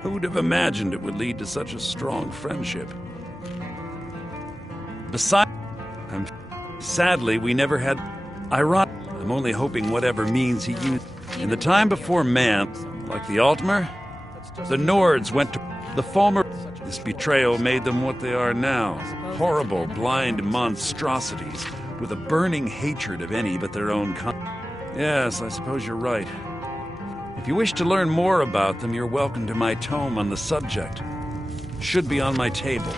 Who'd have imagined it would lead to such a strong friendship? Besides, sadly, we never had... I'm only hoping whatever means he used... In the time before man, like the Altmer, the Nords went to... The Falmer... This betrayal made them what they are now. Horrible, blind monstrosities, with a burning hatred of any but their own kind. Yes, I suppose you're right. If you wish to learn more about them, you're welcome to my tome on the subject. Should be on my table.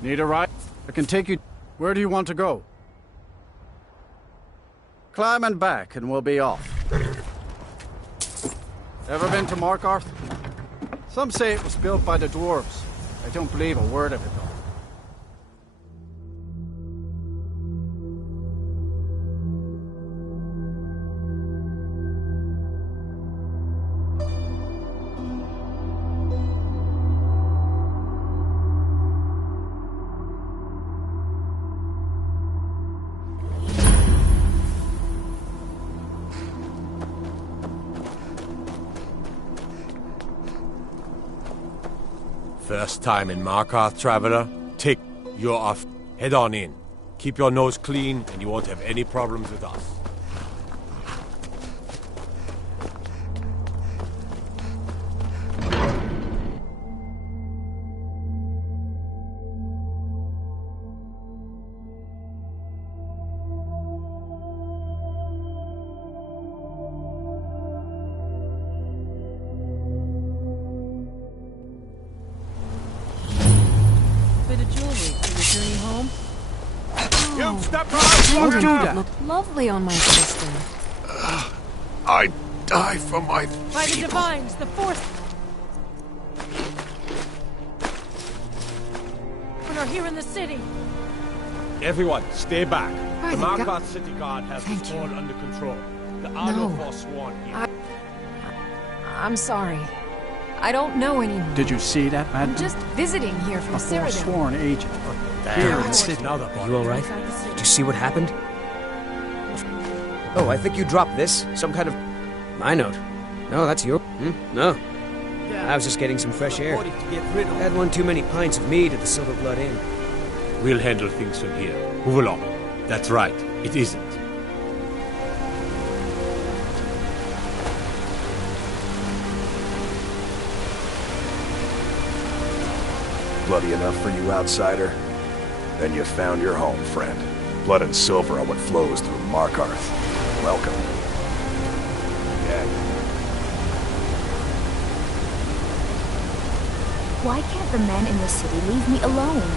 Need a ride? I can take you... Where do you want to go? Climb and back, and we'll be off. Ever been to Markarth? Some say it was built by the dwarves. I don't believe a word of it, though. First time in Markarth, traveler? Tick, you're off. Head on in. Keep your nose clean, and you won't have any problems with us. You step don't do that. Look lovely on my sister. I die for my By the divines, the force. We are here in the city. Everyone, stay back. By The the Markarth city guard has this all under control. The Arno forsworn here. I'm sorry. I don't know anymore. Did you see that, I'm madman? just visiting here from A Cyrodiil. forsworn agent. Here in the city. Are you alright? Did you see what happened? Oh, I think you dropped this. Some kind of... My note. No, that's your... No. I was just getting some fresh air. Had one too many pints of mead at the Silver Blood Inn. We'll handle things from here. Move along. That's right. It isn't. Bloody enough for you, outsider? Then you found your home, friend. Blood and silver are what flows through Markarth. Welcome. Yeah. Why can't the men in the city leave me alone?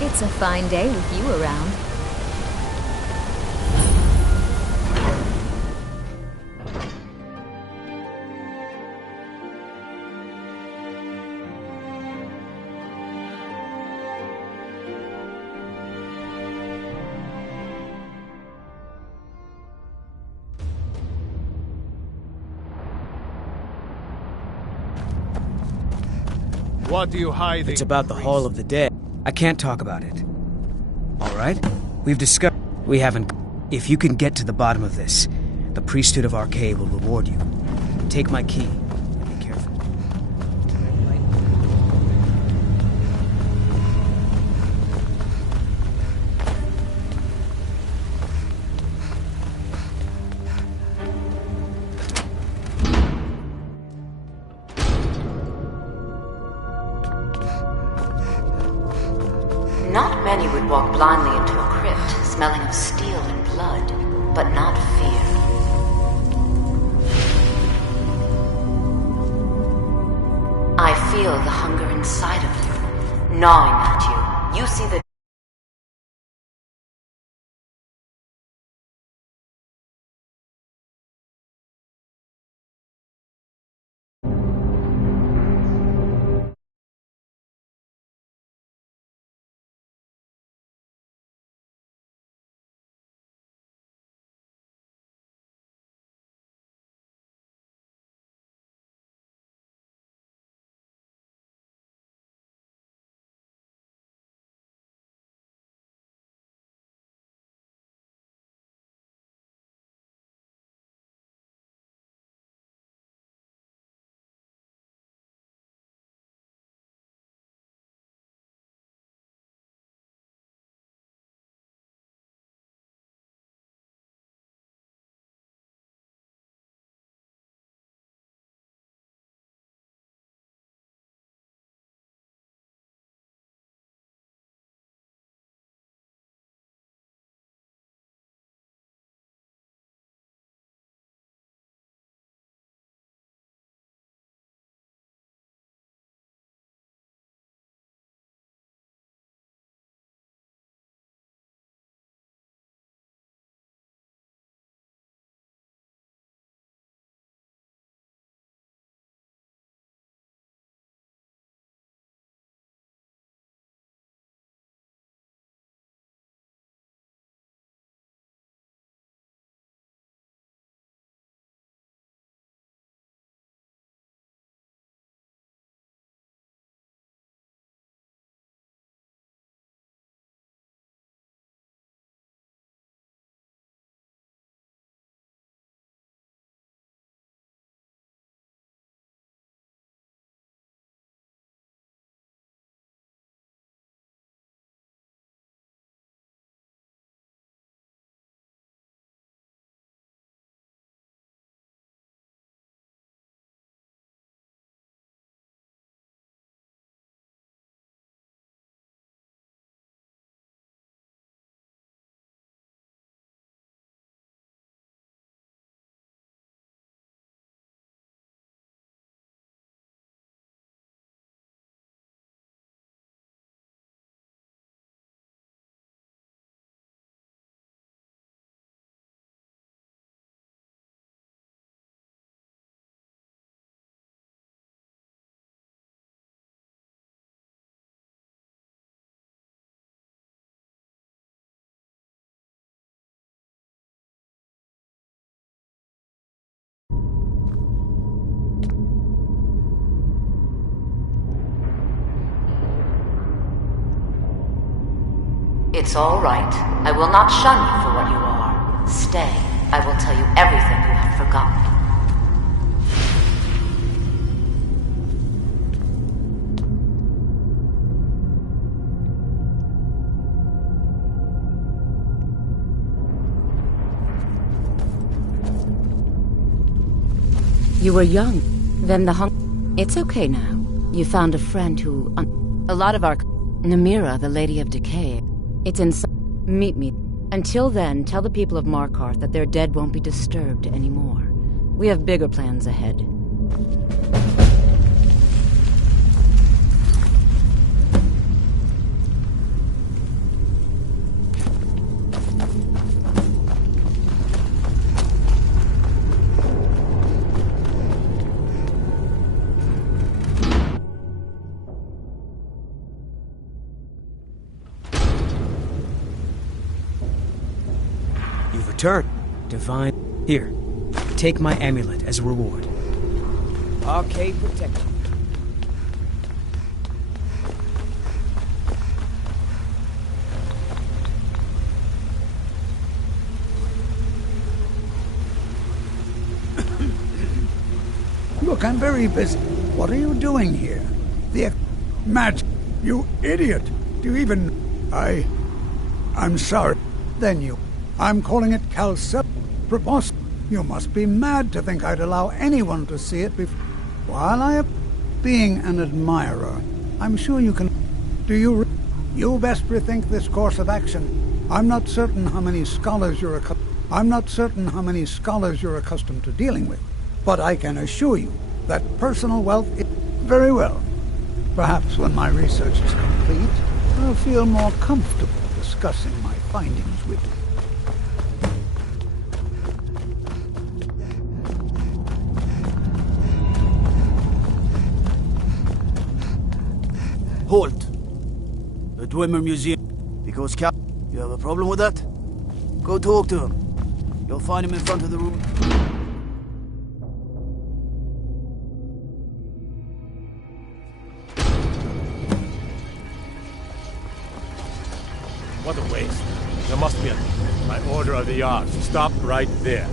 It's a fine day with you around. What do you hide? It's about the Hall of the Dead. I can't talk about it. Alright? We've discovered... We haven't... If you can get to the bottom of this, the priesthood of Arcade will reward you. Take my key. Be careful. Not many would walk blindly into a crypt, smelling of steel and blood, but not fear. I feel the hunger inside of you, gnawing at you. You see the It's all right. I will not shun you for what you are. Stay. I will tell you everything you have forgotten. You were young. Then the It's okay now. You found a friend who... a lot of our... Namira, the Lady of Decay. It's in... Meet me. Until then, tell the people of Markarth that their dead won't be disturbed anymore. We have bigger plans ahead. Return. Divine. Here. Take my amulet as a reward. Arcade protection. Look, I'm very busy. What are you doing here? The magic. You idiot. Do you even... I'm sorry. Then you... I'm calling it Calcep. Preposterous. You must be mad to think I'd allow anyone to see it before. While I am being an admirer, I'm sure you can... Do you... You best rethink this course of action. I'm not certain how many scholars you're accustomed to dealing with, but I can assure you that personal wealth is... Very well. Perhaps when my research is complete, I'll feel more comfortable discussing my findings with you. Halt! The Dwemer Museum. Because Cap, you have a problem with that? Go talk to him. You'll find him in front of the room. What a waste. There must be a... By order of the Yard. Stop right there.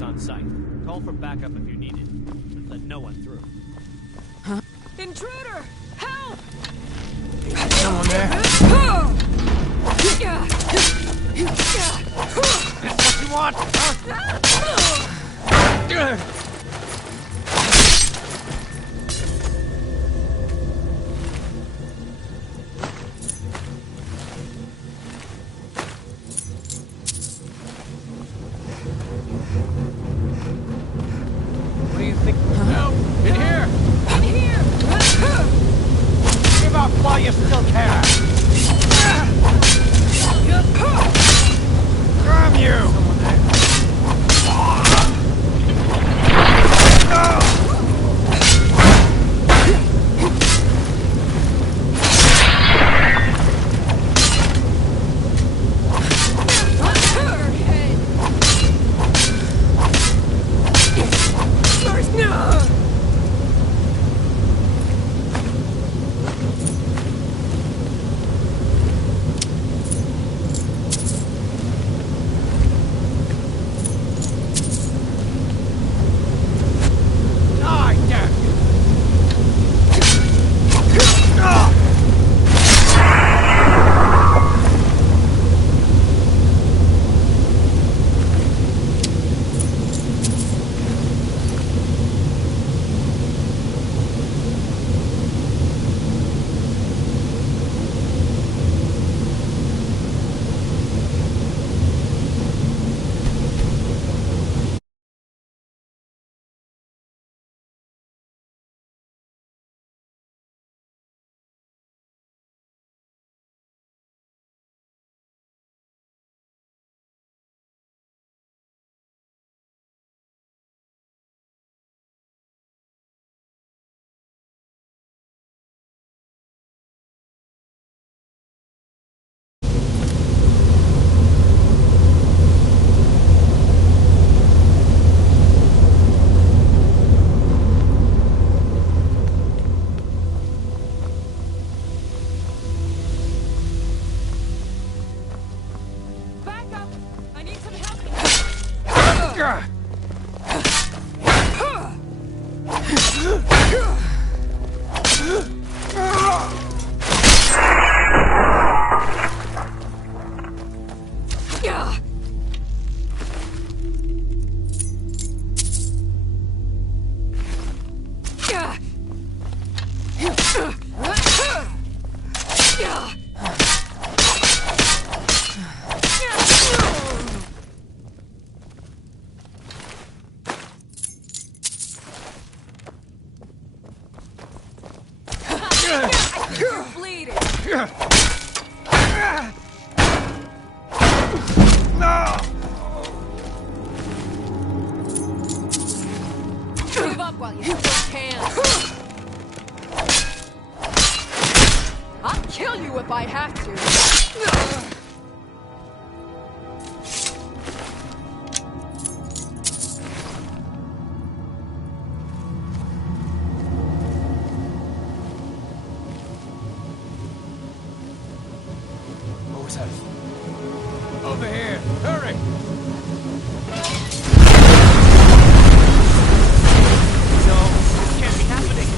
On site. Call for backup if you need it, but let no one through. Huh? Intruder! Help! Someone there? That's what you want, huh? While you still care. Damn you! You're bleeding. Give up while you still can. I'll kill you if I have to. Over here! Hurry! No, this can't be happening.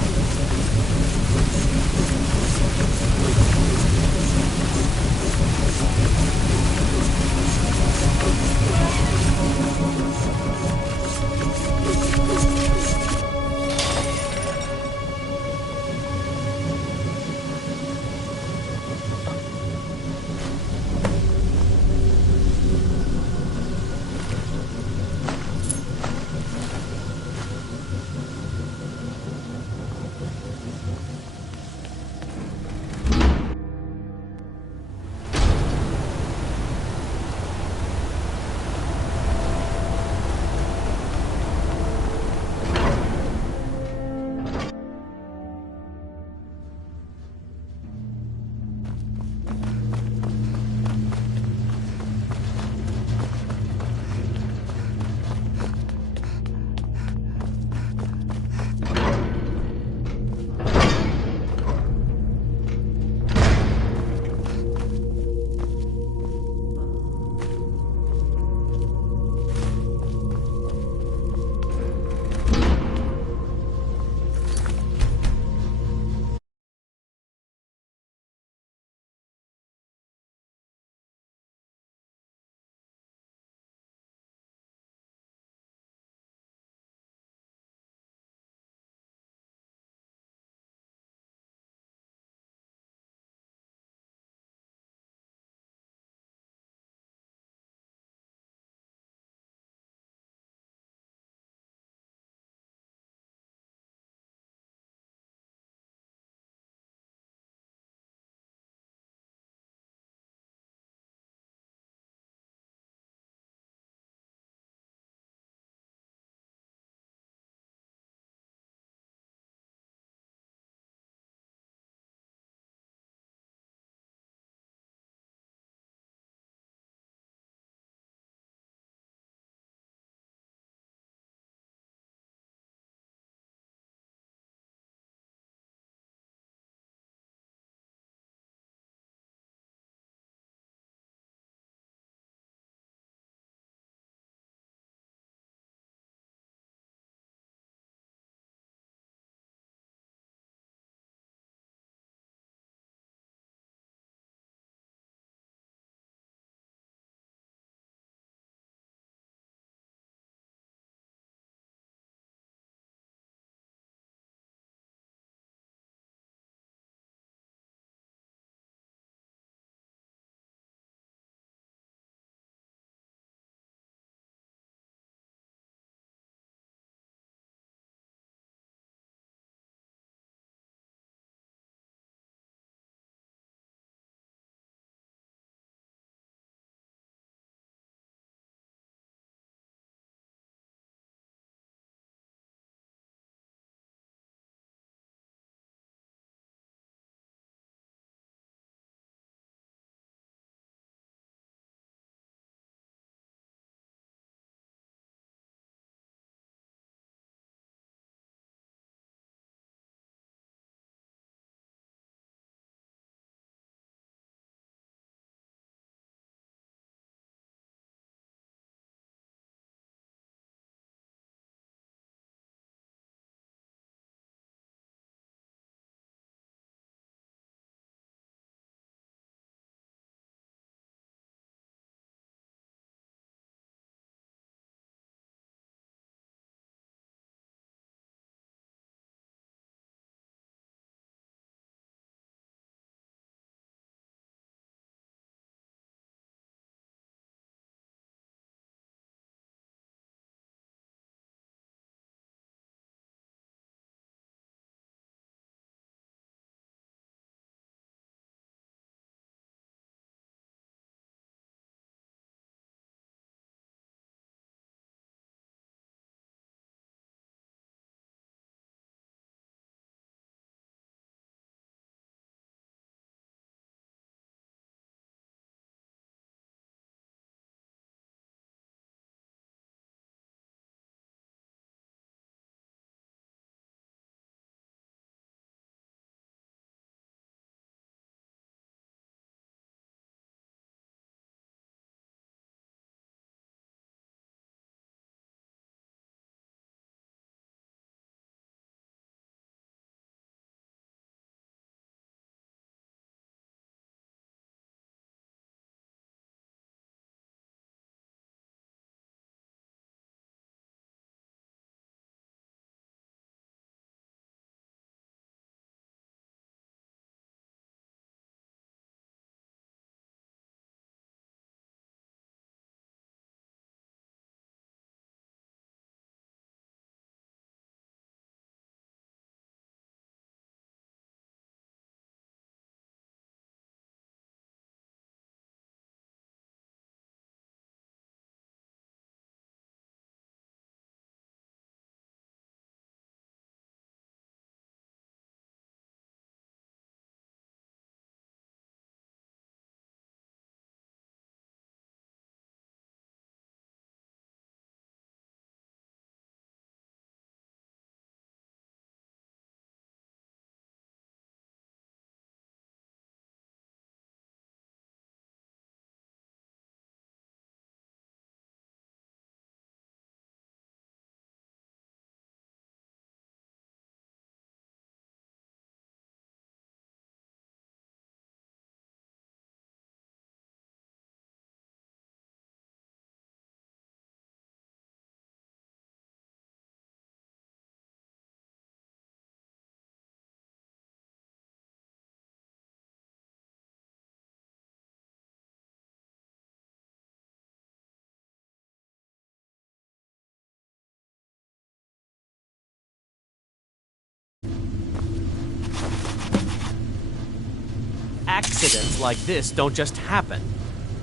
Incidents like this don't just happen.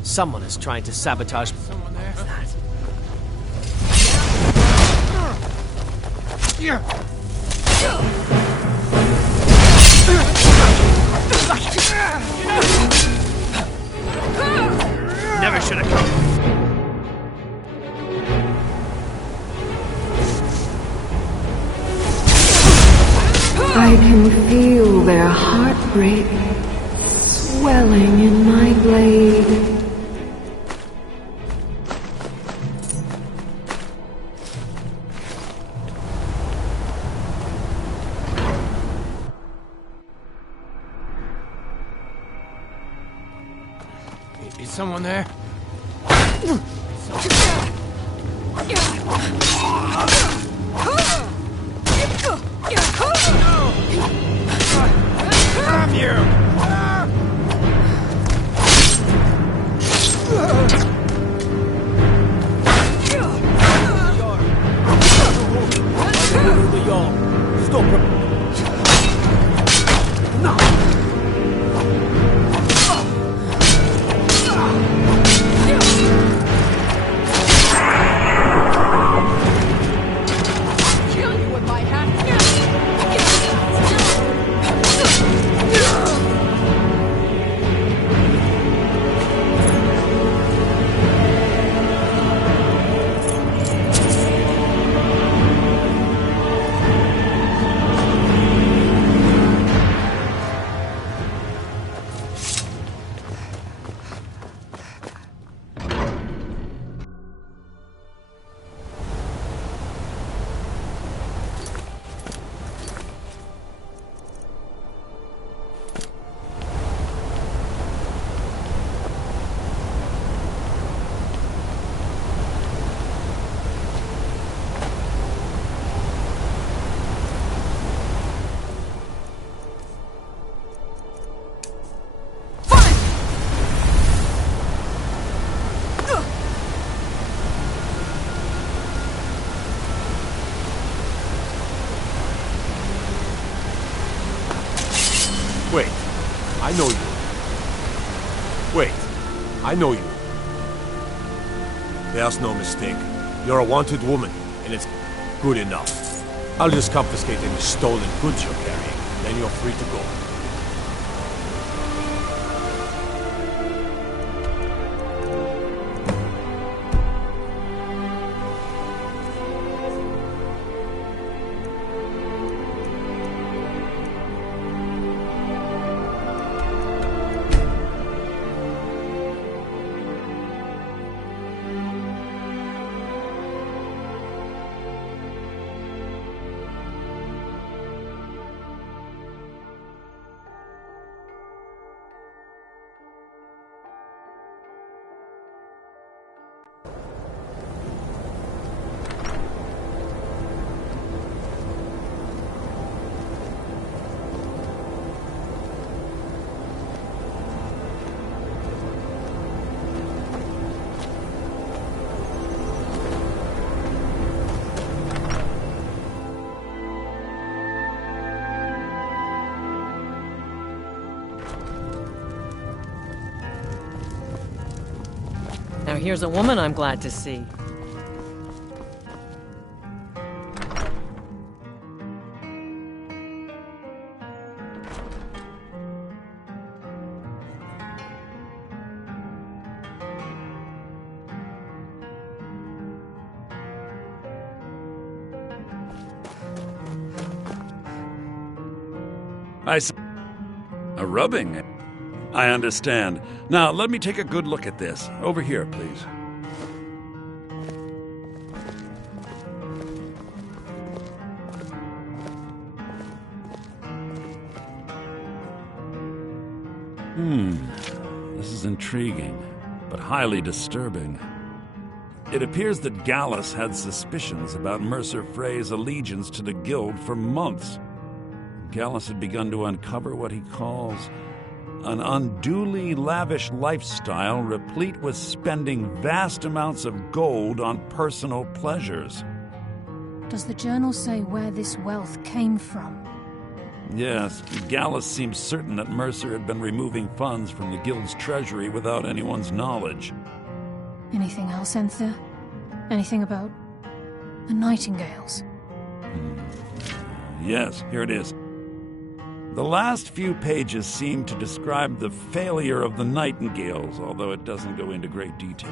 Someone is trying to sabotage... Someone there? That. Never should have come. I can feel their heartbreak swelling in my blade. Is someone there? Damn you! Wait, I know you. Wait, I know you. There's no mistake. You're a wanted woman, and it's good enough. I'll just confiscate any stolen goods you're carrying, then you're free to go. Now here's a woman I'm glad to see. A rubbing? I understand. Now, let me take a good look at this. Over here, please. This is intriguing, but highly disturbing. It appears that Gallus had suspicions about Mercer Frey's allegiance to the Guild for months. Gallus had begun to uncover what he calls an unduly lavish lifestyle replete with spending vast amounts of gold on personal pleasures. Does the journal say where this wealth came from? Yes, Gallus seems certain that Mercer had been removing funds from the guild's treasury without anyone's knowledge. Anything else, Enthir? Anything about the Nightingales? Yes, here it is. The last few pages seem to describe the failure of the Nightingales, although it doesn't go into great detail.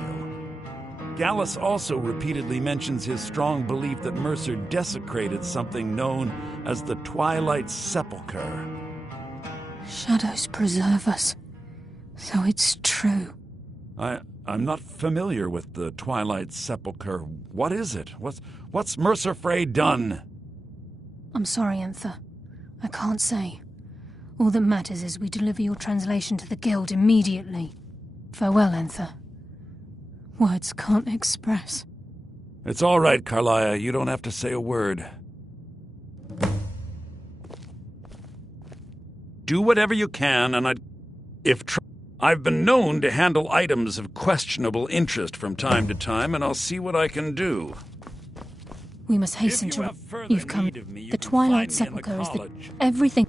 Gallus also repeatedly mentions his strong belief that Mercer desecrated something known as the Twilight Sepulchre. Shadows preserve us. So it's true. I'm not familiar with the Twilight Sepulchre. What is it? What's Mercer Frey done? I'm sorry, Enthir. I can't say. All that matters is we deliver your translation to the guild immediately. Farewell, Enthir. Words can't express. It's all right, Carlia. You don't have to say a word. Do whatever you can, and I've been known to handle items of questionable interest from time to time, and I'll see what I can do. We must hasten to... You've come... The Twilight Sepulchre is the... Everything...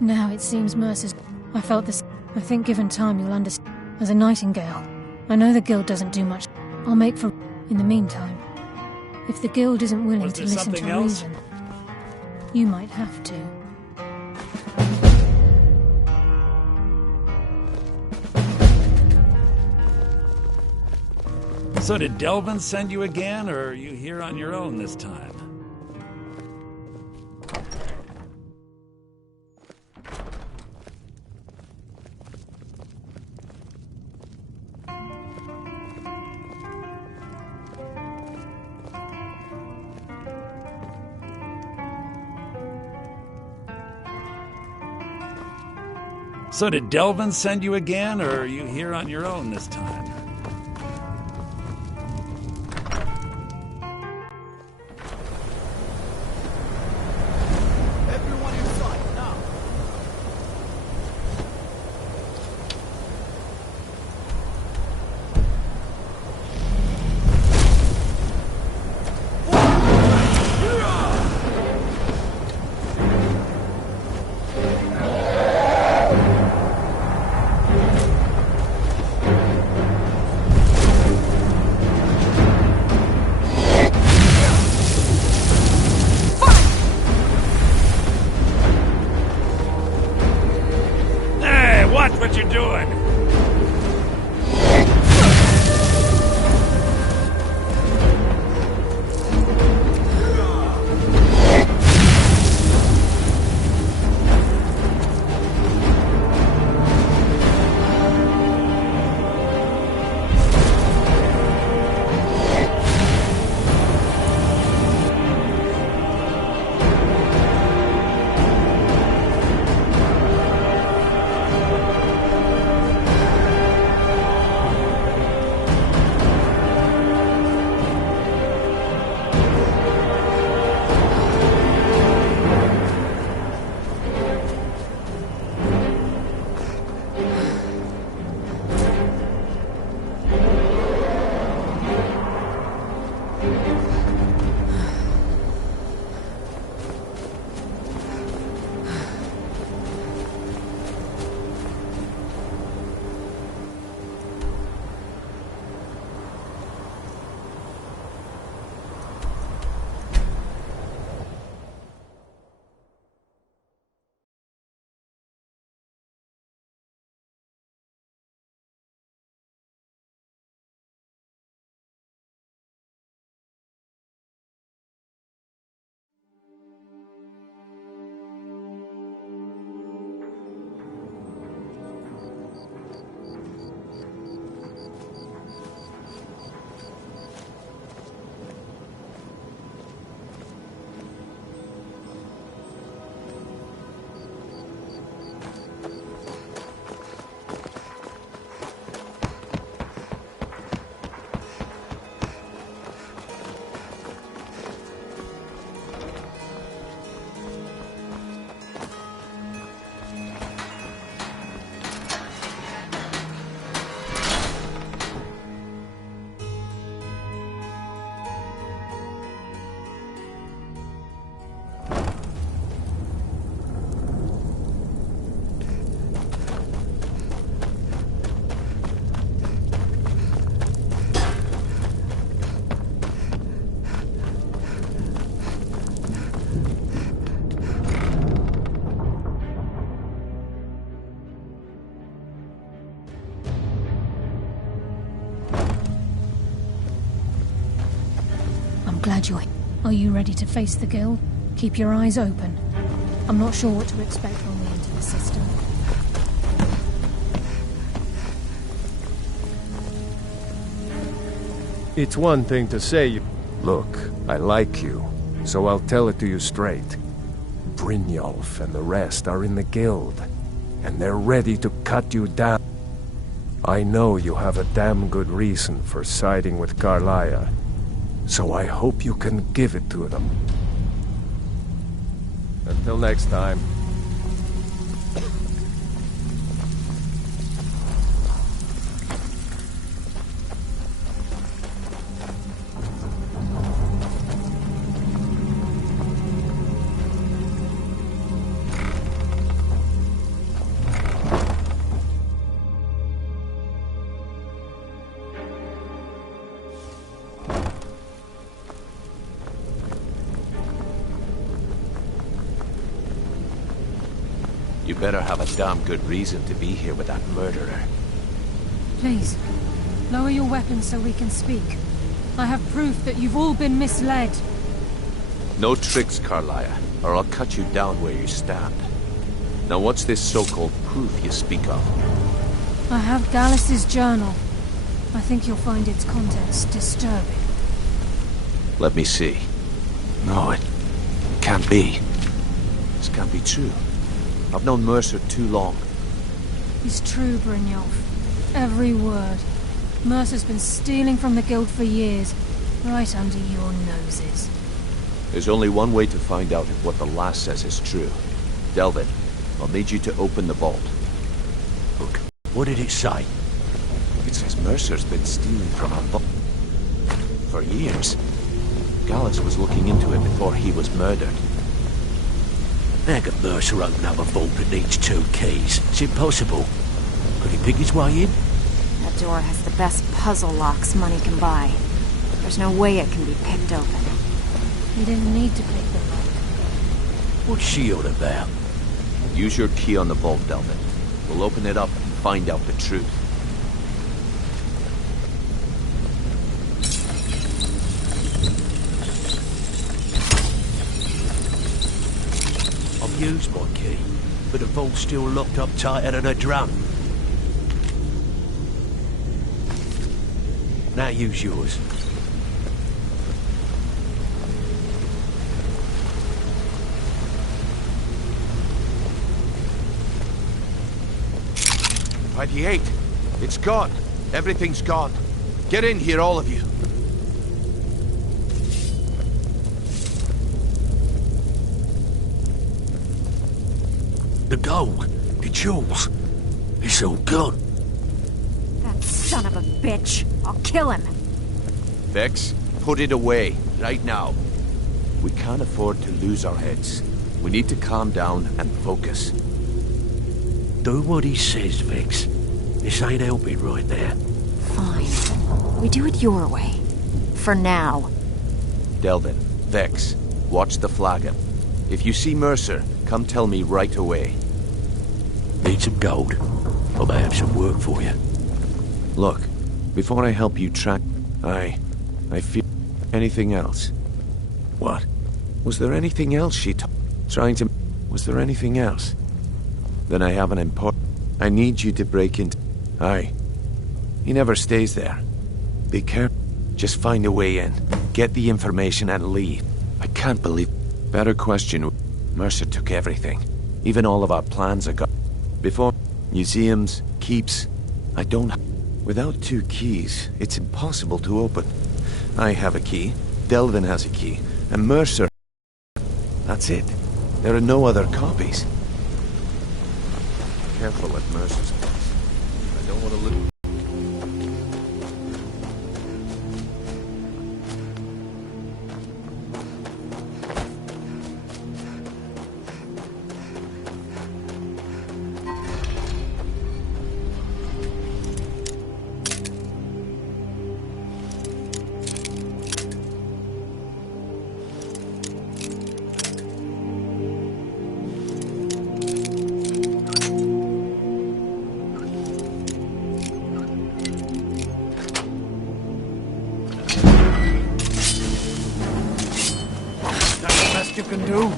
Now it seems Mercer's... I felt this... I think given time you'll understand. As a Nightingale, I know the guild doesn't do much. I'll make for... In the meantime, if the guild isn't willing to listen to reason, you might have to. So did Delvin send you again, or are you here on your own this time? So did Delvin send you again, or are you here on your own this time? Everyone inside, now! Watch what you're doing! glad you're here. Are you ready to face the guild? Keep your eyes open. I'm not sure what to expect when we enter the system. It's one thing to say you... Look, I like you, so I'll tell it to you straight. Brynjolf and the rest are in the guild, and they're ready to cut you down. I know you have a damn good reason for siding with Carlia, so I hope you can give it to them. Until next time. You better have a damn good reason to be here with that murderer. Please, lower your weapons so we can speak. I have proof that you've all been misled. No tricks, Carlia, or I'll cut you down where you stand. Now what's this so-called proof you speak of? I have Gallus's journal. I think you'll find its contents disturbing. Let me see. No, it can't be. This can't be true. I've known Mercer too long. It's true, Brynjolf. Every word. Mercer's been stealing from the guild for years, right under your noses. There's only one way to find out if what the lass says is true. Delvin, I'll need you to open the vault. Look, what did it say? It says Mercer's been stealing from our vault for years. Gallus was looking into it before he was murdered. How could Mercer open up a vault that needs 2 keys? It's impossible. Could he pick his way in? That door has the best puzzle locks money can buy. There's no way it can be picked open. You didn't need to pick the lock. What's she on about? Use your key on the vault, Delvin. We'll open it up and find out the truth. I've used my key, but the vault's still locked up tighter than a drum. Now use yours. It's gone. Everything's gone. Get in here, all of you. The gold, the jewels, it's all gone. That son of a bitch. I'll kill him. Vex, put it away, right now. We can't afford to lose our heads. We need to calm down and focus. Do what he says, Vex. This ain't helping right now. Fine. We do it your way. For now. Delvin, Vex, watch the flagon. If you see Mercer, come tell me right away. Need some gold? I may have some work for you. Look, before I help you track... I feel... Anything else? What? Was there anything else she trying to... Was there anything else? Then I have an important... I need you to break into... He never stays there. Be careful. Just find a way in. Get the information and leave. I can't believe... Better question. Mercer took everything. Even all of our plans are gone. Before... Museums, keeps... I don't... Without 2 keys, it's impossible to open. I have a key, Delvin has a key, and Mercer... That's it. There are no other copies. Careful at Mercer's place. I don't want to lose... do?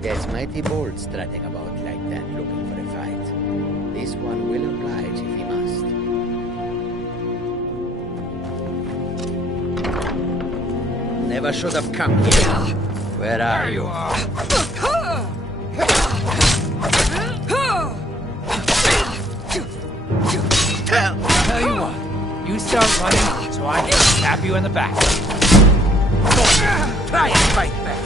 There's mighty bold strutting about like that, looking for a fight. This one will oblige if he must. Never should have come here. Where are you? Tell you what, you start running so I can stab you in the back. Try and fight back.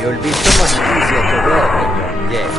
You'll be so much easier to roll when you're dead.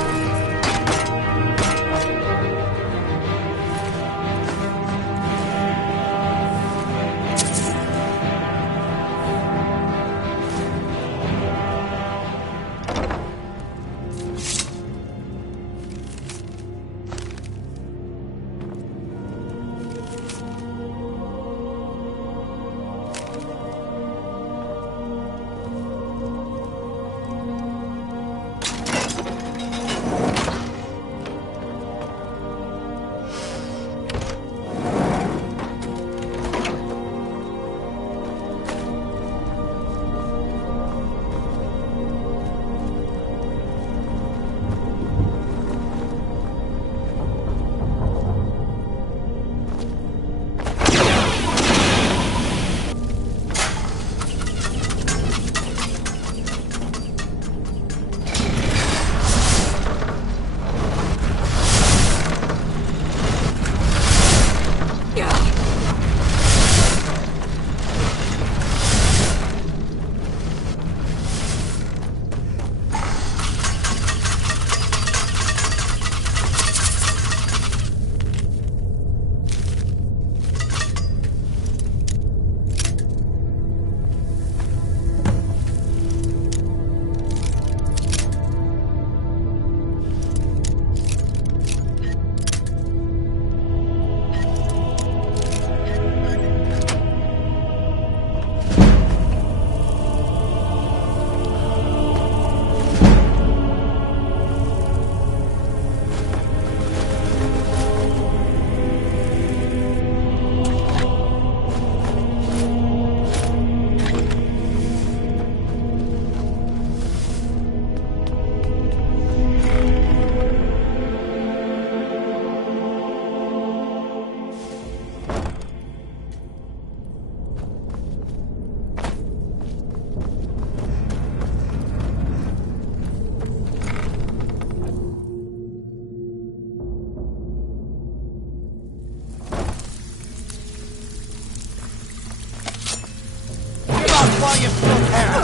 While you still can.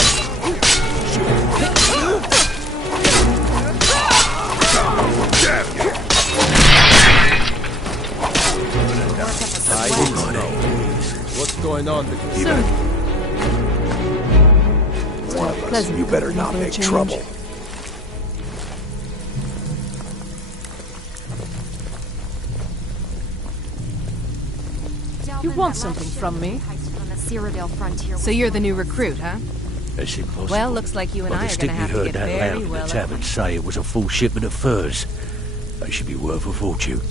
I need to know. What's going on between you? One of us, you better not make trouble. You want something from me? So you're the new recruit, huh? That's impossible. Well, looks like you and I are gonna have to get very well. The tavern say it was a full shipment of furs. They should be worth a fortune.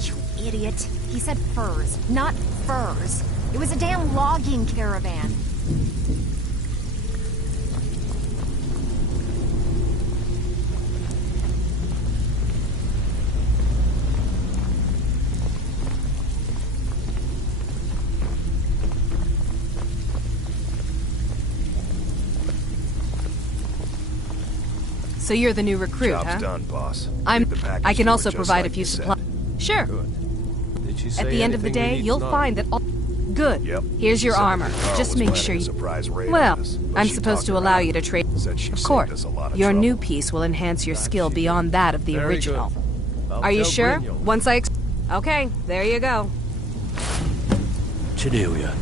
You idiot. He said furs, not furs. It was a damn logging caravan. So you're the new recruit, Job's huh? done, boss. I package can to also it just provide a like few you said. supplies. Sure. Did she say At the end of the anything we day, need you'll to know? find that all... Good. Yep. Here's your She said that armor. the car Just was make planning sure a you... surprise raid Well, on us, but I'm she supposed talked to her allow out. you to trade... Said she Of saved course. us a lot of Your trouble. new piece will enhance your skill beyond that of the Very original. good. I'll Are you tell sure? Brynjolf. Once I... Okay, there you go. Cornelia,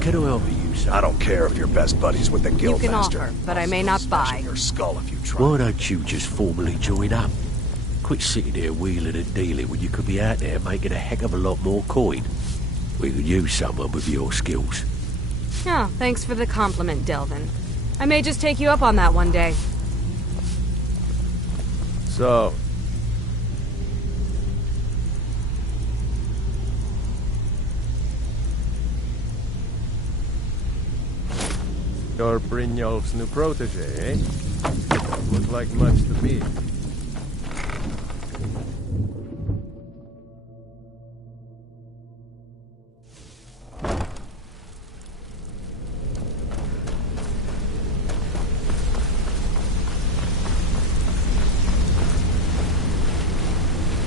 can I help you, sir? I don't care if you're best buddies with the You can guildmaster. offer, but I may not buy. Your skull if you try. Why don't you just formally join up? Quit sitting there wheeling and dealing when you could be out there making a heck of a lot more coin. We could use someone with your skills. Oh, thanks for the compliment, Delvin. I may just take you up on that one day. So... You're Brynjolf's new protege, eh? Doesn't look like much to me.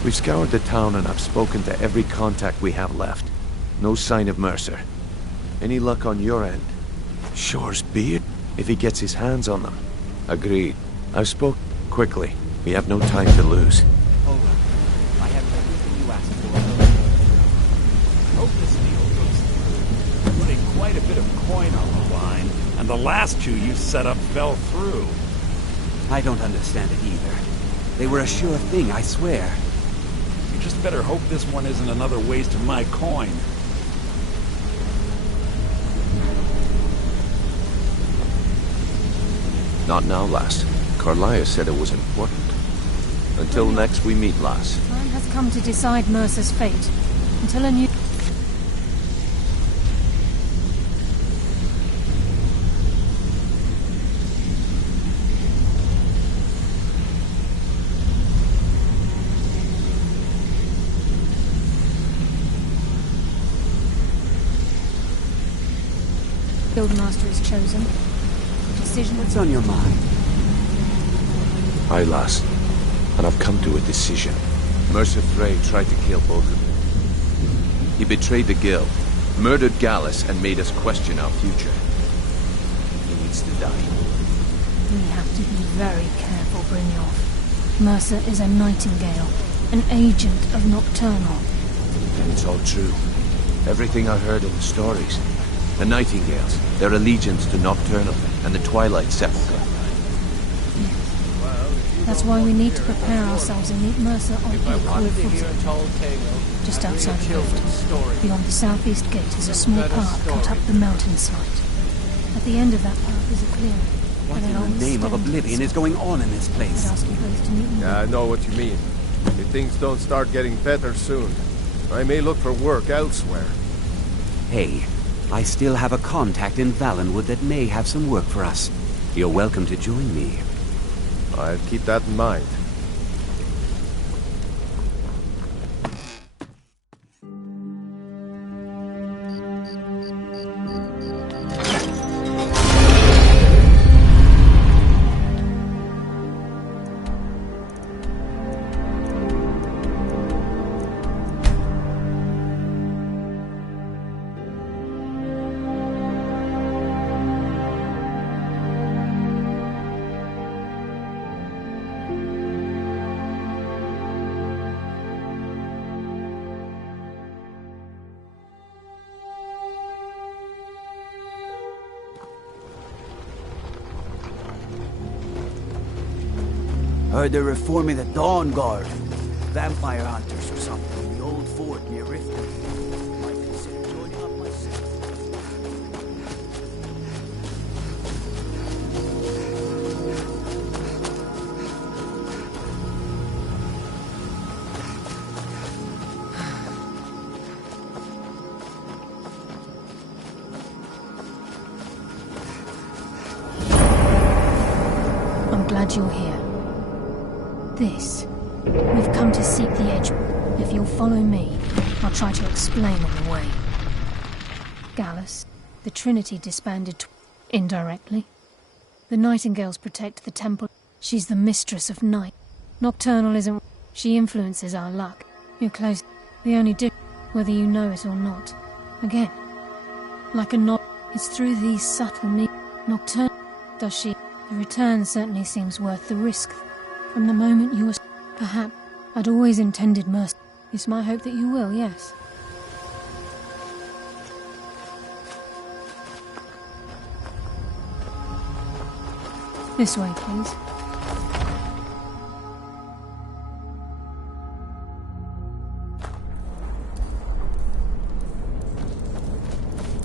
We've scoured the town and I've spoken to every contact we have left. No sign of Mercer. Any luck on your end? Shore's beard, if he gets his hands on them. Agreed. I've spoke quickly. We have no time to lose. All right. I have everything you asked for. Hope this deal goes through. Putting quite a bit of coin on the line, and the last two you set up fell through. I don't understand it either. They were a sure thing, I swear. You just better hope this one isn't another waste of my coin. Not now, lass. Carlia said it was important. Until next we meet, lass. Time has come to decide Mercer's fate. Until a new... Guildmaster is chosen. Decision... What's on your mind? Aye, lass. And I've come to a decision. Mercer Frey tried to kill both of them. He betrayed the guild, murdered Gallus, and made us question our future. He needs to die. We have to be very careful, Brynjolf. Mercer is a nightingale, an agent of Nocturnal. And it's all true. Everything I heard in the stories. The Nightingales, their allegiance to Nocturnal, and the Twilight Sepulchre. That's why we need to prepare ourselves and meet Mercer on equal footing. Just outside of Rift, beyond the southeast gate is a small path cut up the mountainside. At the end of that path is a clearing. What in the name of oblivion is going on in this place? Yeah, I know what you mean. If things don't start getting better soon, I may look for work elsewhere. Hey, I still have a contact in Valenwood that may have some work for us. You're welcome to join me. I'll keep that in mind. Heard they're reforming the Dawn Guard. Vampire hunters or something in the old fort near Riften. Might consider joining up myself. I'm glad you're here. We've come to seek the edge. If you'll follow me, I'll try to explain on the way. Gallus, the Trinity disbanded indirectly. The Nightingales protect the temple. She's the mistress of night. Nocturnal isn't... She influences our luck. You're close. The only difference, whether you know it or not. Again, like a knot, it's through these subtle Nocturnal, does she? The return certainly seems worth the risk. From the moment you were... Perhaps. I'd always intended mercy. It's my hope that you will, yes. This way, please.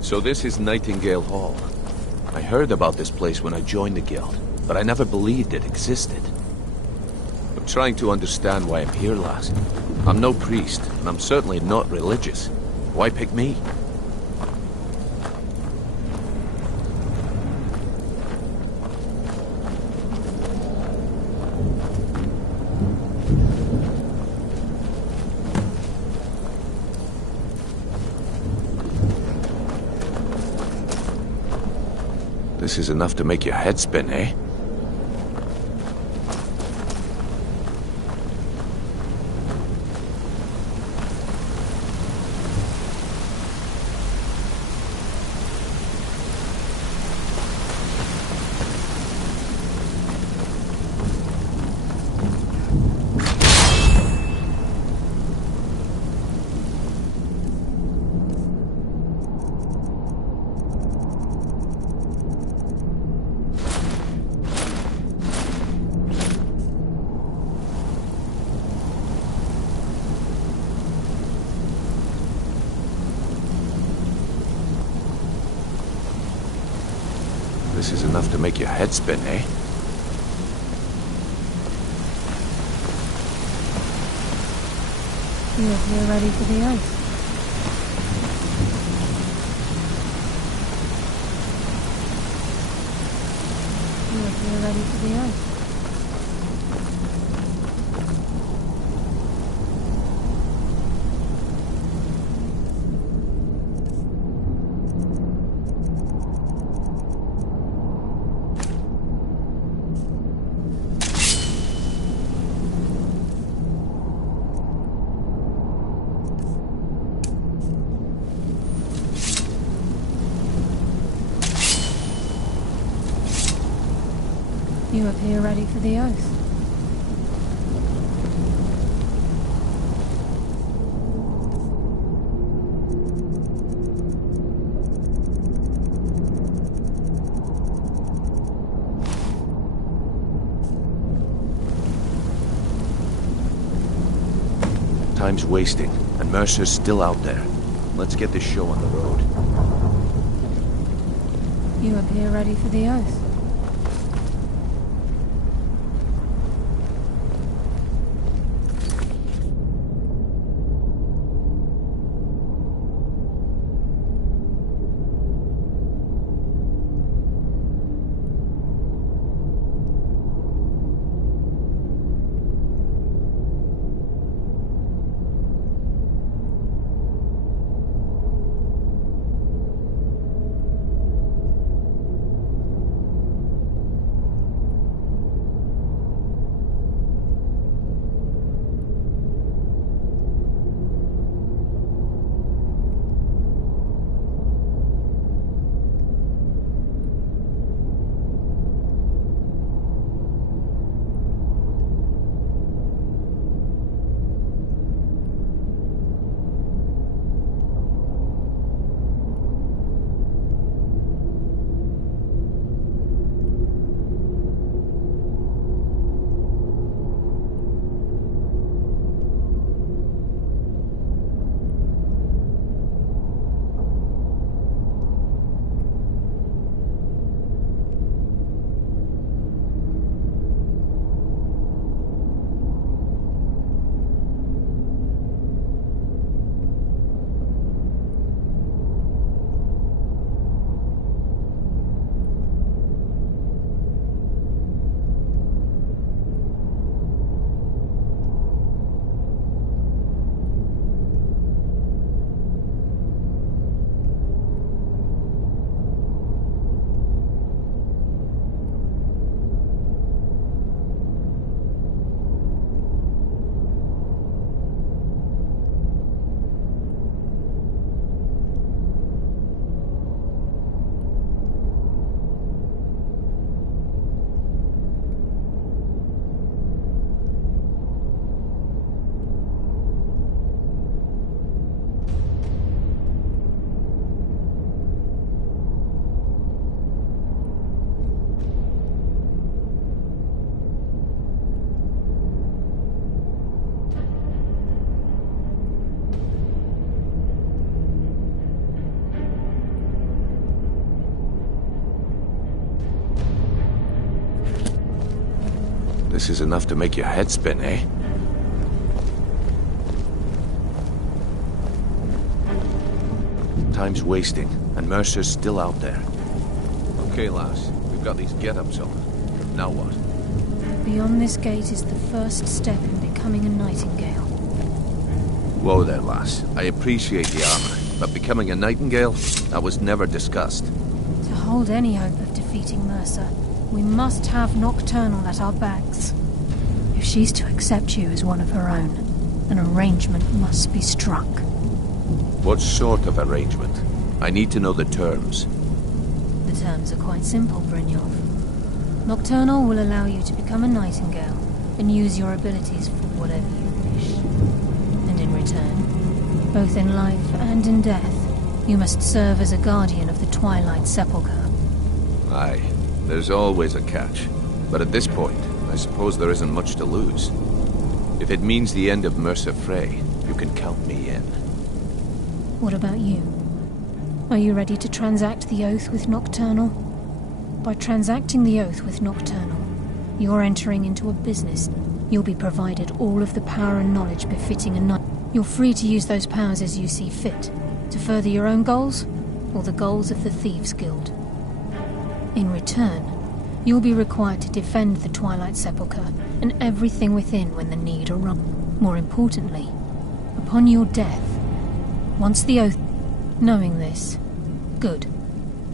So this is Nightingale Hall. I heard about this place when I joined the guild, but I never believed it existed. I'm trying to understand why I'm here, lass. I'm no priest, and I'm certainly not religious. Why pick me? This is enough to make your head spin, eh? This is enough to make your head spin, eh? You appear ready for the oath. You appear ready for the oath. You appear ready for the oath. Time's wasting, and Mercer's still out there. Let's get this show on the road. You appear ready for the oath. This is enough to make your head spin, eh? Time's wasting, and Mercer's still out there. Okay, lass. We've got these get-ups on. Now what? Beyond this gate is the first step in becoming a nightingale. Whoa there, lass. I appreciate the armor, but becoming a nightingale? That was never discussed. To hold any hope of defeating Mercer, we must have Nocturnal at our backs. If she's to accept you as one of her own, an arrangement must be struck. What sort of arrangement? I need to know the terms. The terms are quite simple, Brynjolf. Nocturnal will allow you to become a nightingale and use your abilities for whatever you wish. And in return, both in life and in death, you must serve as a guardian of the Twilight Sepulchre. Aye, there's always a catch. But at this point, I suppose there isn't much to lose. If it means the end of Mercer Frey, you can count me in. What about you? Are you ready to transact the oath with Nocturnal? By transacting the oath with Nocturnal, you're entering into a business. You'll be provided all of the power and knowledge befitting a knight. You're free to use those powers as you see fit, to further your own goals, or the goals of the Thieves' Guild. In return, you'll be required to defend the Twilight Sepulchre and everything within when the need arises. More importantly, upon your death, once the oath... Knowing this, good.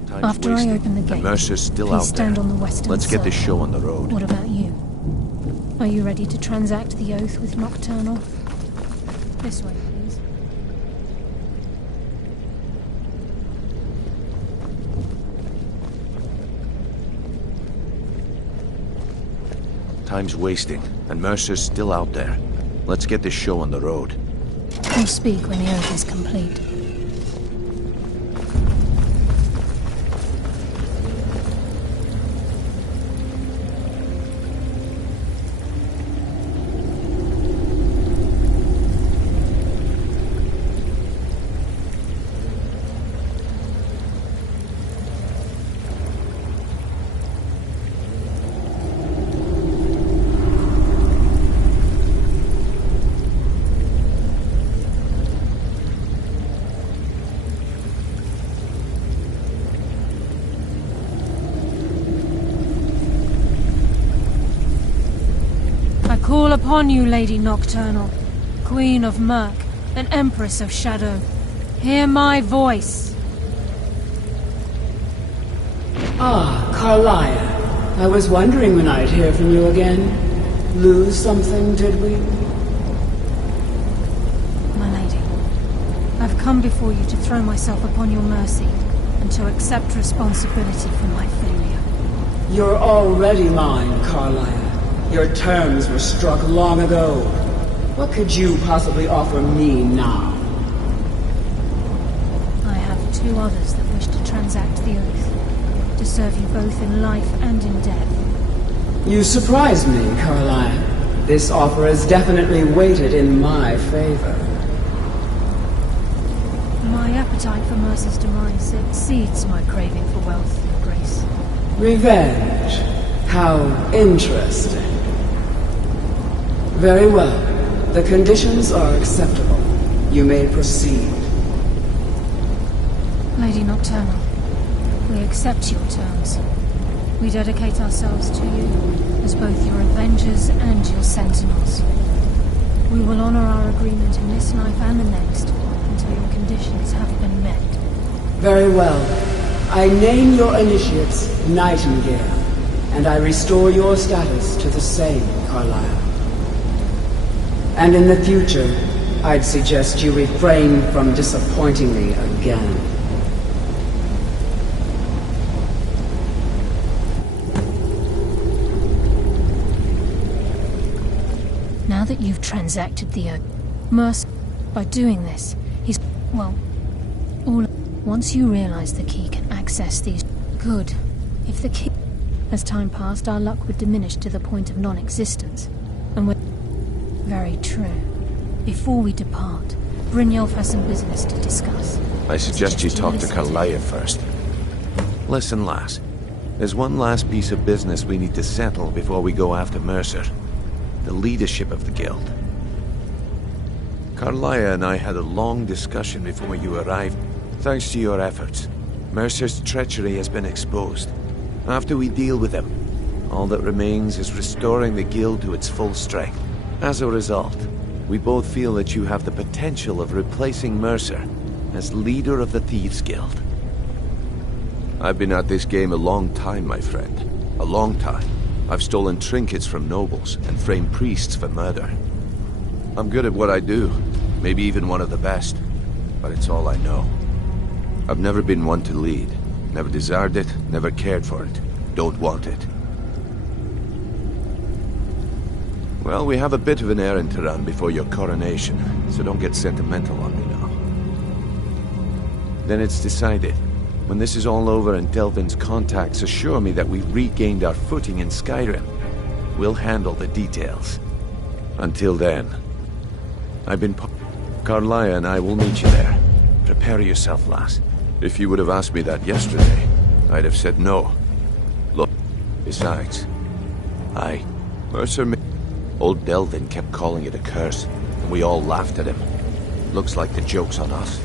Time's After wasting, I open the gate, and Mercer's still please out stand there. on the western Let's get this side. show on the road. What about you? Are you ready to transact the oath with Nocturnal? This way, please. Time's wasting, and Mercer's still out there. Let's get this show on the road. We'll speak when the oath is complete. Call upon you, Lady Nocturnal, Queen of Murk, and Empress of Shadow. Hear my voice. Ah, Carlia. I was wondering when I'd hear from you again. Lose something, did we? My lady, I've come before you to throw myself upon your mercy and to accept responsibility for my failure. You're already mine, Carlia. Your terms were struck long ago. What could you possibly offer me now? I have two others that wish to transact the oath, to serve you both in life and in death. You surprise me, Carlia. This offer is definitely weighted in my favor. My appetite for Mercer's demise exceeds my craving for wealth and grace. Revenge. How interesting. Very well. The conditions are acceptable. You may proceed. Lady Nocturnal, we accept your terms. We dedicate ourselves to you as both your avengers and your sentinels. We will honor our agreement in this life and the next until your conditions have been met. Very well. I name your initiates Nightingale, and I restore your status to the same, Carlisle. And in the future, I'd suggest you refrain from disappointing me again. Now that you've transacted the oath, Mercer, by doing this, he's... well, all... Once you realize the key can access these... Good. If the key... As time passed, our luck would diminish to the point of non-existence. And we're... Very true. Before we depart, Brynjolf has some business to discuss. I suggest you talk to Carlia first. Listen, lass. There's one last piece of business we need to settle before we go after Mercer. The leadership of the guild. Carlia and I had a long discussion before you arrived. Thanks to your efforts, Mercer's treachery has been exposed. After we deal with him, all that remains is restoring the guild to its full strength. As a result, we both feel that you have the potential of replacing Mercer as leader of the Thieves' Guild. I've been at this game a long time, my friend. A long time. I've stolen trinkets from nobles and framed priests for murder. I'm good at what I do, maybe even one of the best, but it's all I know. I've never been one to lead. Never desired it, never cared for it. Don't want it. Well, we have a bit of an errand to run before your coronation, so don't get sentimental on me now. Then it's decided. When this is all over and Delvin's contacts assure me that we've regained our footing in Skyrim, we'll handle the details. Until then, Carlia and I will meet you there. Prepare yourself, lass. If you would have asked me that yesterday, I'd have said no. Look, besides, Mercer, old Delvin kept calling it a curse, and we all laughed at him. Looks like the joke's on us.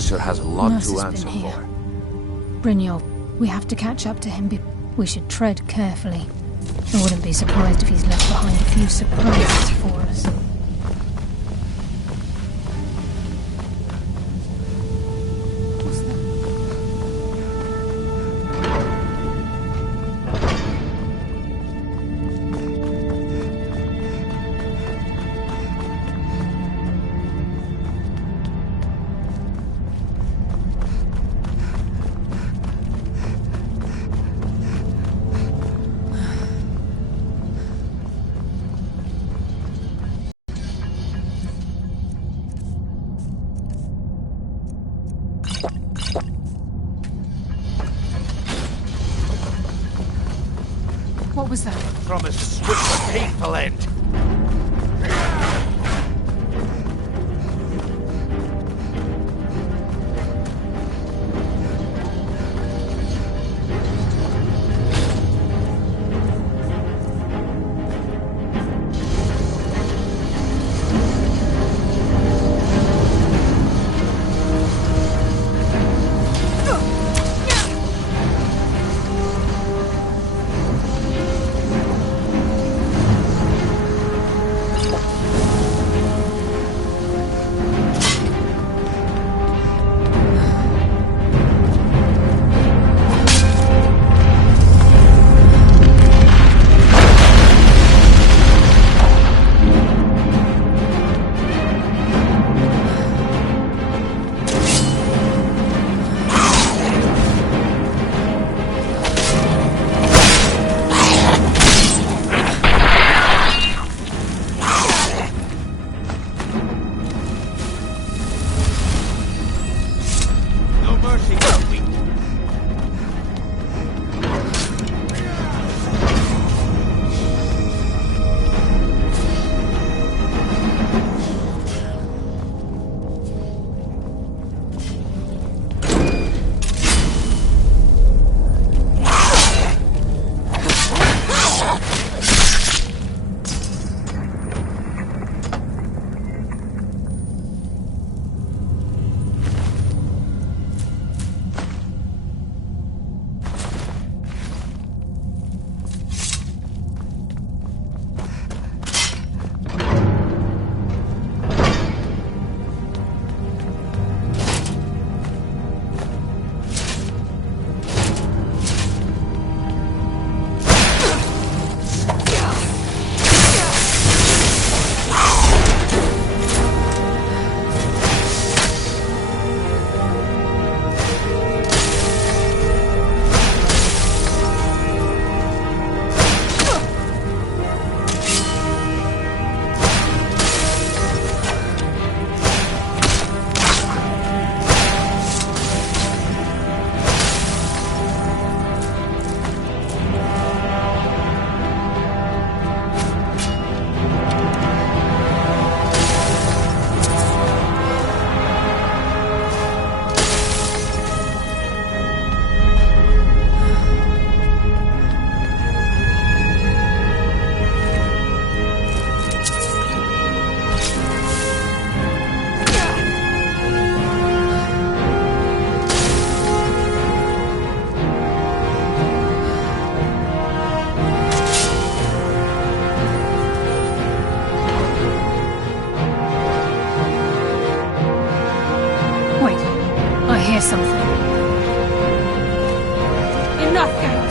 Punisher has a lot Nurse to has answer been here. for. Brynjolf, we have to catch up to him. We should tread carefully. I wouldn't be surprised if he's left behind a few surprises for us. What was that? From a swift and painful end. hear something. Enough, girls!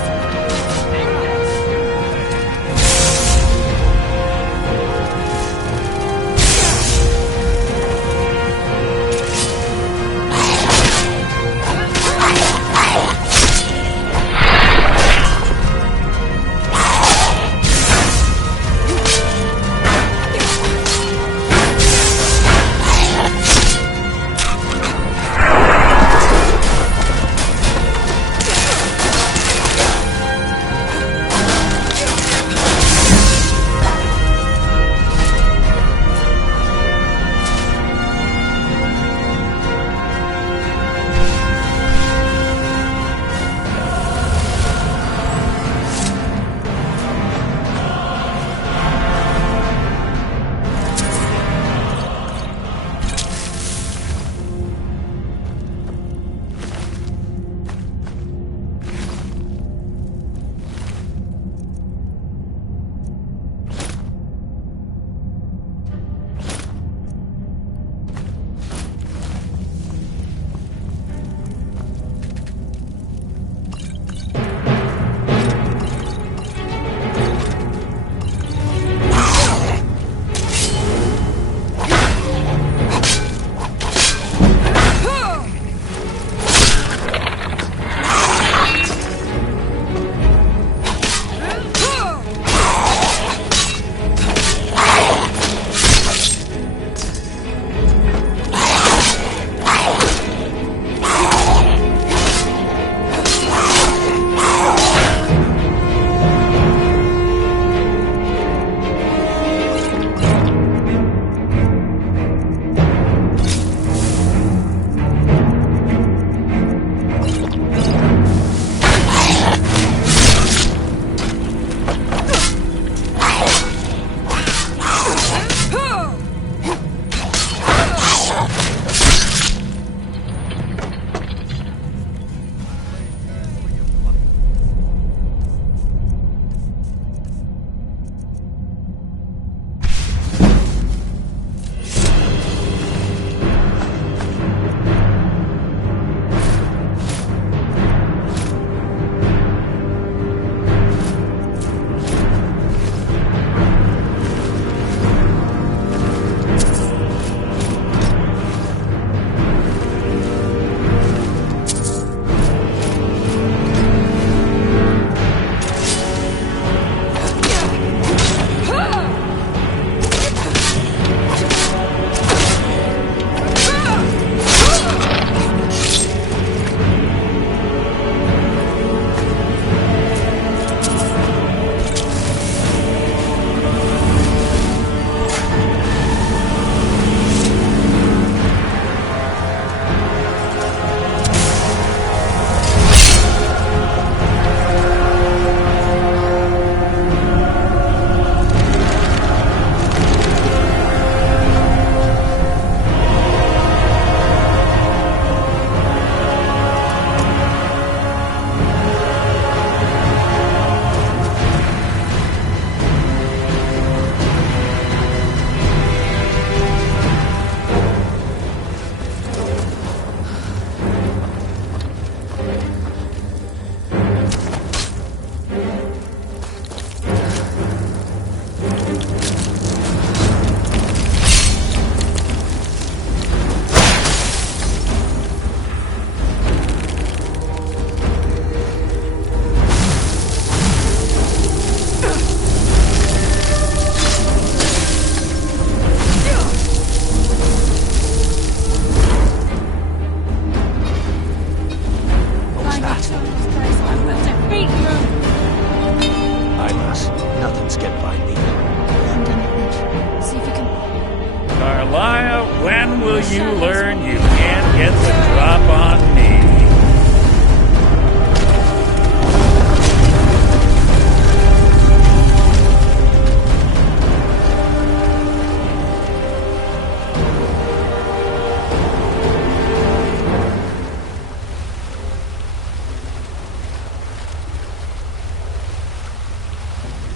When will you learn you can't get the drop on me?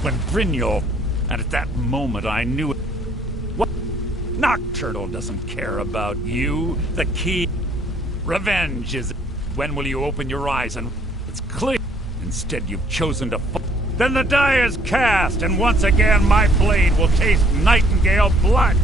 When Brynjolf, and at that moment I knew it. What? Nocturnal doesn't care about you. The key. Revenge is. When will you open your eyes and it's clear? Instead, you've chosen to. Then the die is cast, and once again my blade will taste Nightingale blood.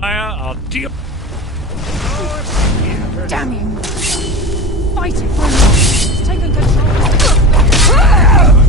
I'll deal. Damn you! Fight it, Bruno! It's taken control. I can't.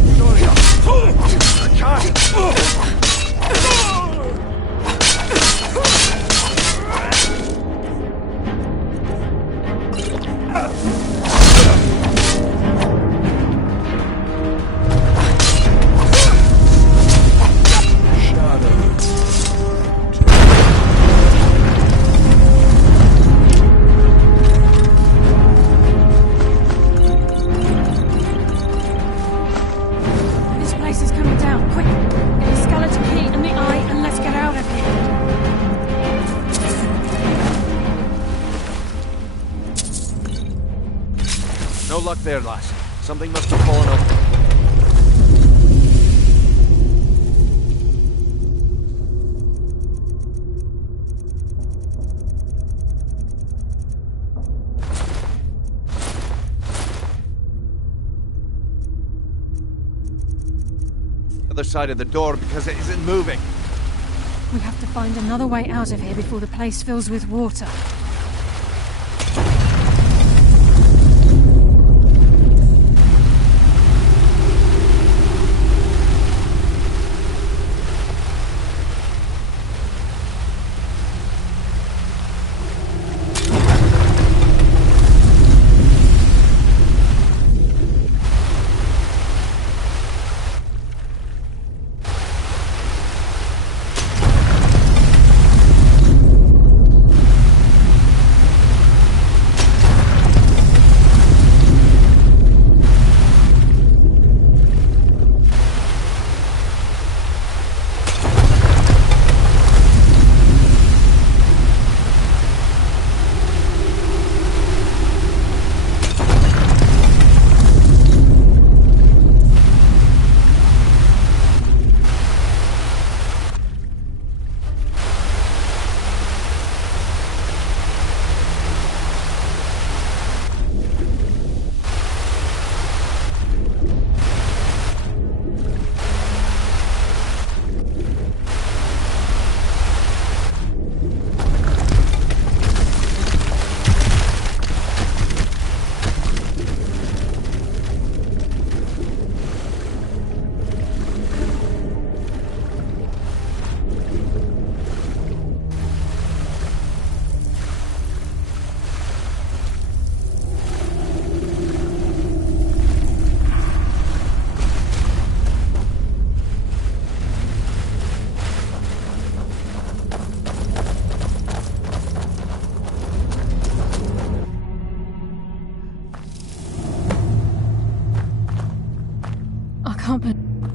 No luck there, lass. Something must have fallen open. Other side of the door because it isn't moving. We have to find another way out of here before the place fills with water.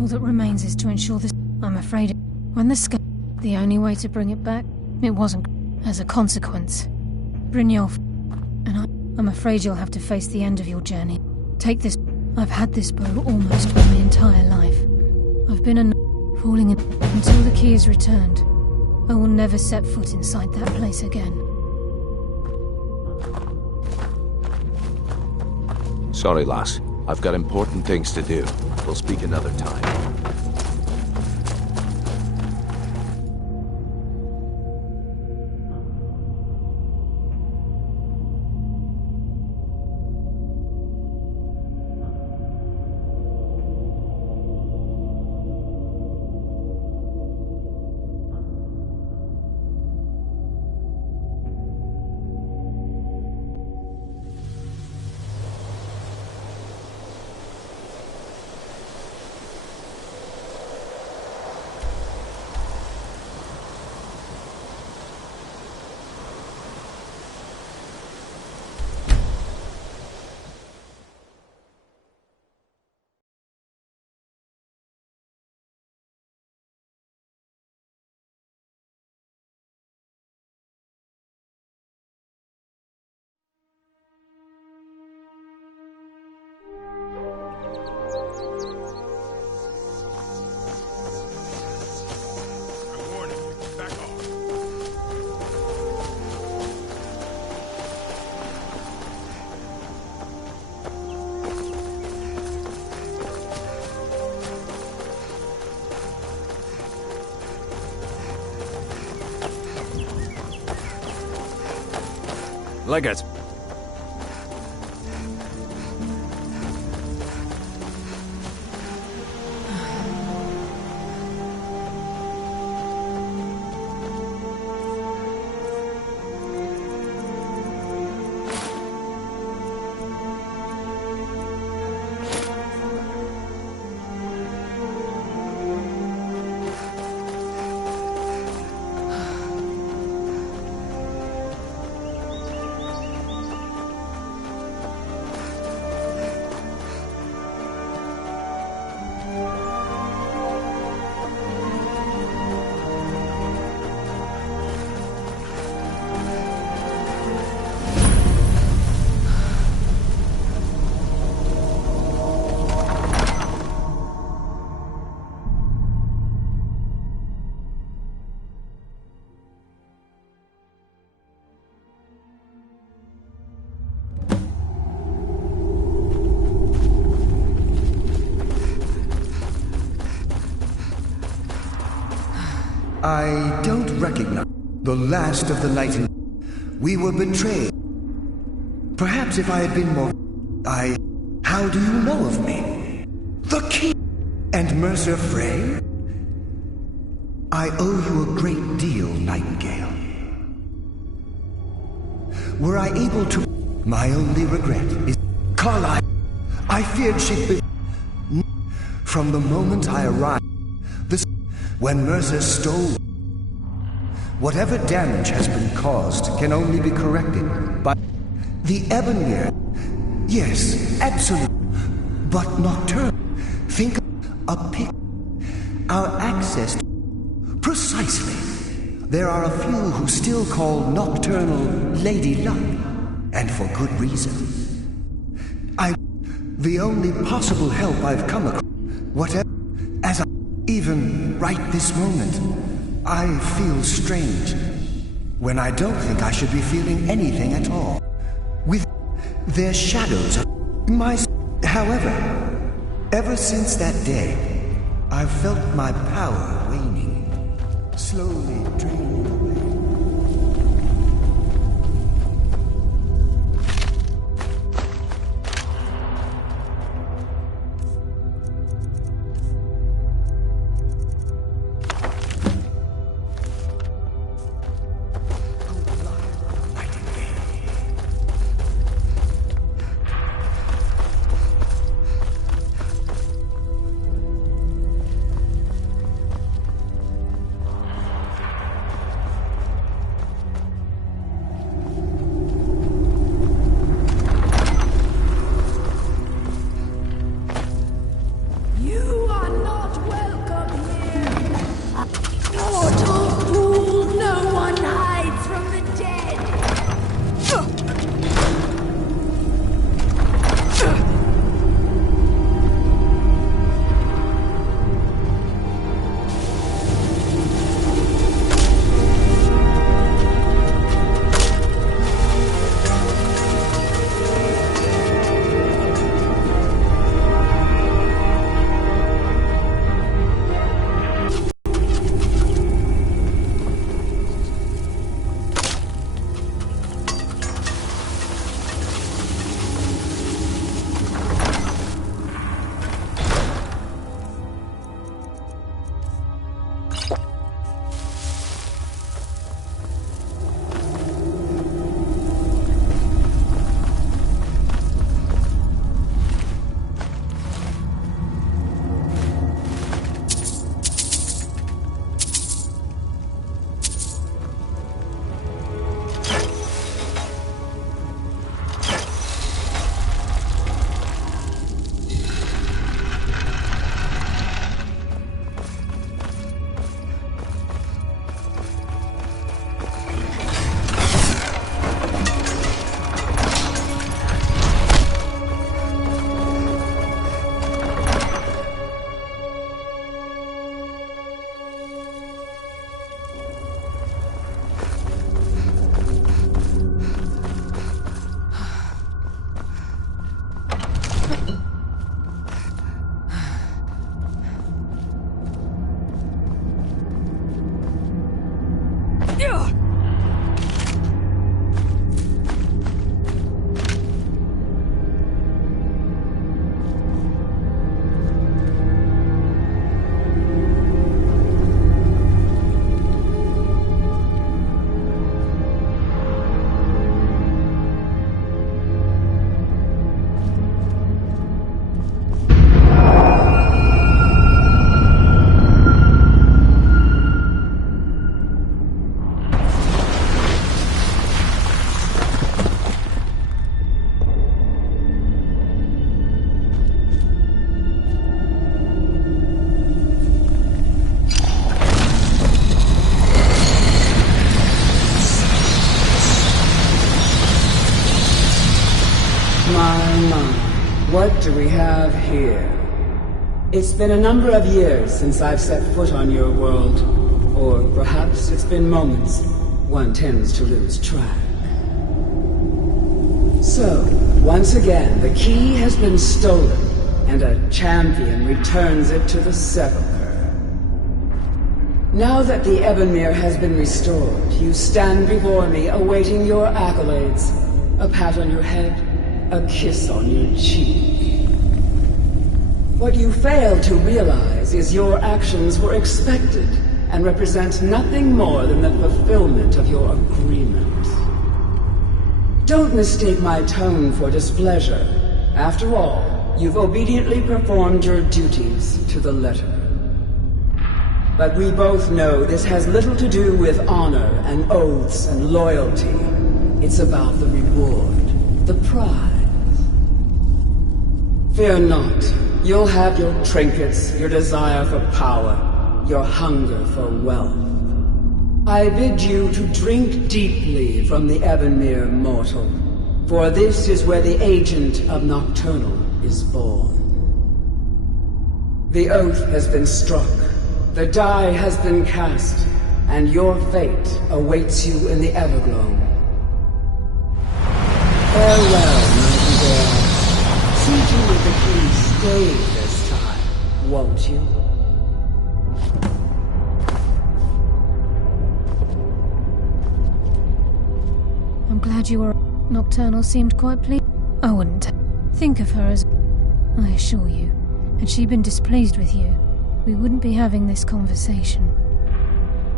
All that remains is to ensure this. I'm afraid when the sky. The only way to bring it back, it wasn't. As a consequence, Brynjolf and I'm afraid you'll have to face the end of your journey. Take this. I've had this bow almost my entire life. I've been falling in until the key is returned. I will never set foot inside that place again. Sorry, lass. I've got important things to do. We'll speak another time. Like it. I don't recognize the last of the Nightingale. We were betrayed. Perhaps if I had been more... How do you know of me? The King and Mercer Frey? I owe you a great deal, Nightingale. Were I able to... My only regret is... Carlyle. I feared she'd be... From the moment I arrived... When Mercer stole... Whatever damage has been caused can only be corrected by... The Ebonmere. Yes, absolutely. But Nocturne. Think of a pick. Our access to... Precisely. There are a few who still call Nocturnal Lady Luck. And for good reason. The only possible help I've come across... Whatever... As I... Even right this moment, I feel strange. When I don't think I should be feeling anything at all. With their shadows in my... However, ever since that day, I've felt my power waning, slowly draining away. My, what do we have here? It's been a number of years since I've set foot on your world. Or perhaps it's been moments. One tends to lose track. So, once again, the key has been stolen, and a champion returns it to the sepulchre. Now that the Ebonmere has been restored, you stand before me awaiting your accolades. A pat on your head, a kiss on your cheek. What you fail to realize is your actions were expected and represent nothing more than the fulfillment of your agreement. Don't mistake my tone for displeasure. After all, you've obediently performed your duties to the letter. But we both know this has little to do with honor and oaths and loyalty. It's about the reward, the prize. Fear not. You'll have your trinkets, your desire for power, your hunger for wealth. I bid you to drink deeply from the Ebonmere mortal, for this is where the agent of Nocturnal is born. The oath has been struck, the die has been cast, and your fate awaits you in the Everglow. Farewell, Nightingale. See to it the key stay this time, won't you? I'm glad you were... Nocturnal seemed quite pleased. I wouldn't think of her as... I assure you, had she been displeased with you, we wouldn't be having this conversation.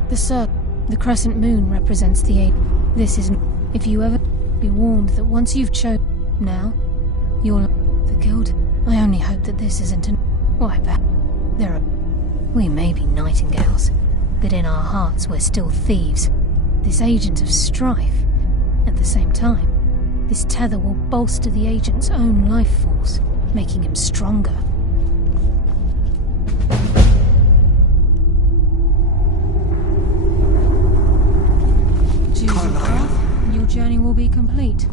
The crescent moon represents the eight. This isn't... If you ever... Be warned that once you've chosen... Now, you're... The guild... I only hope that this isn't an... Why, there are... We may be nightingales, but in our hearts we're still thieves. This agent of strife. At the same time, this tether will bolster the agent's own life force, making him stronger. Choose your path, and your journey will be complete.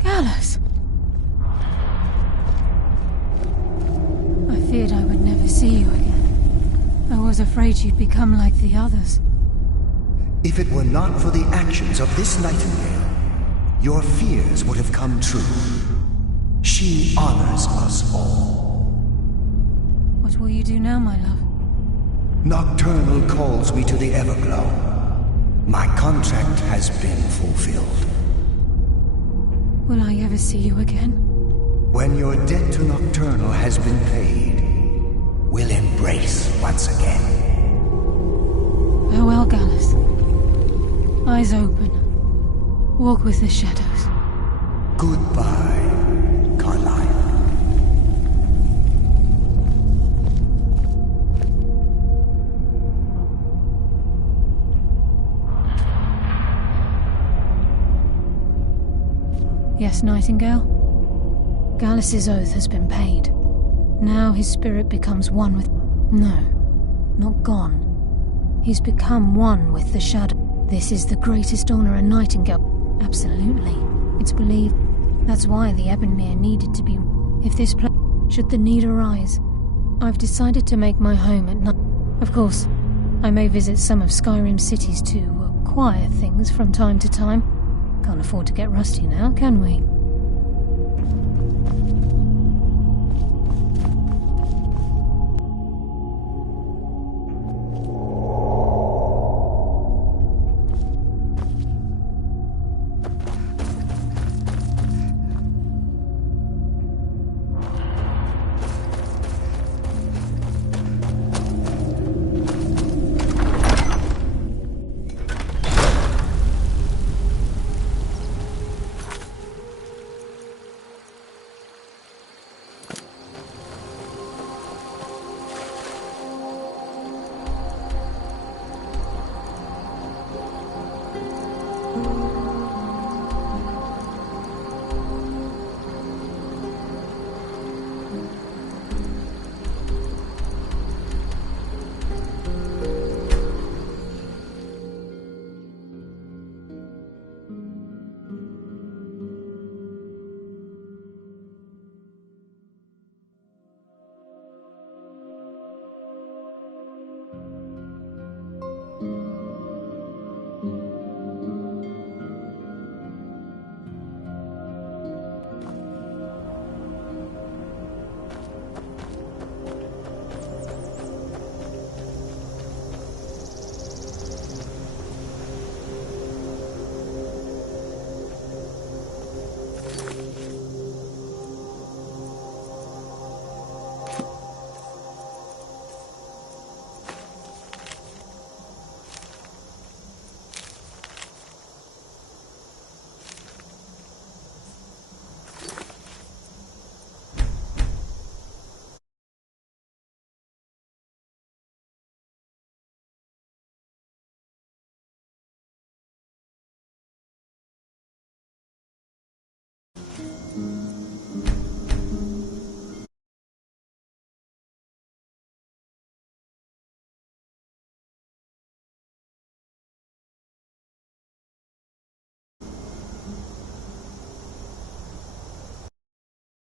Gallus! I feared I would never see you again. I was afraid you'd become like the others. If it were not for the actions of this nightingale, your fears would have come true. She honors us all. What will you do now, my love? Nocturnal calls me to the Everglow. My contract has been fulfilled. Will I ever see you again? When your debt to Nocturnal has been paid, we'll embrace once again. Farewell, Gallus. Eyes open. Walk with the shadows. Goodbye, Carlyle. Yes, Nightingale? Gallus's oath has been paid. Now his spirit becomes one with... No, not gone. He's become one with the shadow. This is the greatest honor a Nightingale... Absolutely. It's believed. That's why the Ebonmere needed to be... If this place... Should the need arise, I've decided to make my home at night. Of course, I may visit some of Skyrim's cities to acquire things from time to time. Can't afford to get rusty now, can we?